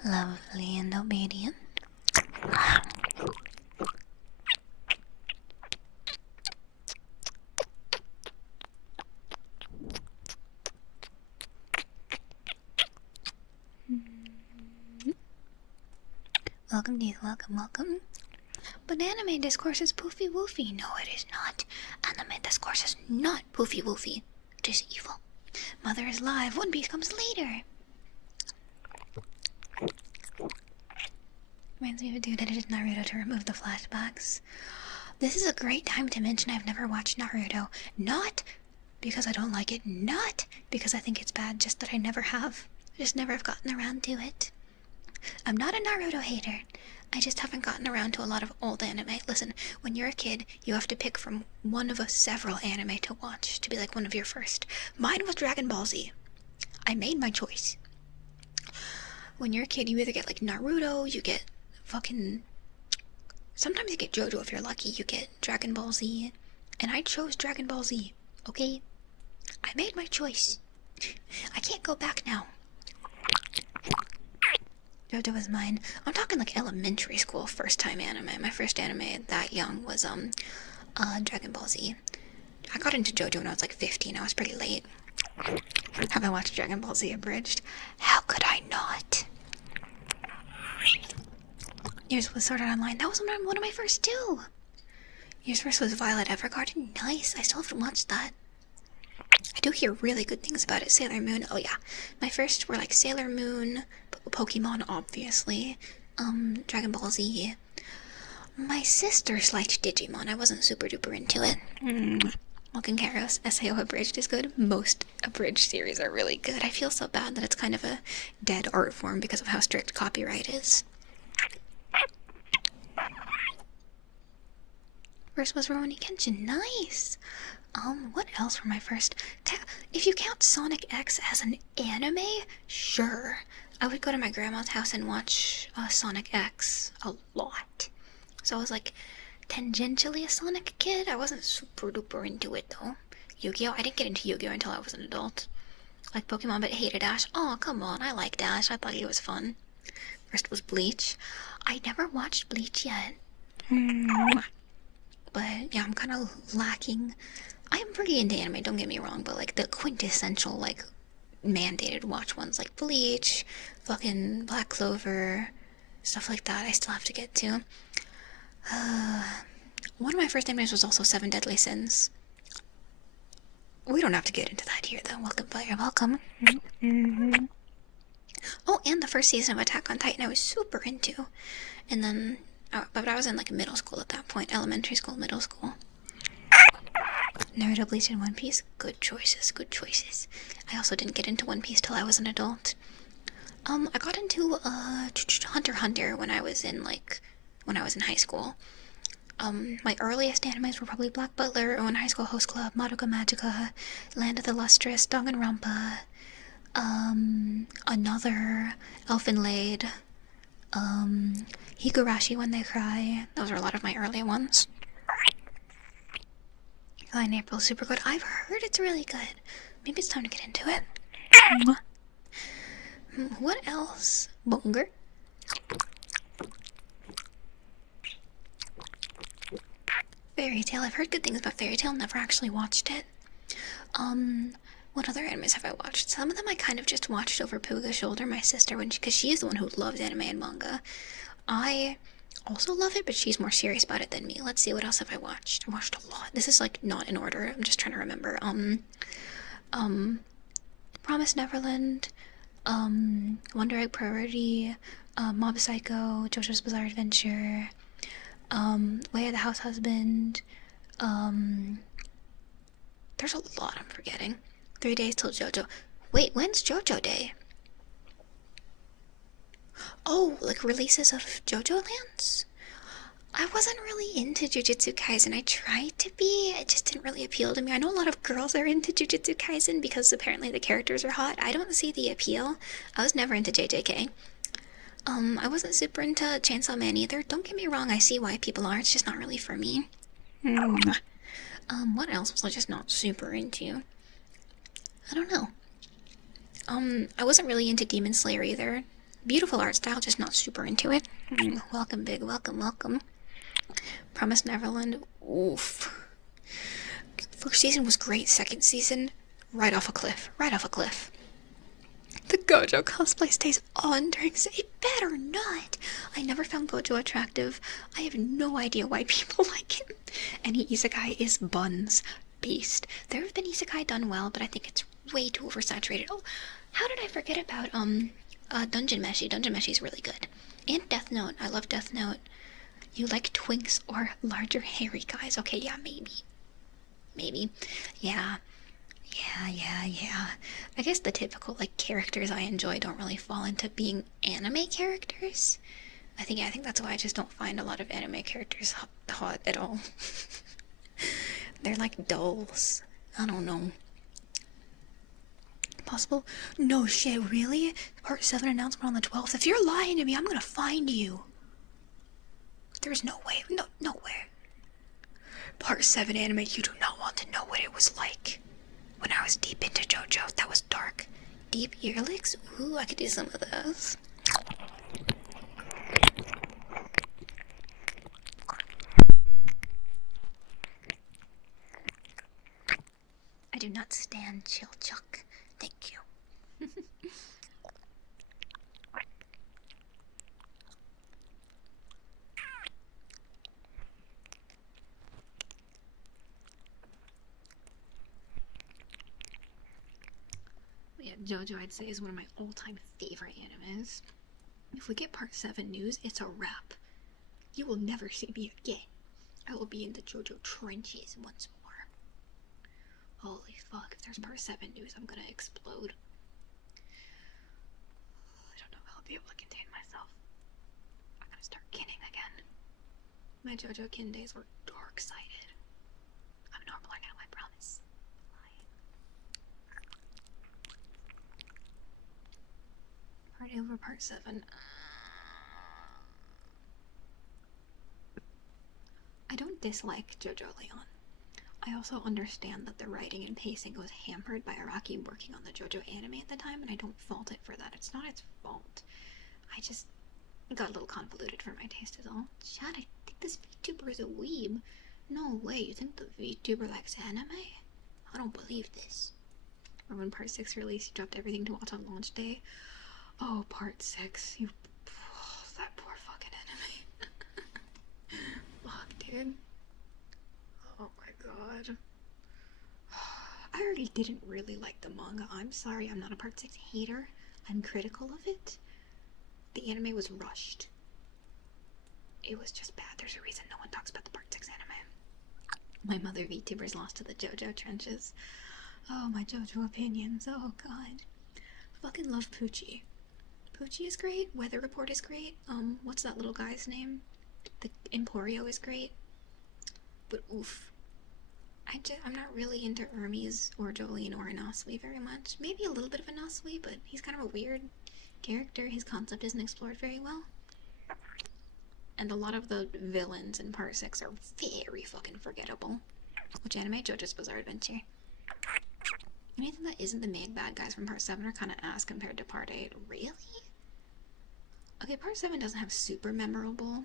lovely and obedient. Welcome, dear. Welcome. But anime discourse is poofy woofy. No, it is not. Anime discourse is not poofy woofy. It is evil. Mother is live. One Piece comes later. Reminds me of a dude edited Naruto to remove the flashbacks. This is a great time to mention I've never watched Naruto. Not because I don't like it. Not because I think it's bad. Just that I never have. I just never have gotten around to it. I'm not a Naruto hater. I just haven't gotten around to a lot of old anime. Listen, when you're a kid, you have to pick from one of several anime to watch to be like one of your first. Mine was Dragon Ball Z. I made my choice. When you're a kid, you either get like Naruto, you get fucking... Sometimes you get JoJo if you're lucky, you get Dragon Ball Z. And I chose Dragon Ball Z, okay? I made my choice. I can't go back now. JoJo was mine. I'm talking like elementary school, first time anime. My first anime that young was Dragon Ball Z. I got into JoJo when I was like 15. I was pretty late. Have I watched Dragon Ball Z abridged? How could I not? Yours was Sword Art Online. That was one of my first two. Yours first was Violet Evergarden. Nice. I still haven't watched that. I do hear really good things about it. Sailor Moon. Oh yeah. My first were like Sailor Moon, Pokemon obviously, Dragon Ball Z. My sisters liked Digimon. I wasn't super duper into it. Walking Karos, SAO abridged is good. Most abridged series are really good. I feel so bad that it's kind of a dead art form because of how strict copyright is. First was Rurouni Kenshin. Nice! What else were my first? If you count Sonic X as an anime, sure. I would go to my grandma's house and watch Sonic X a lot. So I was like tangentially a Sonic kid. I wasn't super duper into it though. Yu-Gi-Oh! I didn't get into Yu-Gi-Oh! Until I was an adult. Like Pokemon, but hated Ash. Oh, come on, I liked Ash. I thought he was fun. First was Bleach. I never watched Bleach yet. But yeah, I'm kind of lacking. I am pretty into anime, don't get me wrong, but like the quintessential, like, mandated watch ones like Bleach, fucking Black Clover, stuff like that, I still have to get to. One of my first animes was also Seven Deadly Sins. We don't have to get into that here, though. Welcome, but you're welcome. Oh, and the first season of Attack on Titan I was super into. And then, but I was in like middle school at that point, elementary school, middle school. Naruto, Bleach, and One Piece. Good choices, good choices. I also didn't get into One Piece till I was an adult. I got into Hunter x Hunter when I was in high school. My earliest animes were probably Black Butler, Owen High School Host Club, Madoka Magica, Land of the Lustrous, Danganronpa, another Elfenlaid, Higurashi When They Cry. Those are a lot of my early ones. In April, super good. I've heard it's really good. maybe it's time to get into it. What else? Bunger. Fairy Tail. I've heard good things about Fairy Tail, never actually watched it. What other animes have I watched? Some of them I kind of just watched over Puga's shoulder, my sister, because she is the one who loves anime and manga. I also love it, but she's more serious about it than me. Let's see, what else have I watched? I watched a lot. This is like not in order. I'm just trying to remember. Promise Neverland, Wonder Egg Priority, Mob Psycho, JoJo's Bizarre Adventure, Way of the House Husband, there's a lot I'm forgetting. 3 days till JoJo. Wait, when's JoJo Day? Oh, like releases of JoJo Lands? I wasn't really into Jujutsu Kaisen. I tried to be, it just didn't really appeal to me. I know a lot of girls are into Jujutsu Kaisen because apparently the characters are hot. I don't see the appeal. I was never into JJK. I wasn't super into Chainsaw Man either. Don't get me wrong, I see why people are. It's just not really for me. What else was I just not super into? I don't know. I wasn't really into Demon Slayer either. Beautiful art style, just not super into it. Welcome, Big. Welcome, welcome. Promise Neverland. Oof. First season was great. Second season, right off a cliff. Right off a cliff. The Gojo cosplay stays on during it better not. I never found Gojo attractive. I have no idea why people like him. Any isekai is buns. Beast. There have been isekai done well, but I think it's way too oversaturated. Oh, how did I forget about Dungeon Meshi? Dungeon Meshi is really good. And Death Note. I love Death Note. You like twinks or larger hairy guys? Okay, yeah, maybe. Maybe. Yeah. I guess the typical, like, characters I enjoy don't really fall into being anime characters. I think that's why I just don't find a lot of anime characters hot at all. They're like dolls. I don't know. Possible? No shit, really? Part 7 announcement on the 12th? If you're lying to me, I'm gonna find you. There's no way. No way. Part 7 anime, you do not want to know what it was like. When I was deep into JoJo, that was dark. Deep ear licks? Ooh, I could do some of those. I do not stand chill chuck. Thank you. Yeah, JoJo I'd say is one of my all-time favorite animes. If we get part 7 news, it's a wrap. You will never see me again. I will be in the JoJo trenches once more. Holy fuck, if there's part 7 news, I'm gonna explode. I don't know if I'll be able to contain myself. I'm gonna start kinning again. My JoJo kin days were dark-sided. I'm normal now, I promise. Part over part 7. I don't dislike JoJo Leon. I also understand that the writing and pacing was hampered by Araki working on the JoJo anime at the time, and I don't fault it for that. It's not its fault. I just got a little convoluted for my taste is all. Chad, I think this VTuber is a weeb. No way, you think the VTuber likes anime? I don't believe this. Or when part 6 released, you dropped everything to watch on launch day. Oh, part 6, you... Oh, that poor fucking anime. Fuck, dude. Oh my god. I already didn't really like the manga. I'm sorry, I'm not a part 6 hater. I'm critical of it. The anime was rushed. It was just bad. There's a reason no one talks about the part 6 anime. My mother VTubers lost to the JoJo trenches. Oh, my JoJo opinions. Oh god. Fucking love Poochie. Poochie is great. Weather Report is great. What's that little guy's name? The Emporio is great. But oof. I'm not really into Hermes or Jolene or Inasui very much. Maybe a little bit of Inasui, but he's kind of a weird character. His concept isn't explored very well. And a lot of the villains in part 6 are very fucking forgettable. Which anime? JoJo's Bizarre Adventure. Anything that isn't the main bad guys from part 7 are kind of ass compared to part 8. Really? Okay, part 7 doesn't have super memorable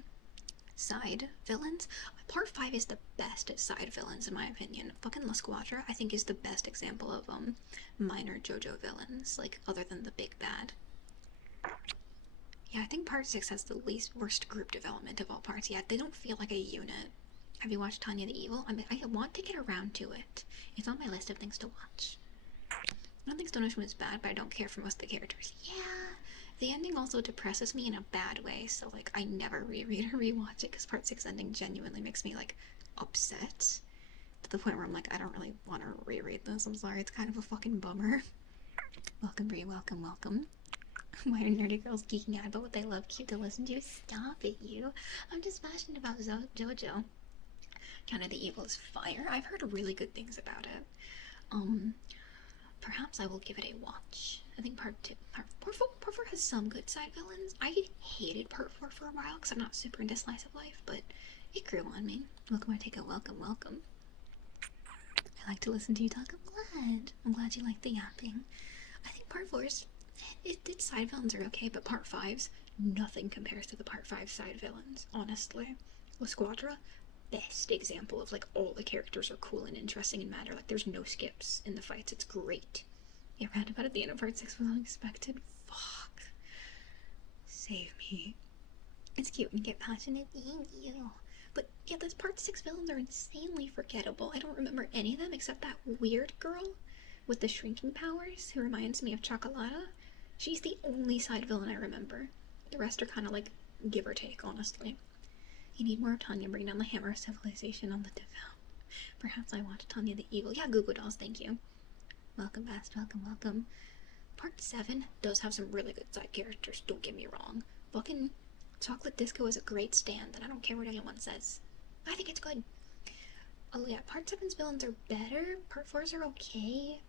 side villains. Part 5 is the best at side villains in my opinion. Fucking La Squadra I think is the best example of minor JoJo villains, like other than the big bad. Yeah, I think part 6 has the least worst group development of all parts. Yeah, they don't feel like a unit. Have you watched Tanya the Evil? I mean, I want to get around to it. It's on my list of things to watch. I don't think Stone Ocean was bad, but I don't care for most of the characters. Yeah, the ending also depresses me in a bad way, so like I never reread or rewatch it because part 6 ending genuinely makes me like upset to the point where I'm like, I don't really want to reread this. I'm sorry, it's kind of a fucking bummer. Welcome, Brie. Welcome, welcome. Why are nerdy girls geeking out about what they love? Cute to listen to. Stop it, you. I'm just passionate about JoJo. Counter the Evil is fire. I've heard really good things about it. Perhaps I will give it a watch. I think part 4 has some good side villains. I hated part 4 for a while because I'm not super into slice of life, but it grew on me. Welcome, Artika. Welcome, welcome. I like to listen to you talk. I'm glad you like the yapping. I think part 4's its side villains are okay, but part 5's nothing compares to the part 5 side villains, honestly. La Squadra, best example of like all the characters are cool and interesting and matter. Like there's no skips in the fights. It's great. Yeah, roundabout at the end of part 6 was unexpected. Fuck. Save me. It's cute when you get passionate. Thank you. But yeah, those part 6 villains are insanely forgettable. I don't remember any of them except that weird girl with the shrinking powers who reminds me of Chocolata. She's the only side villain I remember. The rest are kind of like give or take, honestly. You need more of Tanya. Bring down the hammer of civilization on the devout. Perhaps I watch Tanya the Evil. Yeah, Google Dolls, thank you. Welcome, Bast. Welcome, welcome. Part 7 does have some really good side characters, don't get me wrong. Fucking Chocolate Disco is a great stand, and I don't care what anyone says. I think it's good. Oh yeah, part 7's villains are better. Part 4's are okay.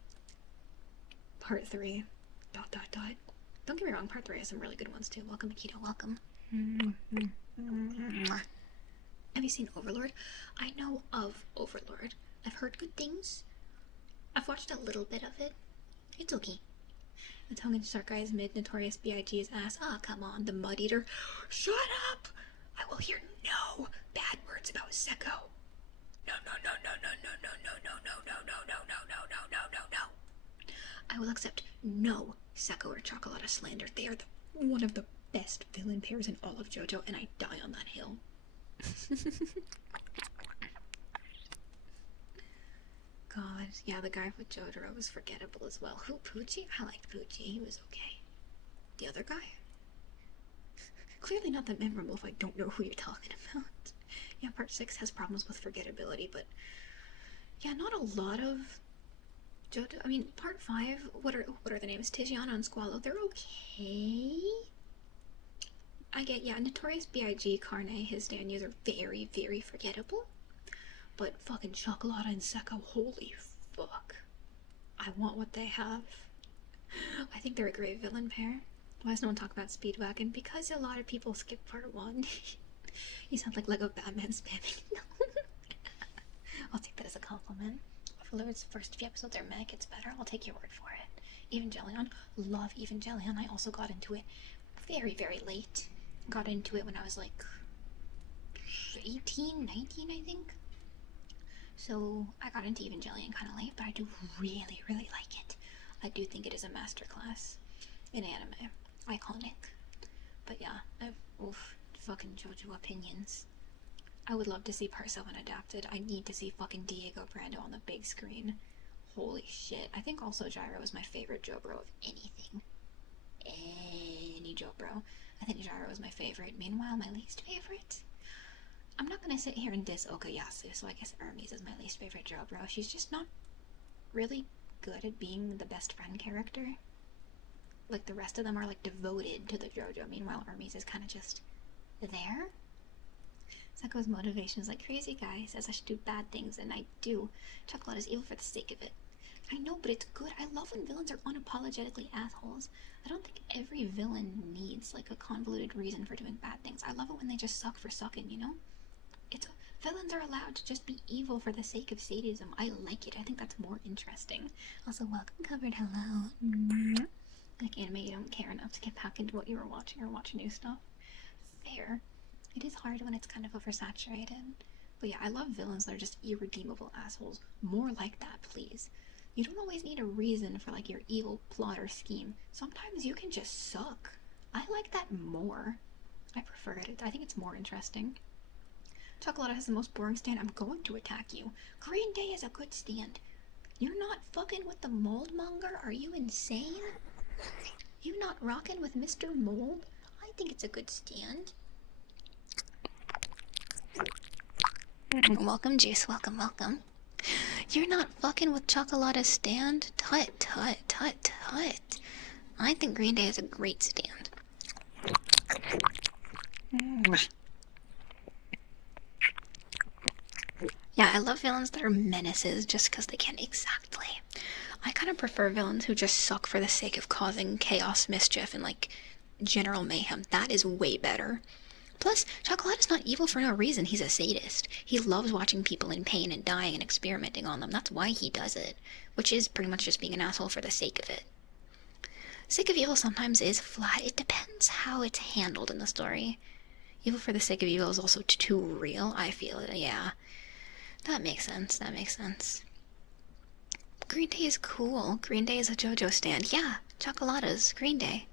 Part 3... ... Don't get me wrong, part 3 has some really good ones too. Welcome, Keto, welcome. Have you seen Overlord? I know of Overlord. I've heard good things. I've watched a little bit of it. It's okay. The tongue and shark guy's mid, Notorious B.I.G.'s ass. Ah, come on, the Mud Eater. Shut up! I will hear no bad words about Seko. No, no, no, no, no, no, no, no, no, no, no, no, no, no, no, no, no, no, no. I will accept no Seko or Chocolata slander. They are one of the best villain pairs in all of JoJo, and I die on that hill. God, yeah, the guy with Jotaro was forgettable as well. Who, Poochie? I liked Poochie, he was okay. The other guy? Clearly not that memorable if I don't know who you're talking about. Yeah, part 6 has problems with forgettability, but yeah, not a lot of JoJo. I mean, part 5, what are the names? Tiziana and Squallow, they're okay. I get, yeah, Notorious B.I.G., Carne, his Daniels are very, very forgettable. But fucking Chocolata and Seko, holy fuck. I want what they have. I think they're a great villain pair. Why does no one talk about Speedwagon? Because a lot of people skip part 1. You sound like Lego Batman spamming. I'll take that as a compliment. Overlord's first few episodes are meh, it gets better. I'll take your word for it. Evangelion, love Evangelion. I also got into it very, very late. Got into it when I was like 18, 19, I think. So I got into Evangelion kind of late, but I do really, really like it. I do think it is a masterclass in anime. Iconic. But yeah, fucking JoJo opinions. I would love to see part 7 adapted. I need to see fucking Diego Brando on the big screen. Holy shit. I think also Gyro is my favorite Jobro of anything. Any Jobro. I think Gyro is my favorite. Meanwhile, my least favorite? I'm not gonna sit here and diss Okayasu, so I guess Hermes is my least favorite Jobro. She's just not really good at being the best friend character. Like, the rest of them are, like, devoted to the JoJo. Meanwhile, Hermes is kind of just there. Seko's motivation is like, crazy guy says I should do bad things, and I do. Chocolate is evil for the sake of it. I know, but it's good. I love when villains are unapologetically assholes. I don't think every villain needs, like, a convoluted reason for doing bad things. I love it when they just suck for sucking, you know? Villains are allowed to just be evil for the sake of sadism. I like it. I think that's more interesting. Also, welcome, Covered. Hello. Like anime, you don't care enough to get back into what you were watching or watch new stuff. Fair. It is hard when it's kind of oversaturated. But yeah, I love villains that are just irredeemable assholes. More like that, please. You don't always need a reason for like your evil plot or scheme. Sometimes you can just suck. I like that more. I prefer it. I think it's more interesting. Chocolate has the most boring stand. I'm going to attack you. Green Day is a good stand. You're not fucking with the mold monger? Are you insane? You not rocking with Mr. Mold? I think it's a good stand. Welcome, Juice. Welcome, welcome. You're not fucking with Chocolata's stand? Tut, tut, tut, tut. I think Green Day is a great stand. Yeah, I love villains that are menaces just because they can. Exactly. I kind of prefer villains who just suck for the sake of causing chaos, mischief, and like general mayhem. That is way better. Plus, Chocolate is not evil for no reason. He's a sadist. He loves watching people in pain and dying and experimenting on them. That's why he does it, which is pretty much just being an asshole for the sake of it. Sake of evil sometimes is flat. It depends how it's handled in the story. Evil for the sake of evil is also too real. I feel it, yeah. That makes sense. That makes sense. Green Day is cool. Green Day is a JoJo stand. Yeah. Chocolata's Green Day.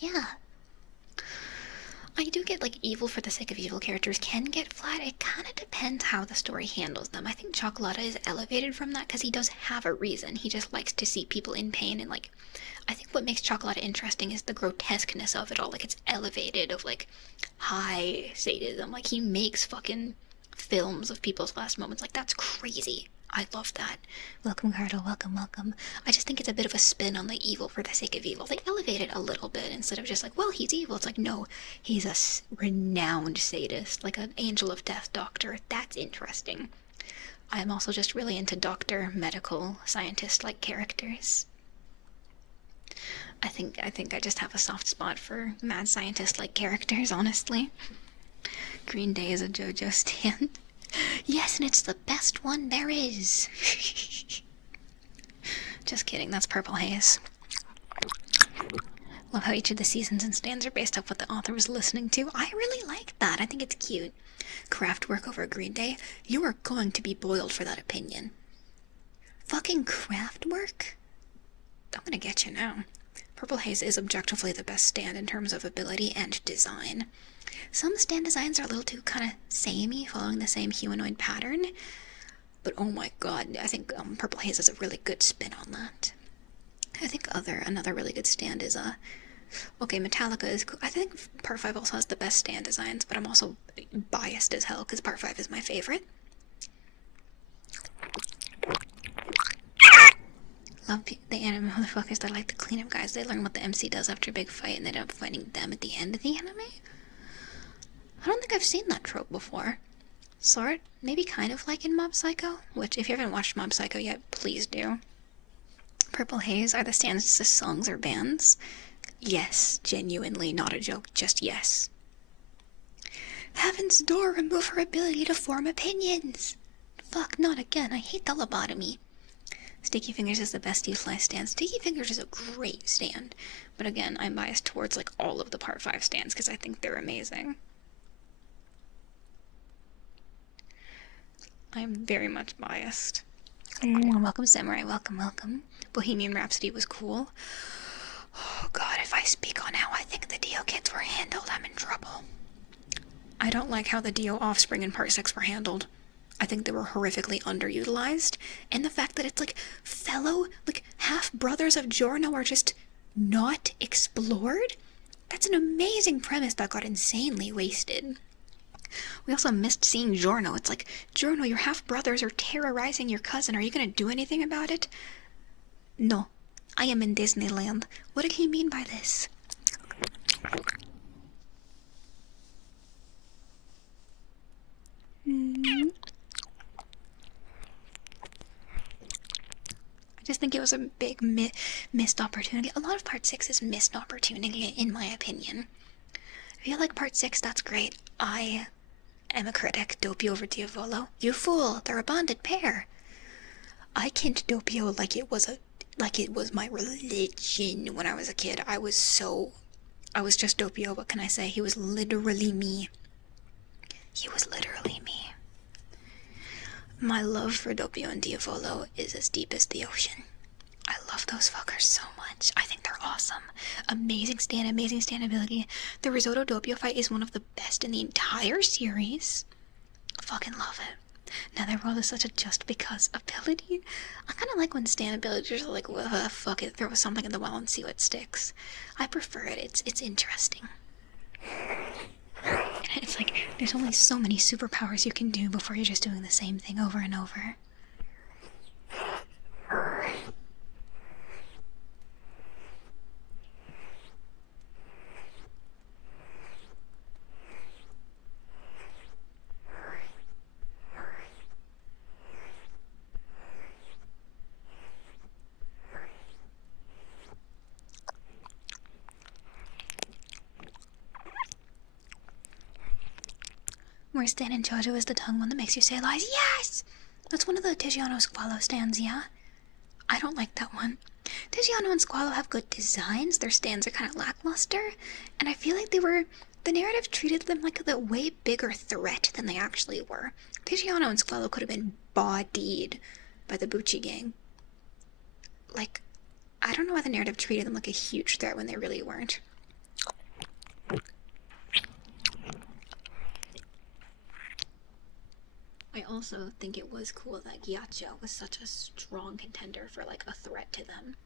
Yeah. I do get, like, evil for the sake of evil characters can get flat. It kind of depends how the story handles them. I think Chocolata is elevated from that because he does have a reason. He just likes to see people in pain and, like, I think what makes Chocolata interesting is the grotesqueness of it all. Like, it's elevated of, like, high sadism. Like, he makes fucking films of people's last moments. Like, that's crazy. I love that. Welcome, Cardo. Welcome, welcome. I just think it's a bit of a spin on the evil for the sake of evil. They elevate it a little bit instead of just like, well, he's evil. It's like, no, he's a renowned sadist, like an angel of death doctor. That's interesting. I'm also just really into doctor, medical, scientist-like characters. I think I just have a soft spot for mad scientist-like characters, honestly. Green Day is a JoJo stand. Yes, and it's the best one there is. Just kidding, that's Purple Haze. Love how each of the seasons and stands are based off what the author was listening to. I really like that. I think it's cute. Craftwork over Green Day? You are going to be boiled for that opinion. Fucking Craftwork? I'm gonna get you now. Purple Haze is objectively the best stand in terms of ability and design. Some stand designs are a little too kind of samey, following the same humanoid pattern. But oh my god, I think Purple Haze has a really good spin on that. I think another really good stand is okay, Metallica is cool. I think Part 5 also has the best stand designs, but I'm also biased as hell because Part 5 is my favorite. Love the anime motherfuckers that like the cleanup guys. They learn what the MC does after a big fight and they end up fighting them at the end of the anime. I don't think I've seen that trope before. Sort, maybe kind of like in Mob Psycho, which if you haven't watched Mob Psycho yet, please do. Purple Haze, are the stands just songs or bands? Yes, genuinely, not a joke, just yes. Heaven's Door, remove her ability to form opinions. Fuck, not again, I hate the lobotomy. Sticky Fingers is the best utilized stand. Sticky Fingers is a great stand, but again, I'm biased towards like all of the Part 5 stands because I think they're amazing. I'm very much biased. Welcome, Samurai. Welcome, welcome. Bohemian Rhapsody was cool. Oh god, if I speak on how I think the Dio kids were handled, I'm in trouble. I don't like how the Dio offspring in Part 6 were handled. I think they were horrifically underutilized. And the fact that it's like fellow, like half-brothers of Giorno are just not explored? That's an amazing premise that got insanely wasted. We also missed seeing Giorno. It's like, Giorno, your half-brothers are terrorizing your cousin. Are you gonna do anything about it? No. I am in Disneyland. What did he mean by this? I just think it was a big missed opportunity. A lot of Part 6 is missed opportunity, in my opinion. If you like Part 6, that's great. I am a critic. Doppio over Diavolo. You fool! They're a bonded pair. I kent Doppio like it was my religion when I was a kid. I was just Doppio. What can I say? He was literally me. He was literally me. My love for Doppio and Diavolo is as deep as the ocean. I love those fuckers so much. I think they're awesome. Amazing stand ability. The Risotto Doppio fight is one of the best in the entire series. Fucking love it. Netherworld is such a just because ability. I kind of like when stand abilities are like, well, fuck it, throw something in the well and see what sticks. I prefer it. It's interesting. It's like, there's only so many superpowers you can do before you're just doing the same thing over and over. Where Stan and JoJo is the tongue one that makes you say lies. Yes! That's one of the Tiziano Squalo stands, yeah? I don't like that one. Tiziano and Squalo have good designs. Their stands are kind of lackluster. And I feel like the narrative treated them like a way bigger threat than they actually were. Tiziano and Squalo could have been bodied by the Bucci gang. Like, I don't know why the narrative treated them like a huge threat when they really weren't. I also think it was cool that Ghiaccio was such a strong contender for, like, a threat to them.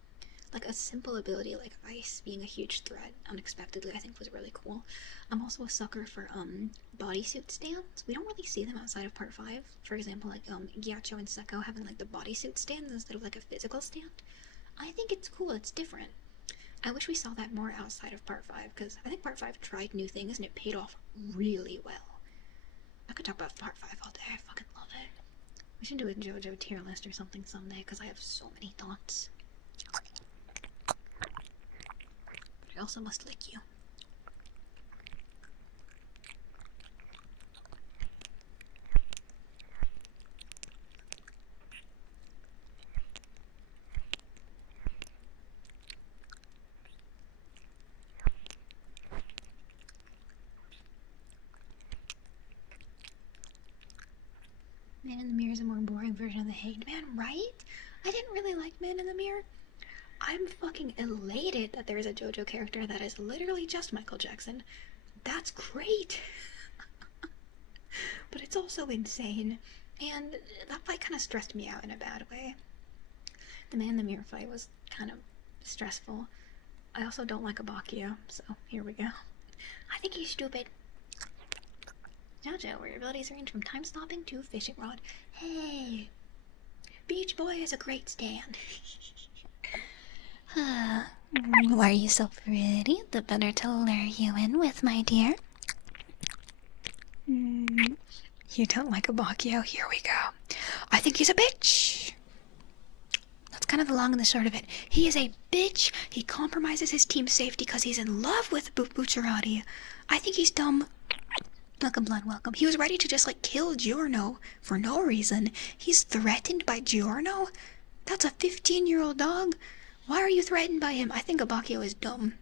Like, a simple ability like Ice being a huge threat unexpectedly, I think was really cool. I'm also a sucker for, bodysuit stands. We don't really see them outside of Part 5. For example, like, Ghiaccio and Sekko having, like, the bodysuit stands instead of, like, a physical stand. I think it's cool, it's different. I wish we saw that more outside of Part 5, because I think Part 5 tried new things and it paid off really well. I could talk about Part 5 all day. I fucking love it. We should do a JoJo tier list or something someday, because I have so many thoughts. But I also must lick you. Man in the Mirror is a more boring version of the Hanged Man, right? I didn't really like Man in the Mirror. I'm fucking elated that there is a JoJo character that is literally just Michael Jackson. That's great! But it's also insane, and that fight kind of stressed me out in a bad way. The Man in the Mirror fight was kind of stressful. I also don't like Abakio, so here we go. I think he's stupid. JoJo, where your abilities range from time stopping to fishing rod. Hey! Beach Boy is a great stand. Why are you so pretty? The better to lure you in with, my dear. You don't like Abakio? Here we go. I think he's a bitch! That's kind of the long and the short of it. He is a bitch. He compromises his team's safety because he's in love with Bucciarati. I think he's dumb. Welcome, blood, welcome. He was ready to just, like, kill Giorno for no reason. He's threatened by Giorno? That's a 15-year-old dog. Why are you threatened by him? I think Abakio is dumb.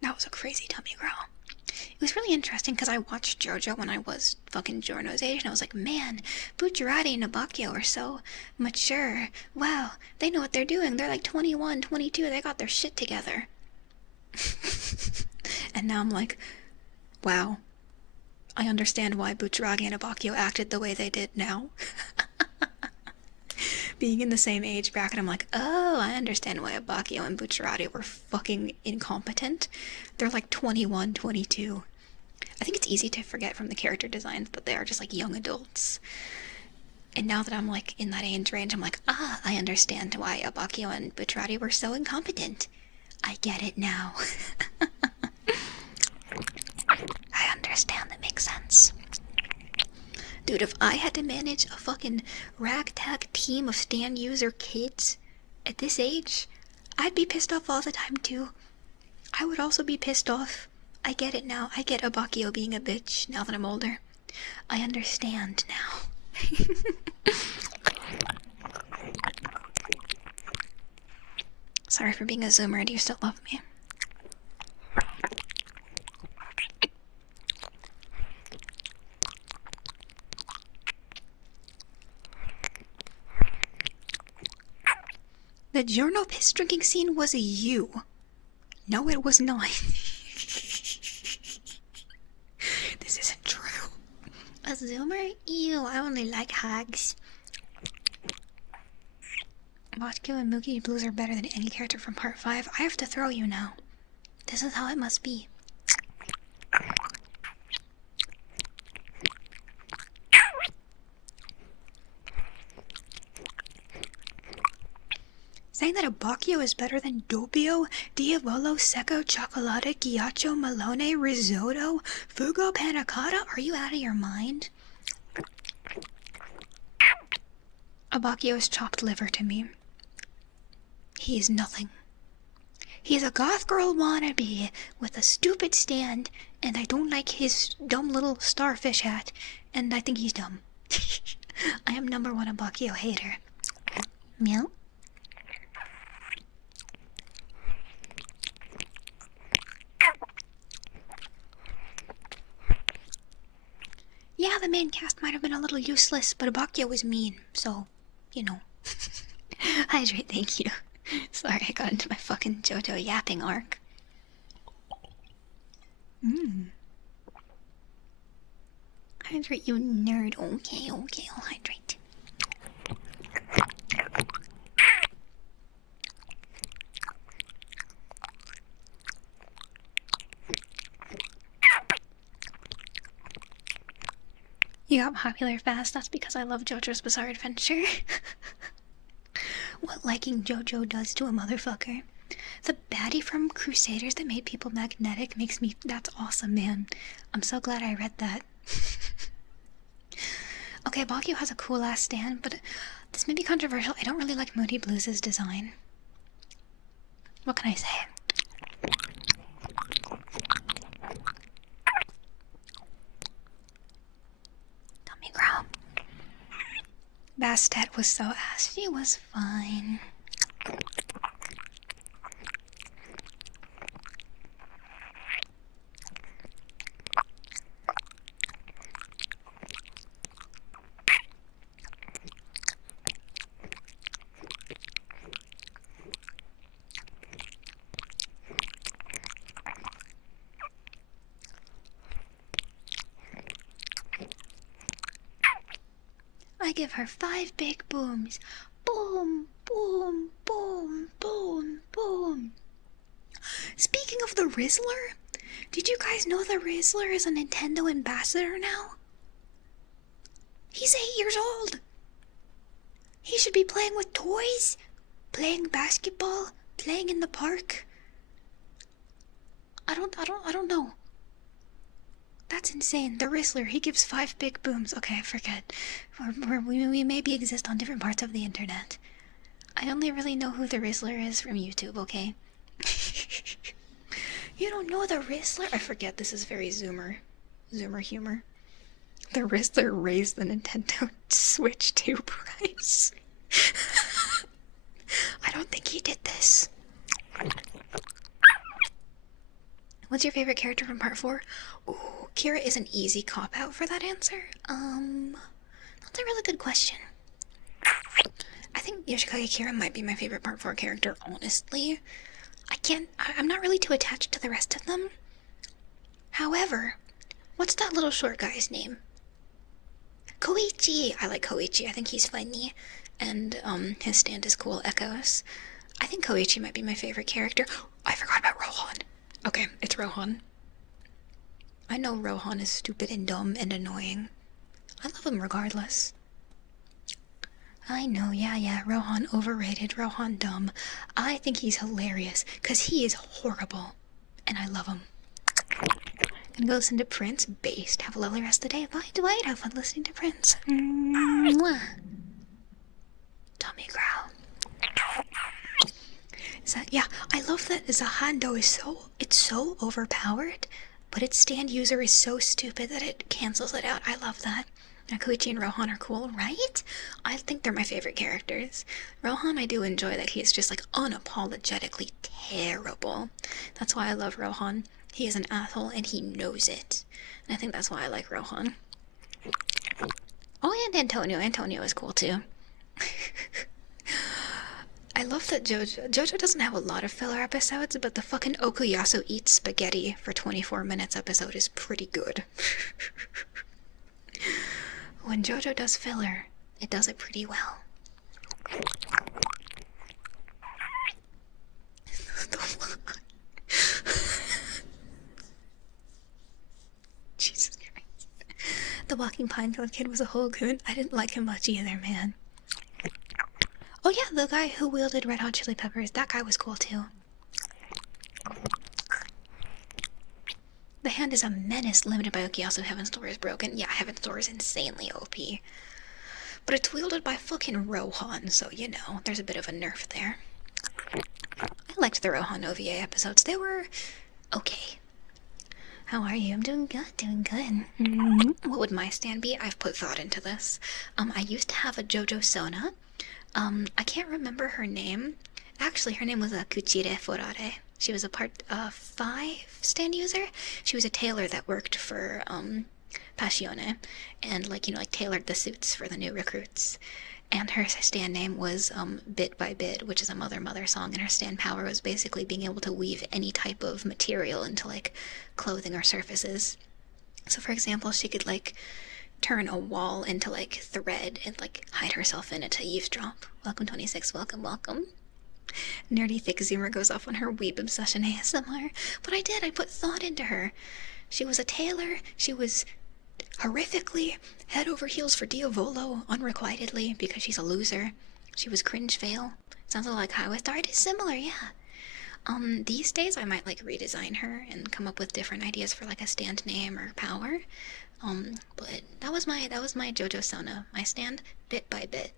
That was a crazy tummy growl. It was really interesting because I watched JoJo when I was fucking Giorno's age, and I was like, man, Bucciarati and Abakio are so mature. Wow, they know what they're doing. They're like 21, 22. They got their shit together. And now I'm like, wow, I understand why Bucciarati and Abakio acted the way they did now. Being in the same age bracket, I'm like, oh, I understand why Abakio and Bucciarati were fucking incompetent. They're like 21, 22. I think it's easy to forget from the character designs that they are just like young adults. And now that I'm like in that age range, I'm like, I understand why Abakio and Bucciarati were so incompetent. I get it now. I understand, that makes sense. Dude, if I had to manage a fucking ragtag team of Stan user kids at this age, I'd be pissed off all the time too. I would also be pissed off I get it now. I get Abakio being a bitch now that I'm older. I understand now. Sorry for being a zoomer. Do you still love me? The journal piss drinking scene was you. No, it was not. This isn't true. A zoomer? Ew, I only like hags. Vodka and Mookie Blues are better than any character from Part 5. I have to throw you now. This is how it must be. Saying that Abacchio is better than Doppio, Diavolo, Secco, Chocolate, Ghiaccio, Malone, Risotto, Fugo, Panna Cotta? Are you out of your mind? Abacchio is chopped liver to me. He is nothing. He's a goth girl wannabe with a stupid stand, and I don't like his dumb little starfish hat, and I think he's dumb. I am #1 Abacchio hater. Meow. Yeah, the main cast might have been a little useless, but Abacchio was mean, so, you know. Hydrate, thank you. Sorry, I got into my fucking JoJo yapping arc. Hydrate, you nerd. Okay, I'll hydrate. You got popular fast, that's because I love JoJo's Bizarre Adventure. What liking JoJo does to a motherfucker. The baddie from Crusaders that made people magnetic makes me... That's awesome, man. I'm so glad I read that. Okay, Bakio has a cool-ass stand, but this may be controversial. I don't really like Moody Blues' design. What can I say? Tummy growl. Bastet was so ass. She was fine. I give her 5 big booms. Boom, boom, boom, boom, boom. Speaking of the Rizzler, did you guys know the Rizzler is a Nintendo ambassador now? He's 8 years old. He should be playing with toys, playing basketball, playing in the park. I don't know. That's insane. The Rizzler, he gives 5 big booms. Okay, I forget. We maybe exist on different parts of the internet. I only really know who the Rizzler is from YouTube, okay? You don't know the Rizzler? I forget, this is very Zoomer humor. The Rizzler raised the Nintendo Switch 2 price. I don't think he did this. What's your favorite character from Part 4? Ooh, Kira is an easy cop-out for that answer. That's a really good question. I think Yoshikage Kira might be my favorite Part 4 character, honestly. I'm not really too attached to the rest of them. However, what's that little short guy's name? Koichi! I like Koichi, I think he's funny. And, his stand is cool, Echoes. I think Koichi might be my favorite character. I forgot about Rohan. Okay, it's Rohan. I know Rohan is stupid and dumb and annoying. I love him regardless. I know, yeah, Rohan overrated, Rohan dumb. I think he's hilarious, because he is horrible. And I love him. Gonna go listen to Prince, based. Have a lovely rest of the day. Bye, Dwight. Have fun listening to Prince. Mwah. Tummy growl. Yeah, I love that Zahando is so overpowered but its stand user is so stupid that it cancels it out. I love that. Koichi and Rohan are cool, right? I think they're my favorite characters. Rohan, I do enjoy that he's just like unapologetically terrible. That's why I love Rohan. He is an asshole and he knows it. And I think that's why I like Rohan. Oh, and Antonio. Antonio is cool too. I love that JoJo doesn't have a lot of filler episodes, but the fucking Okuyasu eats spaghetti for 24 minutes episode is pretty good. When JoJo does filler, it does it pretty well. Jesus Christ. The Walking Pinefield kid was a whole goon. I didn't like him much either, man. Oh yeah, the guy who wielded Red Hot Chili Peppers, that guy was cool too. The hand is a menace, limited by Okuyasu. Heaven's Door is broken. Yeah, Heaven's Door is insanely OP. But it's wielded by fucking Rohan, so you know, there's a bit of a nerf there. I liked the Rohan OVA episodes. They were okay. How are you? I'm doing good, doing good. What would my stand be? I've put thought into this. I used to have a JoJo Sona. I can't remember her name. Actually, her name was Kuchire Furare. She was a part 5 stand user. She was a tailor that worked for Passione, and like tailored the suits for the new recruits. And her stand name was Bit by Bit, which is a Mother song, and her stand power was basically being able to weave any type of material into like clothing or surfaces. So for example, she could like turn a wall into like thread and like hide herself in it to eavesdrop. Welcome 26, welcome. Nerdy thick zoomer goes off on her weeb obsession ASMR. But I put thought into her. She was a tailor. She was horrifically head over heels for Diavolo unrequitedly because she's a loser. She was cringe fail. Sounds like Highway Star. It is similar, yeah. These days I might like redesign her and come up with different ideas for like a stand name or power. But that was my JoJo Sona. My stand, Bit by Bit,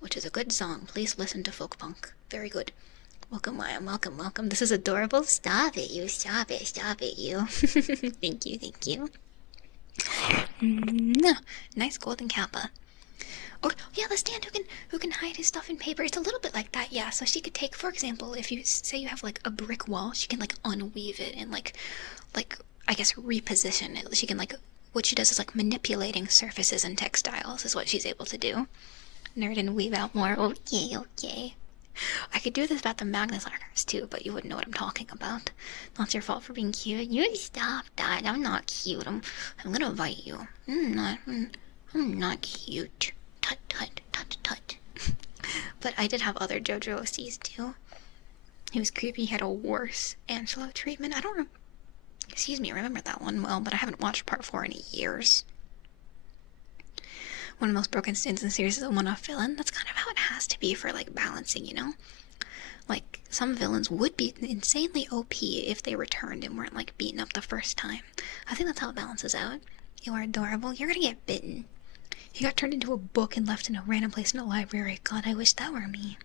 which is a good song. Please listen to folk punk. Very good. Welcome, Liam. Welcome. This is adorable. Stop it, you. Thank you. Nice golden kappa. Oh yeah, the stand who can hide his stuff in paper. It's a little bit like that, yeah. So she could take, for example, if you say you have like a brick wall, she can like unweave it and like I guess reposition it. She can like, what she does is like manipulating surfaces and textiles is what she's able to do. Nerd and weave out more. Okay. I could do this about the Magnus Archives too, but you wouldn't know what I'm talking about. Not your fault for being cute. You stop that. I'm not cute. I'm gonna bite you. I'm not cute. Tut. But I did have other JoJo OCs too. He was creepy. He had a worse Angelo treatment. I remember that one well, but I haven't watched part 4 in years. One of the most broken stands in the series is a one-off villain. That's kind of how it has to be for like balancing, you know? Like, some villains would be insanely OP if they returned and weren't like beaten up the first time. I think that's how it balances out. You are adorable. You're gonna get bitten. He got turned into a book and left in a random place in a library. God, I wish that were me.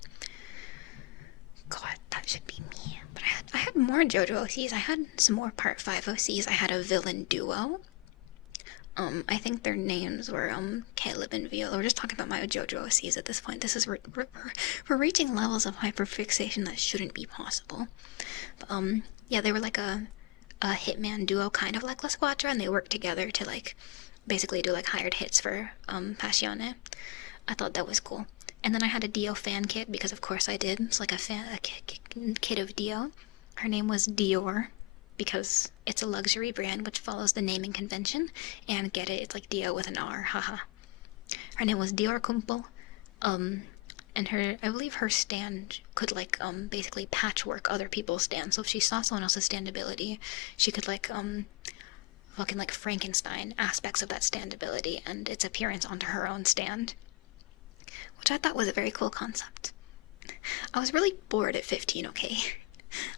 God, that should be me. But I had more JoJo OCs. I had some more part 5 OCs. I had a villain duo. I think their names were Caleb and Viola. We're just talking about my JoJo OCs at this point. This is we're reaching levels of hyperfixation that shouldn't be possible. But, yeah, they were like a hitman duo, kind of like La Squadra, and they worked together to like basically do like hired hits for Passione. I thought that was cool. And then I had a Dio fan kit because of course I did. It's like a kit of Dio. Her name was Dior, because it's a luxury brand which follows the naming convention, and get it, it's like Dio with an R, haha. Her name was Dior Kumpel, and I believe her stand could like basically patchwork other people's stands. So if she saw someone else's stand ability, she could like fucking like Frankenstein aspects of that stand ability and its appearance onto her own stand, which I thought was a very cool concept. I was really bored at 15, okay?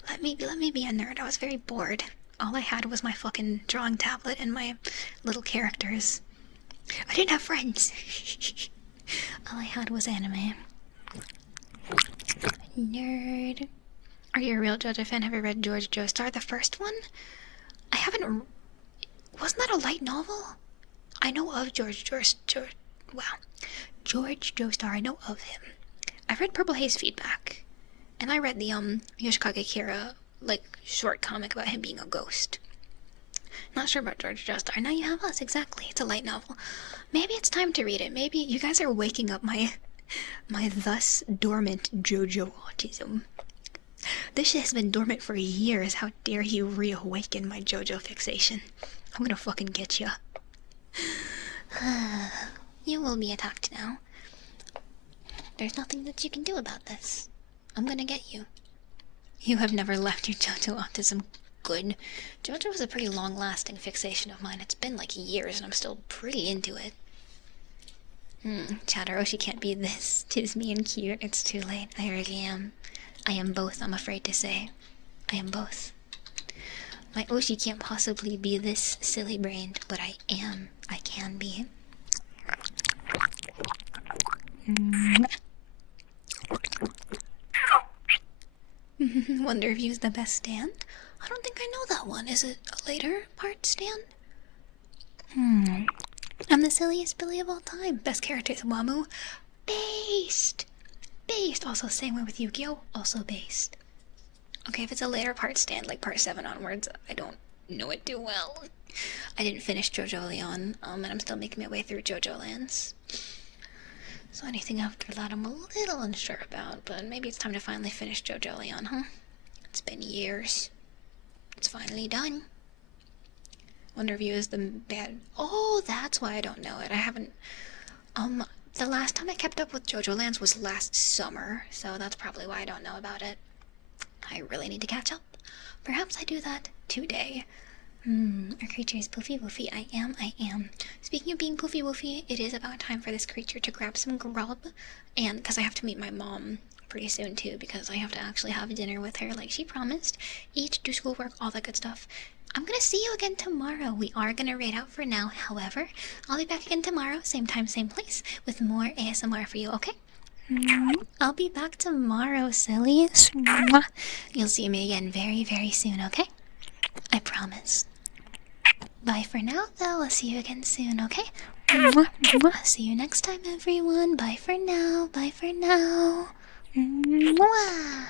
Let me be a nerd. I was very bored. All I had was my fucking drawing tablet and my little characters. I didn't have friends. All I had was anime. Nerd. Are you a real JoJo fan? Have you read George Joestar, the first one? I haven't Wasn't that a light novel? I know of George Joestar. I know of him. I've read Purple Haze Feedback, and I read the Yoshikage Kira like short comic about him being a ghost. Not sure about George Joestar. Now you have us, exactly. It's a light novel. Maybe it's time to read it. Maybe you guys are waking up my thus dormant JoJo autism. This shit has been dormant for years. How dare you reawaken my JoJo fixation? I'm gonna fucking get ya. You will be attacked now. There's nothing that you can do about this. I'm gonna get you. You have never left your JoJo autism. Good. JoJo was a pretty long-lasting fixation of mine. It's been like years and I'm still pretty into it. Chatteroshi can't be this. Tis me and cute. It's too late. I really am. I am both, I'm afraid to say. I am both. My Oshi can't possibly be this silly-brained, but I am. I can be. Wonder if you's the best stand? I don't think I know that one. Is it a later part stand? I'm the silliest Billy of all time. Best character is Wamu. Based! Based! Also, same way with Yu-Gi-Oh! Also based. Okay, if it's a later part stand, like part 7 onwards, I don't know it too well. I didn't finish JoJo Leon, and I'm still making my way through JoJo Lands. So anything after that I'm a little unsure about, but maybe it's time to finally finish JoJo Leon, huh? It's been years. It's finally done. Wonder if you is the bad... Oh, that's why I don't know it. I haven't... the last time I kept up with JoJo Lands was last summer, so that's probably why I don't know about it. I really need to catch up. Perhaps I do that today. Our creature is poofy woofy. I am. Speaking of being poofy woofy, it is about time for this creature to grab some grub. And because I have to meet my mom pretty soon too, because I have to actually have dinner with her like she promised. Eat, do schoolwork, all that good stuff. I'm gonna see you again tomorrow. We are gonna raid out for now. However, I'll be back again tomorrow, same time, same place, with more ASMR for you, okay? I'll be back tomorrow, silly. You'll see me again very, very soon, okay? I promise. Bye for now, though. I'll see you again soon, okay? See you next time, everyone. Bye for now. Bye for now. Mwah.